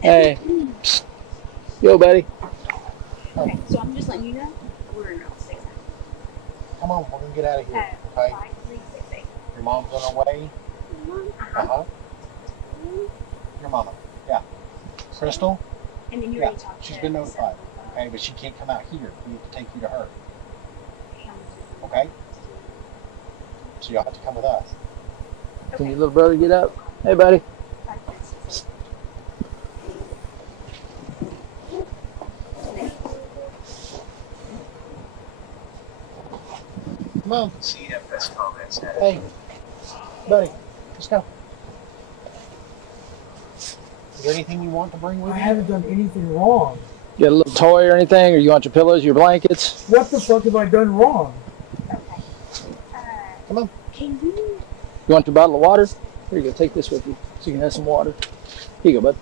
Hey. Psst. Yo, buddy. Okay, so I'm just letting you know we're not safe. Come on, we're gonna get out of here. Okay. 5368. Your mom's on her way. Uh-huh. Your mama. Yeah. Crystal? And then you Yeah. already talked to She's been notified. Okay, but she can't come out here. We have to take you to her. Okay? So you'll have to come with us. Can your little brother get up? Hey, buddy. Come on. Hey, buddy, let's go. Is there anything you want to bring with you? I haven't done anything wrong. You got a little toy or anything, or you want your pillows, your blankets? What the fuck have I done wrong? Come on. You want your bottle of water? Here you go. Take this with you, so you can have some water. Here you go, bud.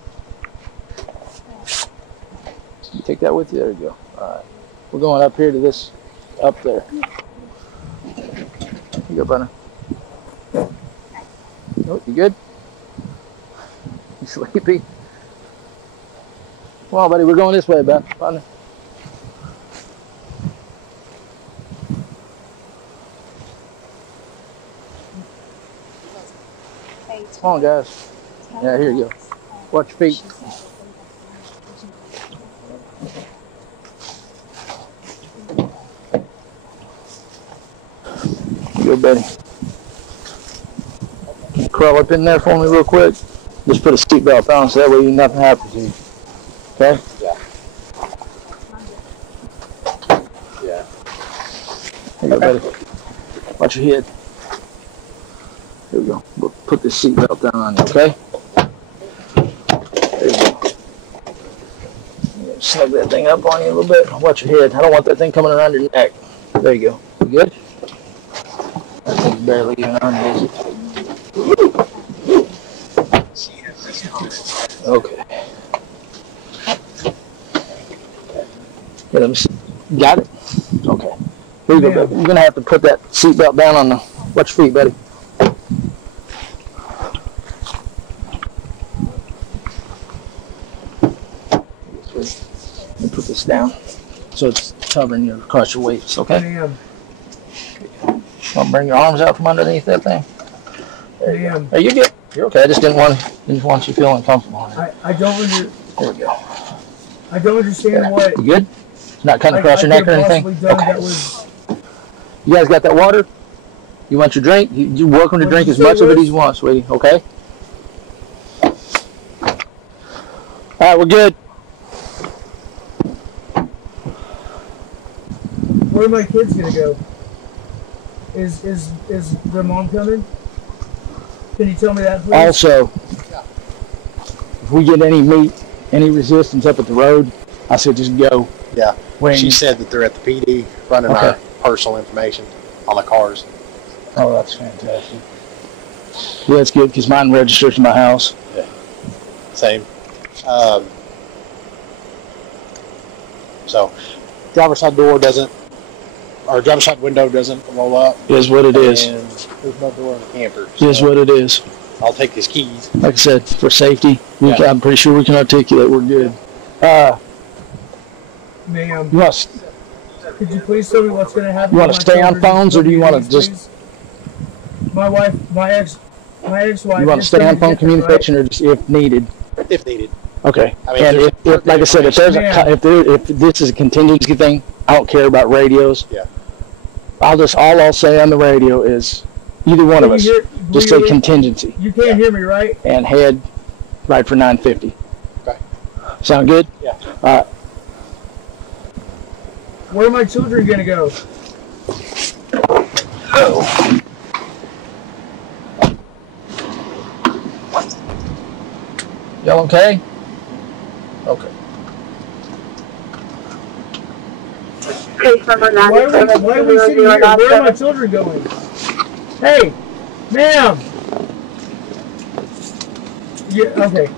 You take that with you. There you go. All right. We're going up here to this, up there. Here you go, buddy. Nope, you good? You sleepy? Come on, buddy. We're going this way, bud. Partner. Come on, guys. Yeah, here you go. Watch your feet. Here you go, buddy. Can you crawl up in there for me real quick? Just put a seatbelt on so that way nothing happens to you. Okay? Yeah. Yeah. Here you go, buddy. Watch your head. Here we go. We'll put this seatbelt down on you, okay? There you go. Snug that thing up on you a little bit. Watch your head. I don't want that thing coming around your neck. There you go. You good? That thing's barely even on you. Okay. Here, let me see. Got it? Okay. Here you go, baby. You're going to have to put that seatbelt down on the... Watch your feet, buddy. Put this down so it's covering you across your waist, okay? I'll bring your arms out from underneath that thing. There you go. Hey, you're good. You're okay. I just didn't want you feeling uncomfortable. I don't There we go. I don't understand what. You good? Not cutting across your neck or anything? Okay. You guys got that water? You want your drink? You're welcome to drink as much of it as you want, sweetie, okay? All right, we're good. Where are my kids gonna go? Is their mom coming? Can you tell me that, please? Also, if we get any meat, any resistance up at the road, I said just go. Yeah. She said that they're at the PD running our personal information on the cars. Oh, that's fantastic. Yeah, that's good because mine registers to my house. Yeah. Same. So, driver's side door doesn't, or driver's side window doesn't roll up. Is what it is. And there's no door in the camper. Is what it is. I'll take his keys. Like I said, for safety, I'm pretty sure we can articulate. We're good. Ma'am, could you please tell me what's going to happen? You want to stay on phones, or do you want to just? My ex-wife. You want to stay on phone communication, or just if needed? If needed. Okay. I mean, and if like I said, if this is a contingency thing, I don't care about radios. Yeah. All I'll say on the radio is either one of us. Just say contingency. You can't hear me, right? And head right for 950. Okay. Sound good? Yeah. All right. Where are my children gonna go? Oh. Y'all okay? Okay. Case number 9. Why are we sitting here? Where are my children going? Hey, ma'am. Yeah. Okay.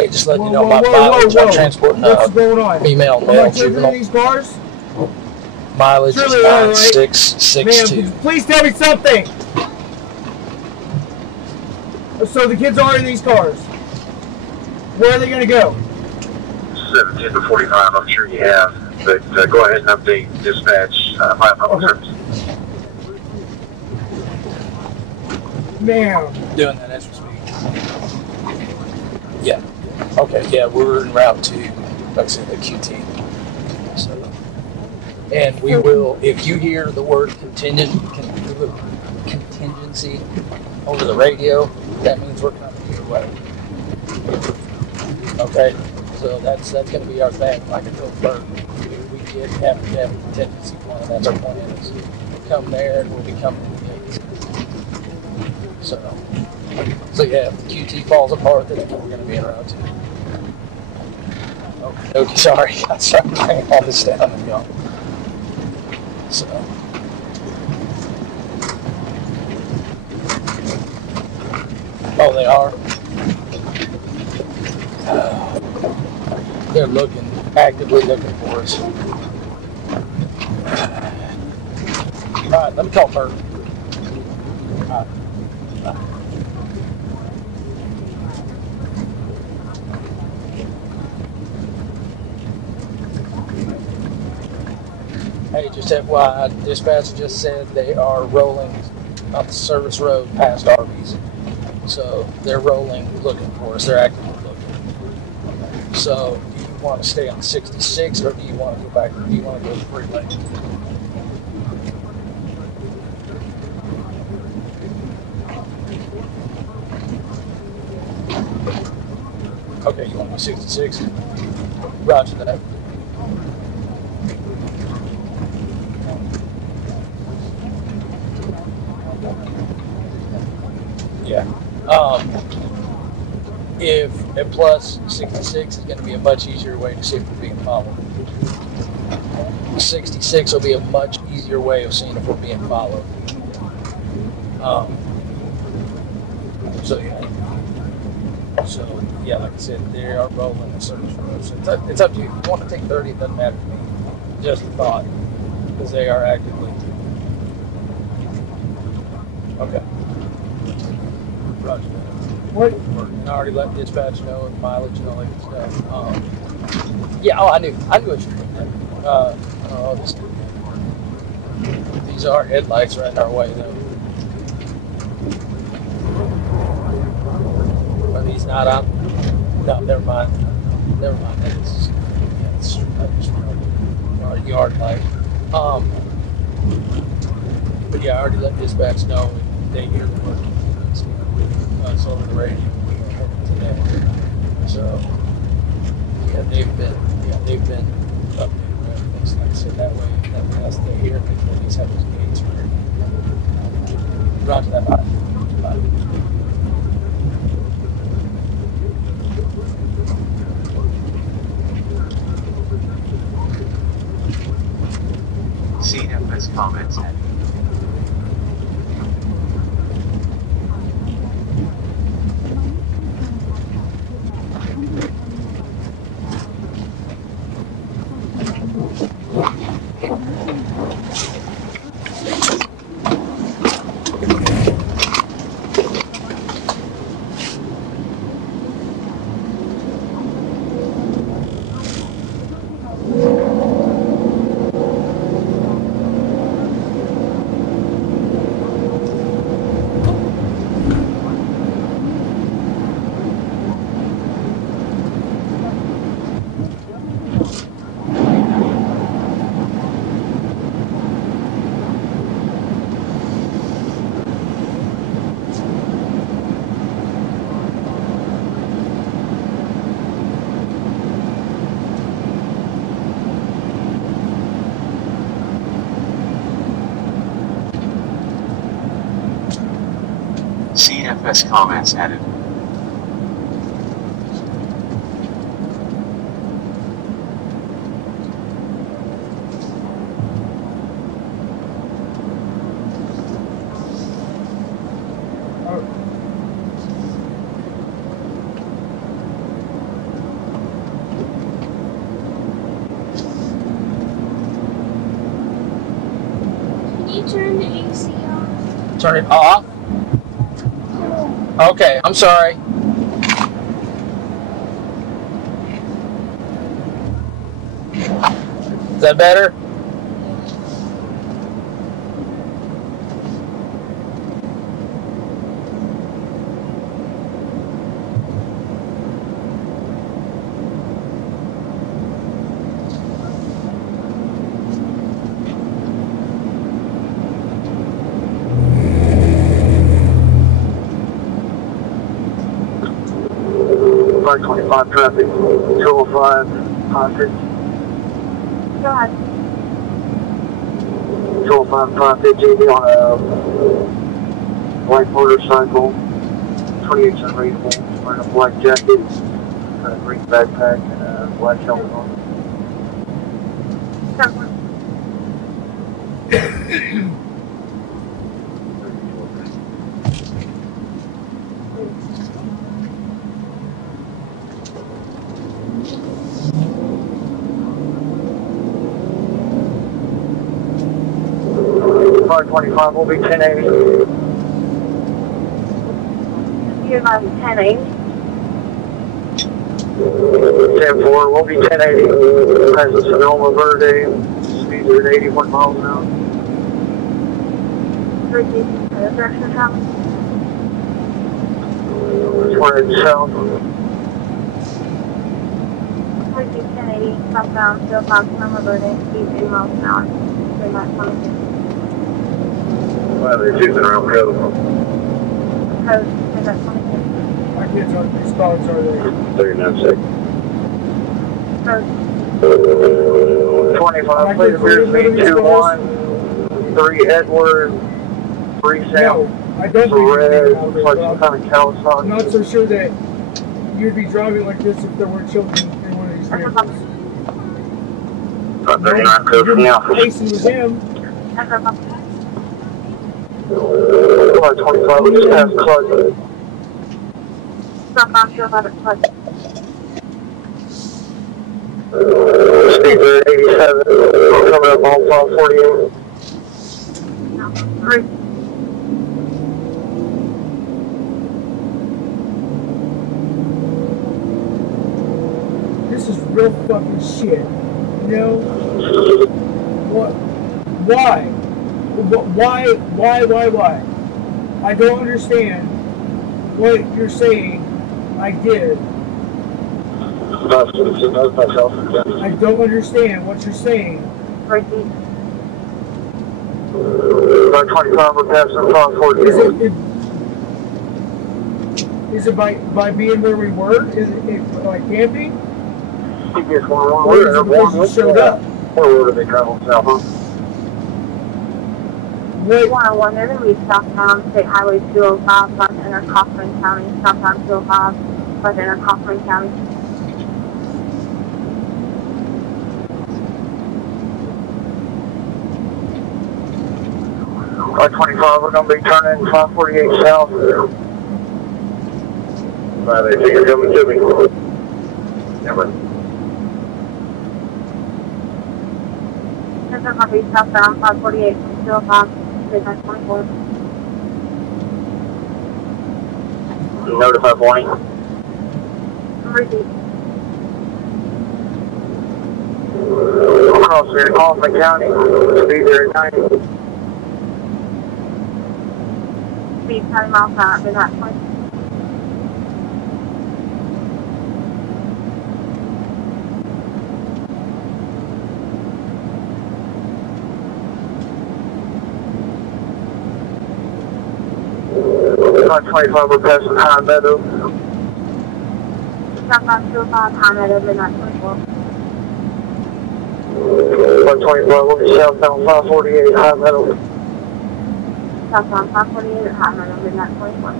Hey, just letting you know my mileage. I'm transporting What's going on? female Are my male children juvenile. in these cars? Mileage is Surely they are, right? 9662. Ma'am, please tell me something. So the kids are in these cars. Where are they going to go? 17 to 45, I'm sure you have. But go ahead and update dispatch, my public service. Ma'am. Doing that as we speak. Yeah. Okay, yeah, we're en route to, like I said, the QT. So, and we will, if you hear the word contingency over the radio, that means we're coming your way. Okay? So that's going to be our thing, like I told Bert. We have to have a contingency plan. That's our plan. Is come there and we'll be coming in the gates. So yeah, if the QT falls apart, then we're going to be in route 2. Okay, sorry. I started bringing all this down and go. So. Oh, they are. They're actively looking for us. All right, let me call Bert. All right. Hey, just FYI, dispatch just said they are rolling up the service road past Arby's. So they're rolling, looking for us. They're actively looking. So do you want to stay on 66 or do you want to go back, or do you want to go to the freeway? Okay, you want to go 66? Roger that. Yeah. If at plus 66 is going to be a much easier way to see if we're being followed. 66 will be a much easier way of seeing if we're being followed. So yeah, like I said, they are rolling the service road. So it's up to you. If you want to take 30, it doesn't matter to me. Just a thought, because they are actively. Okay. Roger that. What? And I already let dispatch know and mileage and all that good stuff. Yeah, I knew what you were doing. These are headlights right our way, though. Are these not on? No, never mind. It's our yard light. But yeah, I already let dispatch know, and they hear the word. It's over the radio today. So yeah, they've been updated with everything. So like I said, that way as they hear it, they at least have those gates ready. Roger that. Bye. CFS comments. CFS comments added. turn the AC off. Turn it off? Okay, I'm sorry. Is that better? .25 traffic, 205 hostage. Go ahead. 205 hostage, on a white motorcycle, 28 unreasonable, wearing a black jacket, a green backpack, and a black helmet on. .25 will be 1080. You're about 1080. 10-4 will be 1080. Passes Sonoma Verde. Speeds are at 81 miles an hour. Direction of travel. We're heading south. 1080, southbound, 205 Sonoma Verde, speed 80 miles an hour. They're not coming. Well, they're choosing around code. Code, they're not coming. I can't tell if these calls are there. 39 seconds. Code. 25, please appear speed 21, 3 Edward, 3 Sam. No, I don't think red, looks like some kind of Kawasaki. I'm not so sure that you'd be driving like this if there were children in one of these vehicles. 39 code from the office. Casey was him. 25, we just passed Clutch. Southbound, 205 at Clutch. Speed 87, coming up on 548. 3. This is real fucking shit. You know? What? Why? Why? I don't understand what you're saying I did. I don't understand what you're saying. 25, we're passing 548. Is it by being where we were? Is it like camping? He gets one Or is it because you showed up? Or where do they travel south, huh? Wait. 101, they're going to be southbound State Highway 205, by enter Kaufman County, southbound 205, by enter Kaufman County. By 25, we're going to be turning 548 south. They think you're coming to me. Never. This is going to be southbound 548 from 205, midnight 24. Notify 20. Repeat. Across here in Kaufman County. Speed there at 90. Speed 20 miles an hour, midnight 20. By 25, we're passing High Meadow. Southbound 205, High Meadow, midnight 24. By 25, we'll be southbound 548 High Meadow. Southbound 548 at High Meadow, midnight 24.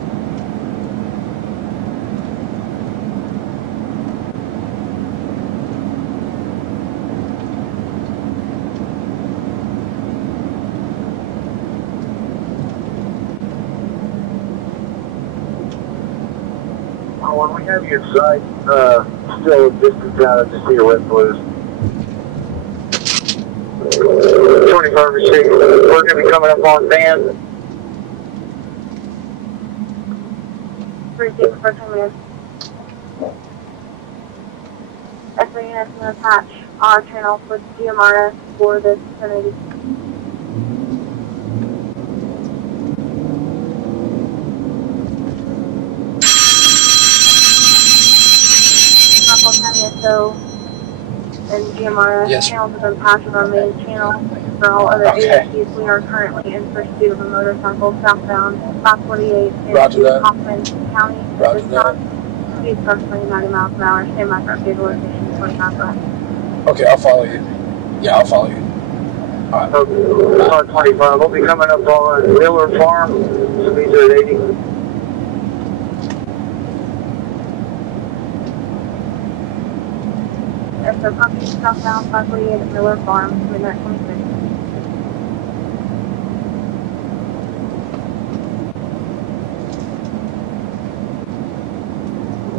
When we have you in sight, still a distance out, I just see your red blues. 25, 525 received. We're going to be coming up on van. Received for command. SO units can attach our channel with GMRS for this vicinity. Rockwell County SO and GMRS channels have been passed on our main channel. For all other agencies, we are currently in pursuit of a motorcycle southbound 548 in Hoffman County, Wisconsin. Speed approximately 90 miles an hour. Stand by for updated location 25 left. Okay, I'll follow you. Yeah, I'll follow you. Alright. 25. We'll be coming up on Miller Farm. Speeds are at 80. SO copy southbound 548 at Miller Farm, midnight 26.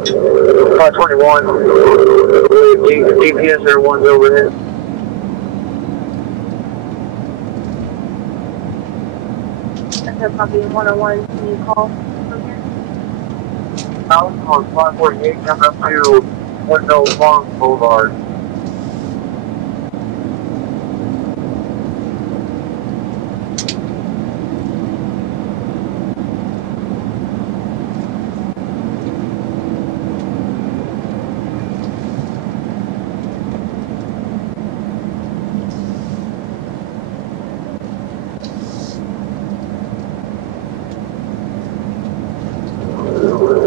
521. GPS there, one's overhead. SO copy 101. Can you call from here? I was on 548 coming up to Windmill Farm Boulevard.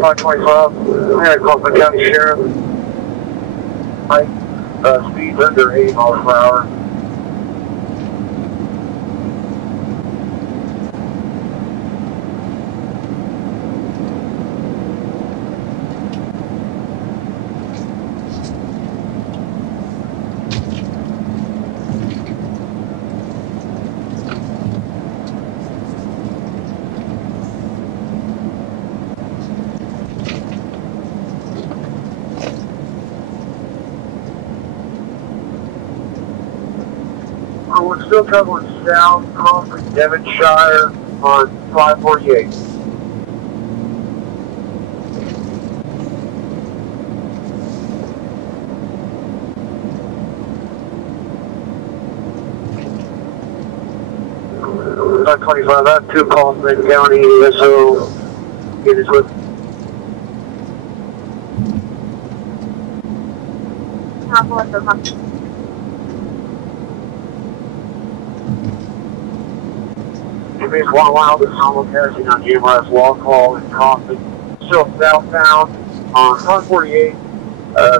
I had a call from the county sheriff. Speed under 80 miles per hour. We're still traveling south, crossing Devonshire on 548. About 25, I have 2 calls from the county, so get us with. It means one while this almost passing on GMRS Long Haul and crossing still southbound on 148,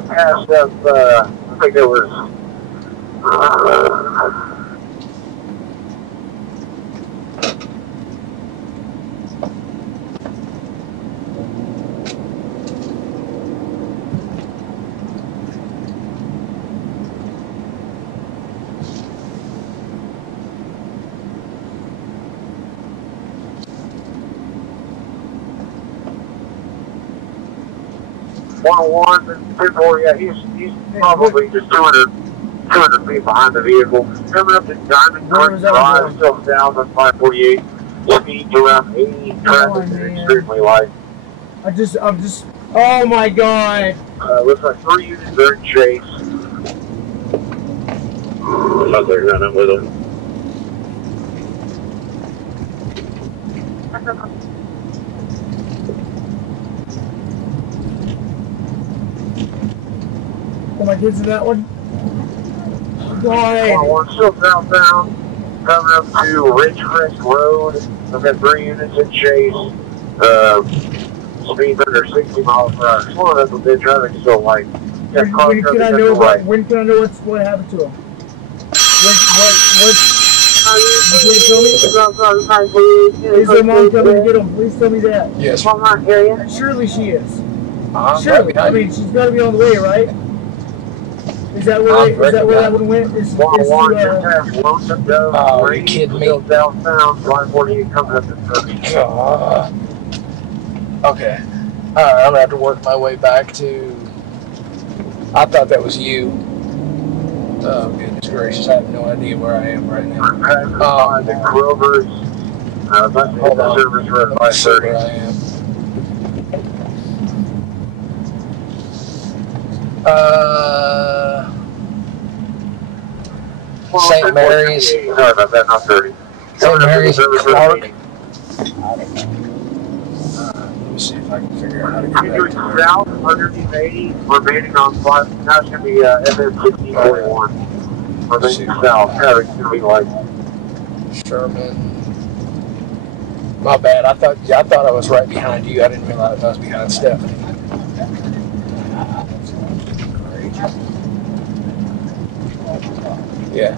passed up, I think it was, 101 and 240, yeah, he's probably just 200 feet behind the vehicle. Coming up to Diamond Creek Drive, still south on 548. Speeds around 80, traffic is extremely light. I'm just, oh my god! Looks like 3 units are in chase. Not there, running with them. Am I kids in that one? God. We're still southbound, coming up to Ridgecrest Road. I've got 3 units in chase. Speed under 60 miles per hour. Slowing up a bit, traffic still light. When can I know what happened to him? You can't tell me? Is their mom coming to get him? Please tell me that. Yes. Surely she is. Surely. I mean, she's got to be on the way, right? Is that where that one went? Are you kidding me? Southbound, 548 coming up to 30. Okay. Alright, I'm gonna have to work my way back to. I thought that was you. Oh, goodness gracious. I have no idea where I am right now. The Grover's. Hold on. Service for Let me see where I am. St. Mary's. Sorry about that, not 30. St. Mary's Clark. Let me see if I can figure out how to get back to where. South, 180, remaining on 5. Now it's going to be FM 1641. Remaining south. Traffic's going to be like Sherman. My bad. I thought I was right behind you. I didn't realize I was behind Stephanie. Yeah.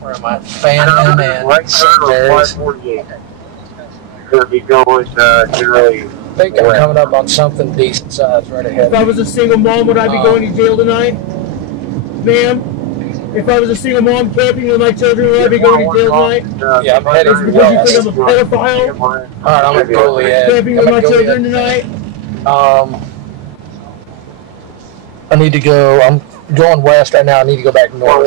Where am I? Phantom and St. Mary's. Going to be going generally. I think I'm coming up on something decent size right ahead. If I was a single mom, would I be going to jail tonight? Ma'am? If I was a single mom camping with my children, would I be going to jail tonight? Yeah, I'm heading to Would you think I'm a pedophile? Alright, I'm gonna go ahead. Camping with my children tonight? I need to go. I'm going west right now. I need to go back north.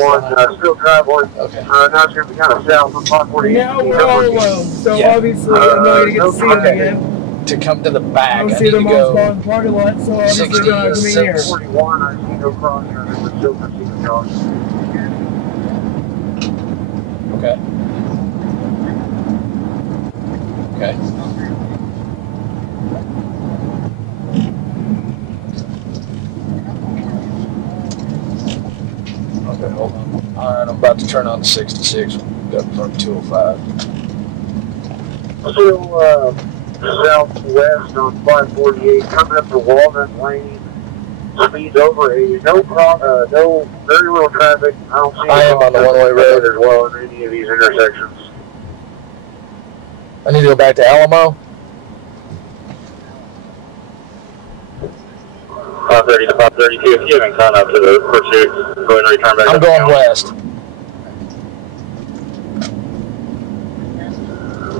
Still traveling. Okay. Now it's going to be kind of south on 548. Now we're all alone, so obviously I'm not going to get to see them again. To come to the back, I I see need their to mom's go. calling party lot, so obviously they're not going to be here. 41, I see no cross here. We're still proceeding, Josh. Okay. Okay. Okay, hold on. Alright, I'm about to turn on the 66. Got from 205. Still southwest on 548, coming up to Walnut Lane. Speeds over 80. No very little traffic. I don't see. I am on the one-way road as well in any of these intersections. I need to go back to Alamo. 530 to 532. If you haven't caught up to the pursuit, go ahead and return back. I'm going west.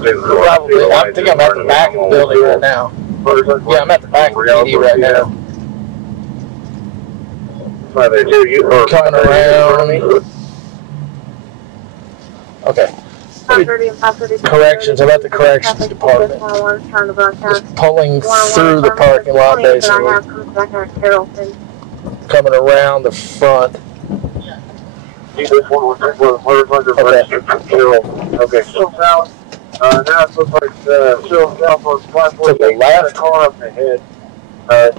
Probably. I think I'm at the back of the building right now. Yeah, I'm at the back of the PD right now. 582, you are coming around. Okay. Corrections. I'm at the corrections department. Just pulling through the parking lot, basically. Coming around the front. Okay, still south. Now it looks like still south on 548. To the left? Car up ahead.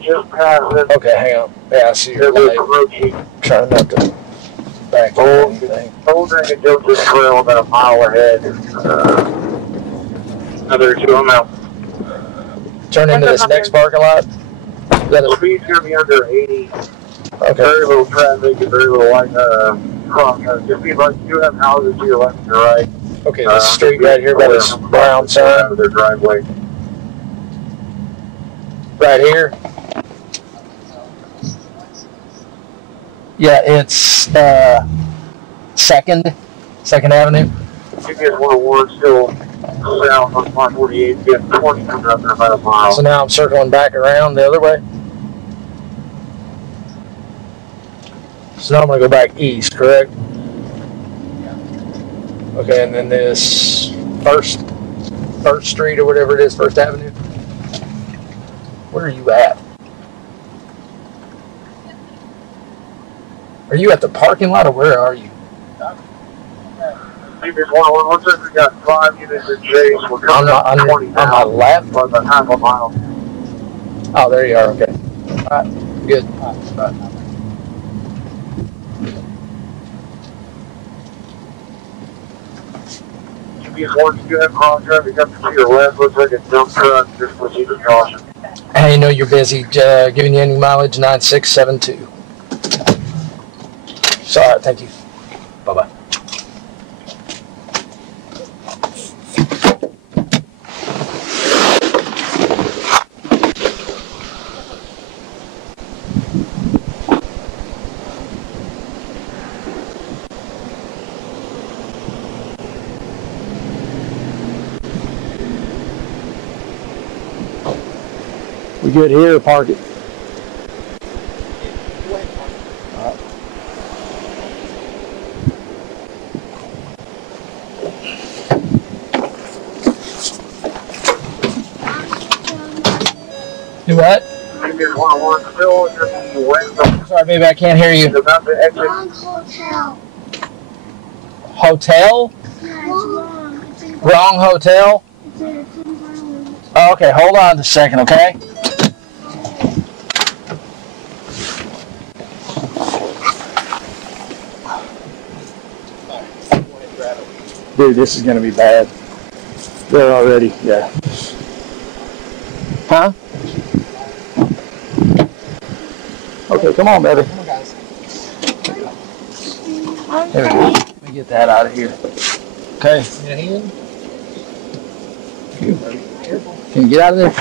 Just past this. Okay, hang on. Yeah, I see your light. Trying not to back into anything. Old Dragon Joseph Trail about a mile ahead. Another 2 out. Turn into this next parking lot. Speed's going to be under 80. Okay. Very little traffic and very little light cross. Just be like you have houses to your left and your right. Okay, this street right here by this brown sign. Their driveway. Right here. Yeah, it's Second Avenue. You get 101 still south on 548. You get 20 coming up in about a mile. So now I'm circling back around the other way. So now I'm going to go back east, correct? Okay, and then this First Street or whatever it is, First Avenue. Where are you at? Are you at the parking lot or where are you? Previous 101, looks like we got 5 units in chase. We're coming up to 20 now. On my left? About half a mile. Oh, there you are, okay. Alright, good. All right. Once you have cross traffic up to your left, looks like a dump truck. Just proceed with caution. Hey, I know you're busy. Giving you any mileage, 9672. So, all right, thank you. Bye-bye. We good here or park it? Do what? Sorry, baby, I can't hear you. Wrong hotel. Hotel? Yeah, it's wrong. It's in Wrong hotel? It's in Garland. Oh, okay, hold on just a second, okay? Dude, this is going to be bad. They're already, yeah. Huh? Okay, come on, baby. Come on, guys. There we go. Let me get that out of here. Okay. Need a hand? Careful. Can you get out of there?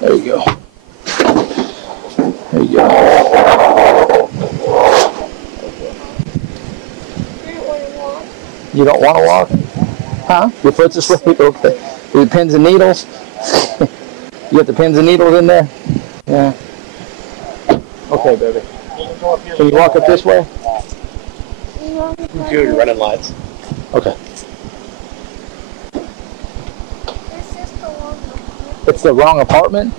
There you go. There you go. You don't want to walk? Huh? Your foot's asleep? Okay. With pins and needles? You got the pins and needles in there? Yeah. Okay, baby. Can you walk up this way? You're running lights. Okay. It's the wrong apartment?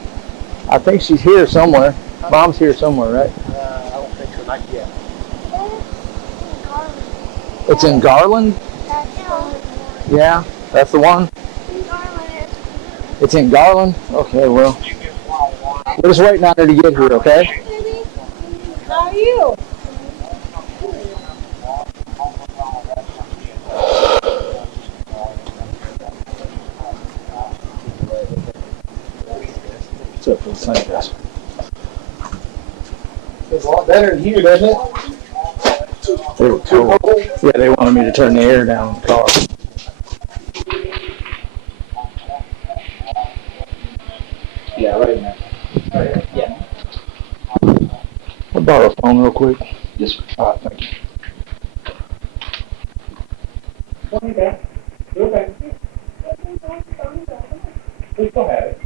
I think she's here somewhere. Mom's here somewhere, right? I don't think so, not yet. It's in Garland? Yeah, that's the one? It's in Garland? Okay, well. We're just waiting on her to get here, okay? How are you? What's up for the sun, guys? It's a lot better in here, doesn't it? They were cold. Yeah, they wanted me to turn the air down in the car. Yeah, right now. Yeah. I'll borrow a phone real quick. Yes, sir. All right, thank you. Okay. Okay. We still have it.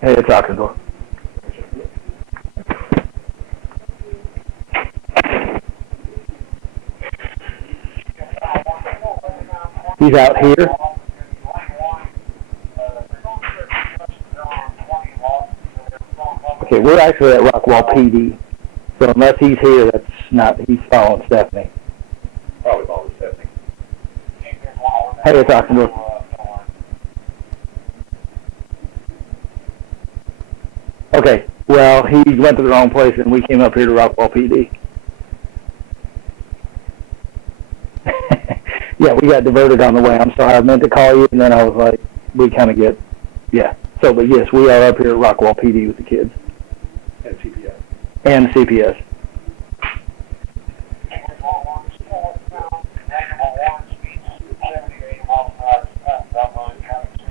Hey, it's out the door. He's out here. Okay, we're actually at Rockwall PD. So unless he's here, that's not, he's following Stephanie. Probably following Stephanie. Hey, it's out the door. Okay, well, he went to the wrong place and we came up here to Rockwall PD. Yeah, we got diverted on the way. I'm sorry, I meant to call you and then I was like, we kind of get, yeah. So, but yes, we are up here at Rockwall PD with the kids. And CPS. And CPS.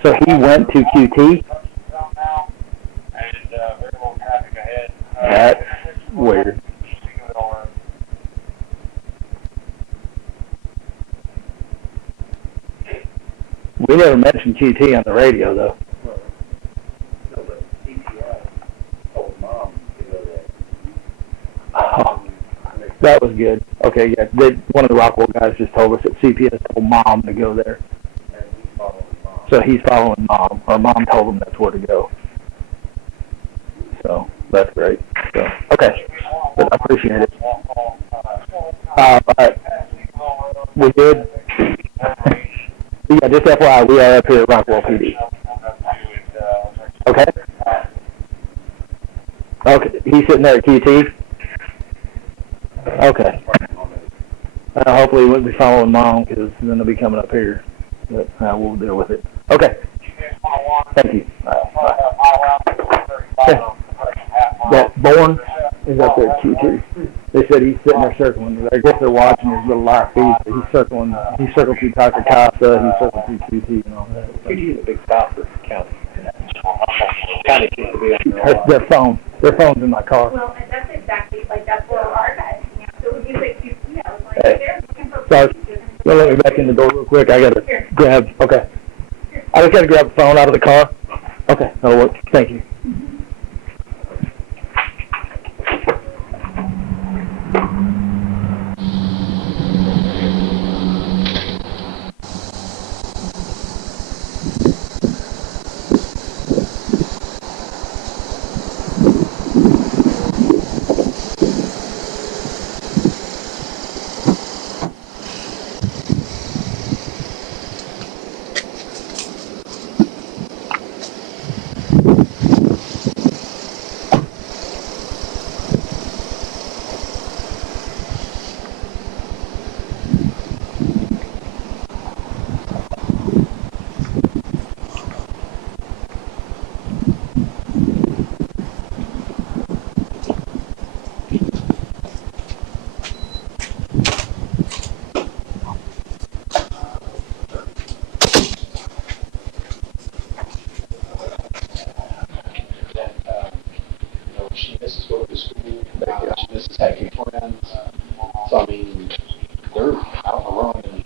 So he went to QT? That's weird. We never mentioned QT on the radio, though. Oh, that was good. Okay, yeah. One of the Rockwell guys just told us that CPS told Mom to go there. So he's following Mom, or Mom told him that's where to go. So that's great. So, okay, but I appreciate it. All right. We good? Yeah, just FYI, we are up here at Rockwall PD. Okay? Okay, he's sitting there at QT? Okay. Hopefully he won't be following Mom, because then they'll be coming up here. But we'll deal with it. Okay. Thank you. Okay. That Bourne is up there at QT. They said he's sitting there circling. I guess they're watching his little live feed. But he's circling. He circled through Dr. Casa. He circled through QT and all that. QT is a big stop for county. County seems to be on their phone. Their phone's in my car. Well, and that's exactly, like, that's where our guys, you know, so when you say QT, I was like, hey. they're looking for Sorry. Let me back in the door real quick. I got to grab, okay. I just got to grab the phone out of the car. Okay, that'll work. Thank you. this is happy friends. So I mean, they're out on the run, and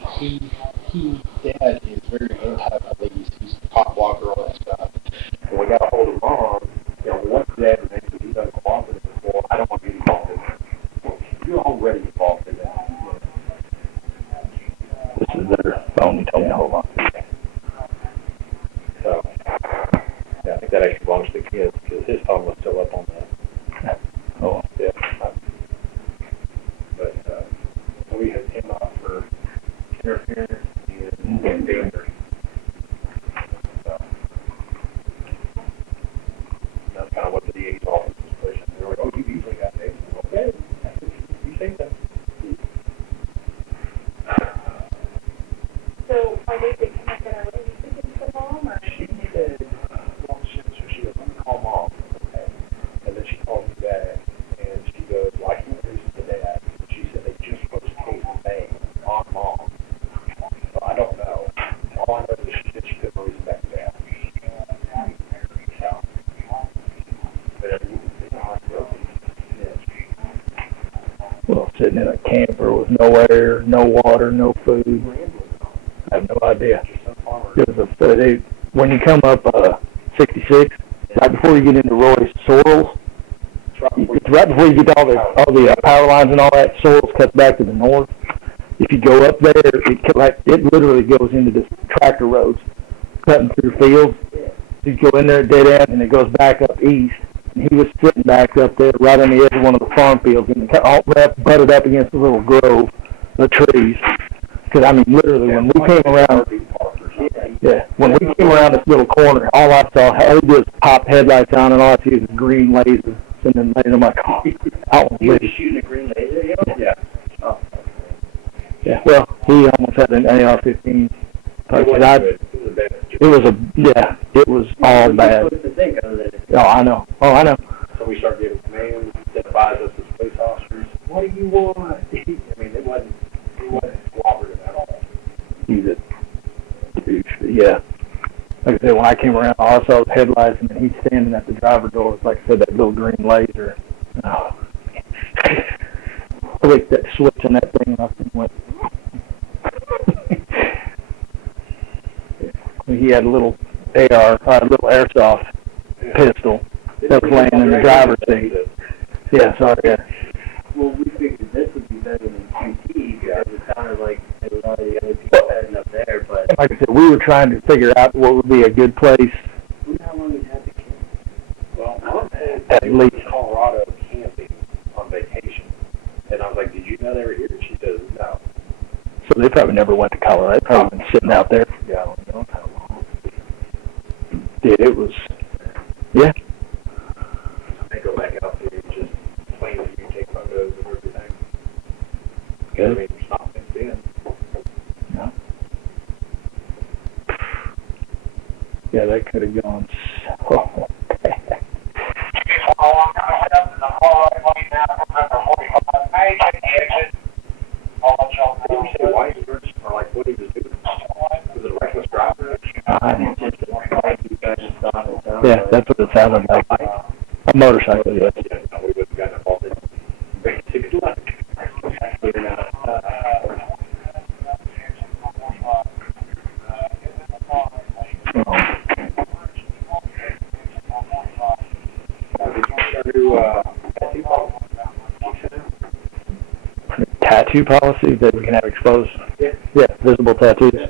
Dad is very anti-police. He's a cop blocker, all that stuff. When we got a hold of Mom, once Dad was angry, he doesn't cooperate. Well, I don't want to be involved in that. You're already involved in that. This is their phone. You told me to hold on. So, yeah, I think that actually belongs to the kids because his phone was still up on that. Oh. Yeah. But we had him off for interference and danger. So, that's kind of what the DA's office was pushing. They were like, oh, you usually got danger. Okay, you say that. So are they thinking that they're really speaking to Mom, or? She said, well, she goes, let me call Mom. Okay. And then she called me back, and she goes, well, I can't reason to Dad. She said they just put a case of bang on Mom. So I don't know. All I know is she said she couldn't reason back to Dad. Well, sitting in a camper with no air, no water, no food. I have no idea. When you come up 66, right before you get into Royce, Sorrels, it's right before you get all the power lines and all that. Sorrels cuts back to the north. If you go up there, it literally goes into this tractor roads, cutting through fields. You go in there dead end, and it goes back up east. And he was sitting back up there, right on the edge of one of the farm fields, and all butted up against a little grove of trees. Because I mean, literally, when we came around, when we came around this little corner, all I saw, all he did was pop headlights on, and all I see is a green laser sending laser. I'm like, oh, I won't He was leave. shooting a green laser? Yeah. Oh. Yeah. Well, he almost had an AR-15. It was all bad. Oh, I know. So we started giving commands that advised us as police officers. What do you want? I mean, it wasn't cooperative at all. Yeah. Like I said, when I came around, all I saw was headlights, and then he's standing at the driver's door with, like I said, that little green laser. Oh. I licked that switch on that thing up and went. He had a little airsoft pistol that was laying in the driver's seat. Yeah, sorry. Yeah. Well, we figured this would be better than QT because it sounded like there was already other people heading up there, but... Like I said, we were trying to figure out what would be a good place. Wonder how long we've had the camp? Well, Mom had at least Colorado camping on vacation. And I was like, did you know they were here? And she says, no. So they probably never went to Colorado. They've probably been sitting out there. Yeah, I don't know how long. Dude, it was, yeah. They go back out there and just plan with you, take photos of everything. Good. I mean, it's not been in. No. Yeah, that could have gone so bad. Did you say white or like what he was doing? Was it a reckless driver? Yeah, that's what it sounded like. A motorcycle, yes. Yeah, no, we would have gotten involved in basic luck. Tattoo policy that we can have exposed? Yeah, visible tattoos.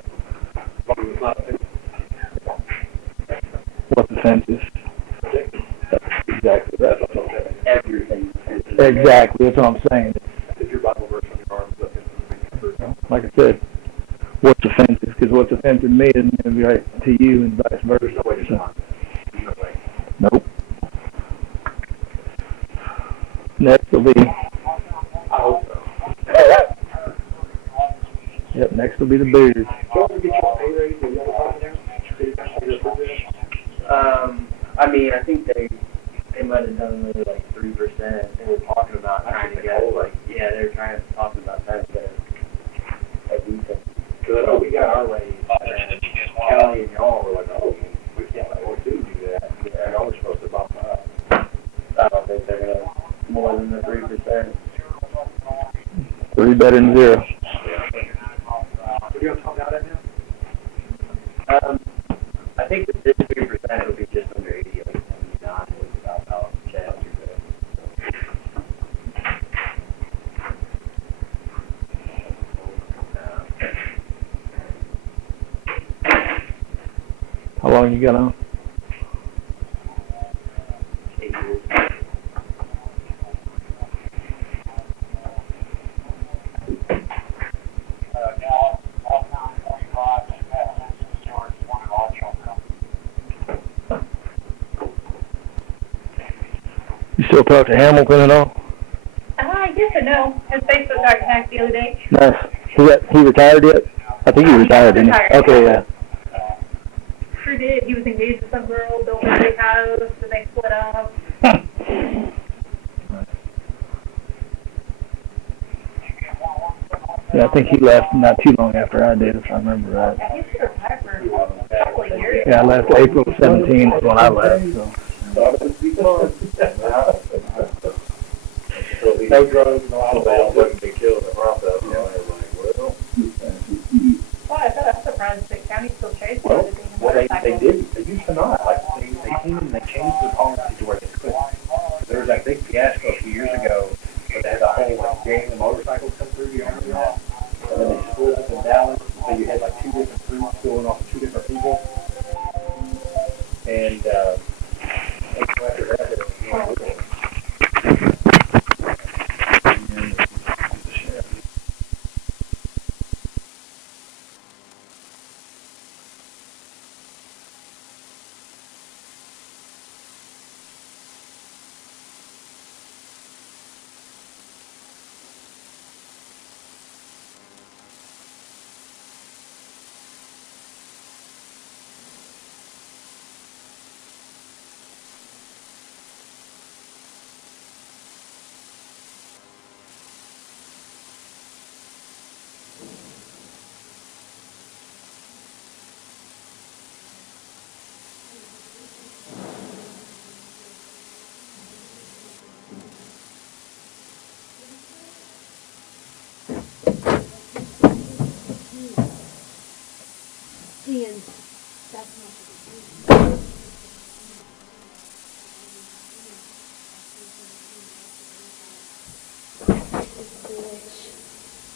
What's offensive? Exactly. Everything. Exactly, that's what I'm saying. If your Bible verse on your arm, like I said, what's offensive? Because what's offensive to me isn't going to be right to you and vice versa. There's no way to not. No way. Nope. Next will be. I hope so. Yep, next will be the beard. Did you ever get your pay raise or I mean, I think they might have done maybe like 3%. They were talking about trying to get they were trying to talk about trying to get a decent. Because I know we got our raise, and Kelly and y'all were like, oh, we can't let what do that. And y'all were supposed to bump up. I don't think they're gonna more than the 3%. 3 better than 0. What are you going to talk about it now? I think the 53% would be just under 80, like 79 was about how Chad would do it. How long you got on? 8 years. You still talk to Hamilton at all? Yes and no. His Facebook got hacked the other day. Nice. He retired yet? I think he retired, didn't he? Okay, yeah. Sure did. He was engaged with some girl, built a big house, and they split up. Yeah, I think he left not too long after I did, if I remember right. Yeah, he's been retired for a couple of years. Yeah, I left April 17th when I left, so. No drugs, no alcohol, wouldn't be killed in the process. You know, well, I'm surprised the county still chased well, it. they didn't. They used to not. Like, they came and they changed the policy to where they couldn't. There was that big fiasco a few years ago where they had the whole, like, gang of motorcycles come through, you remember that? And then they split up in Dallas, so you had, like, 2 different groups going off of 2 different people. And, after that, it was, you know,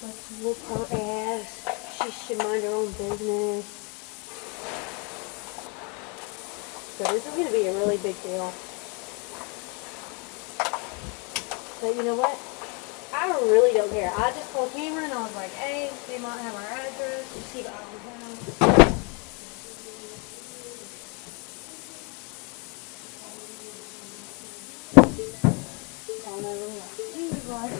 Let's whoop her ass. She should mind her own business. So this is going to be a really big deal. But you know what? I really don't care. I just called Cameron and I was like, hey, they might have our address. You see the house. Oh no, he was like,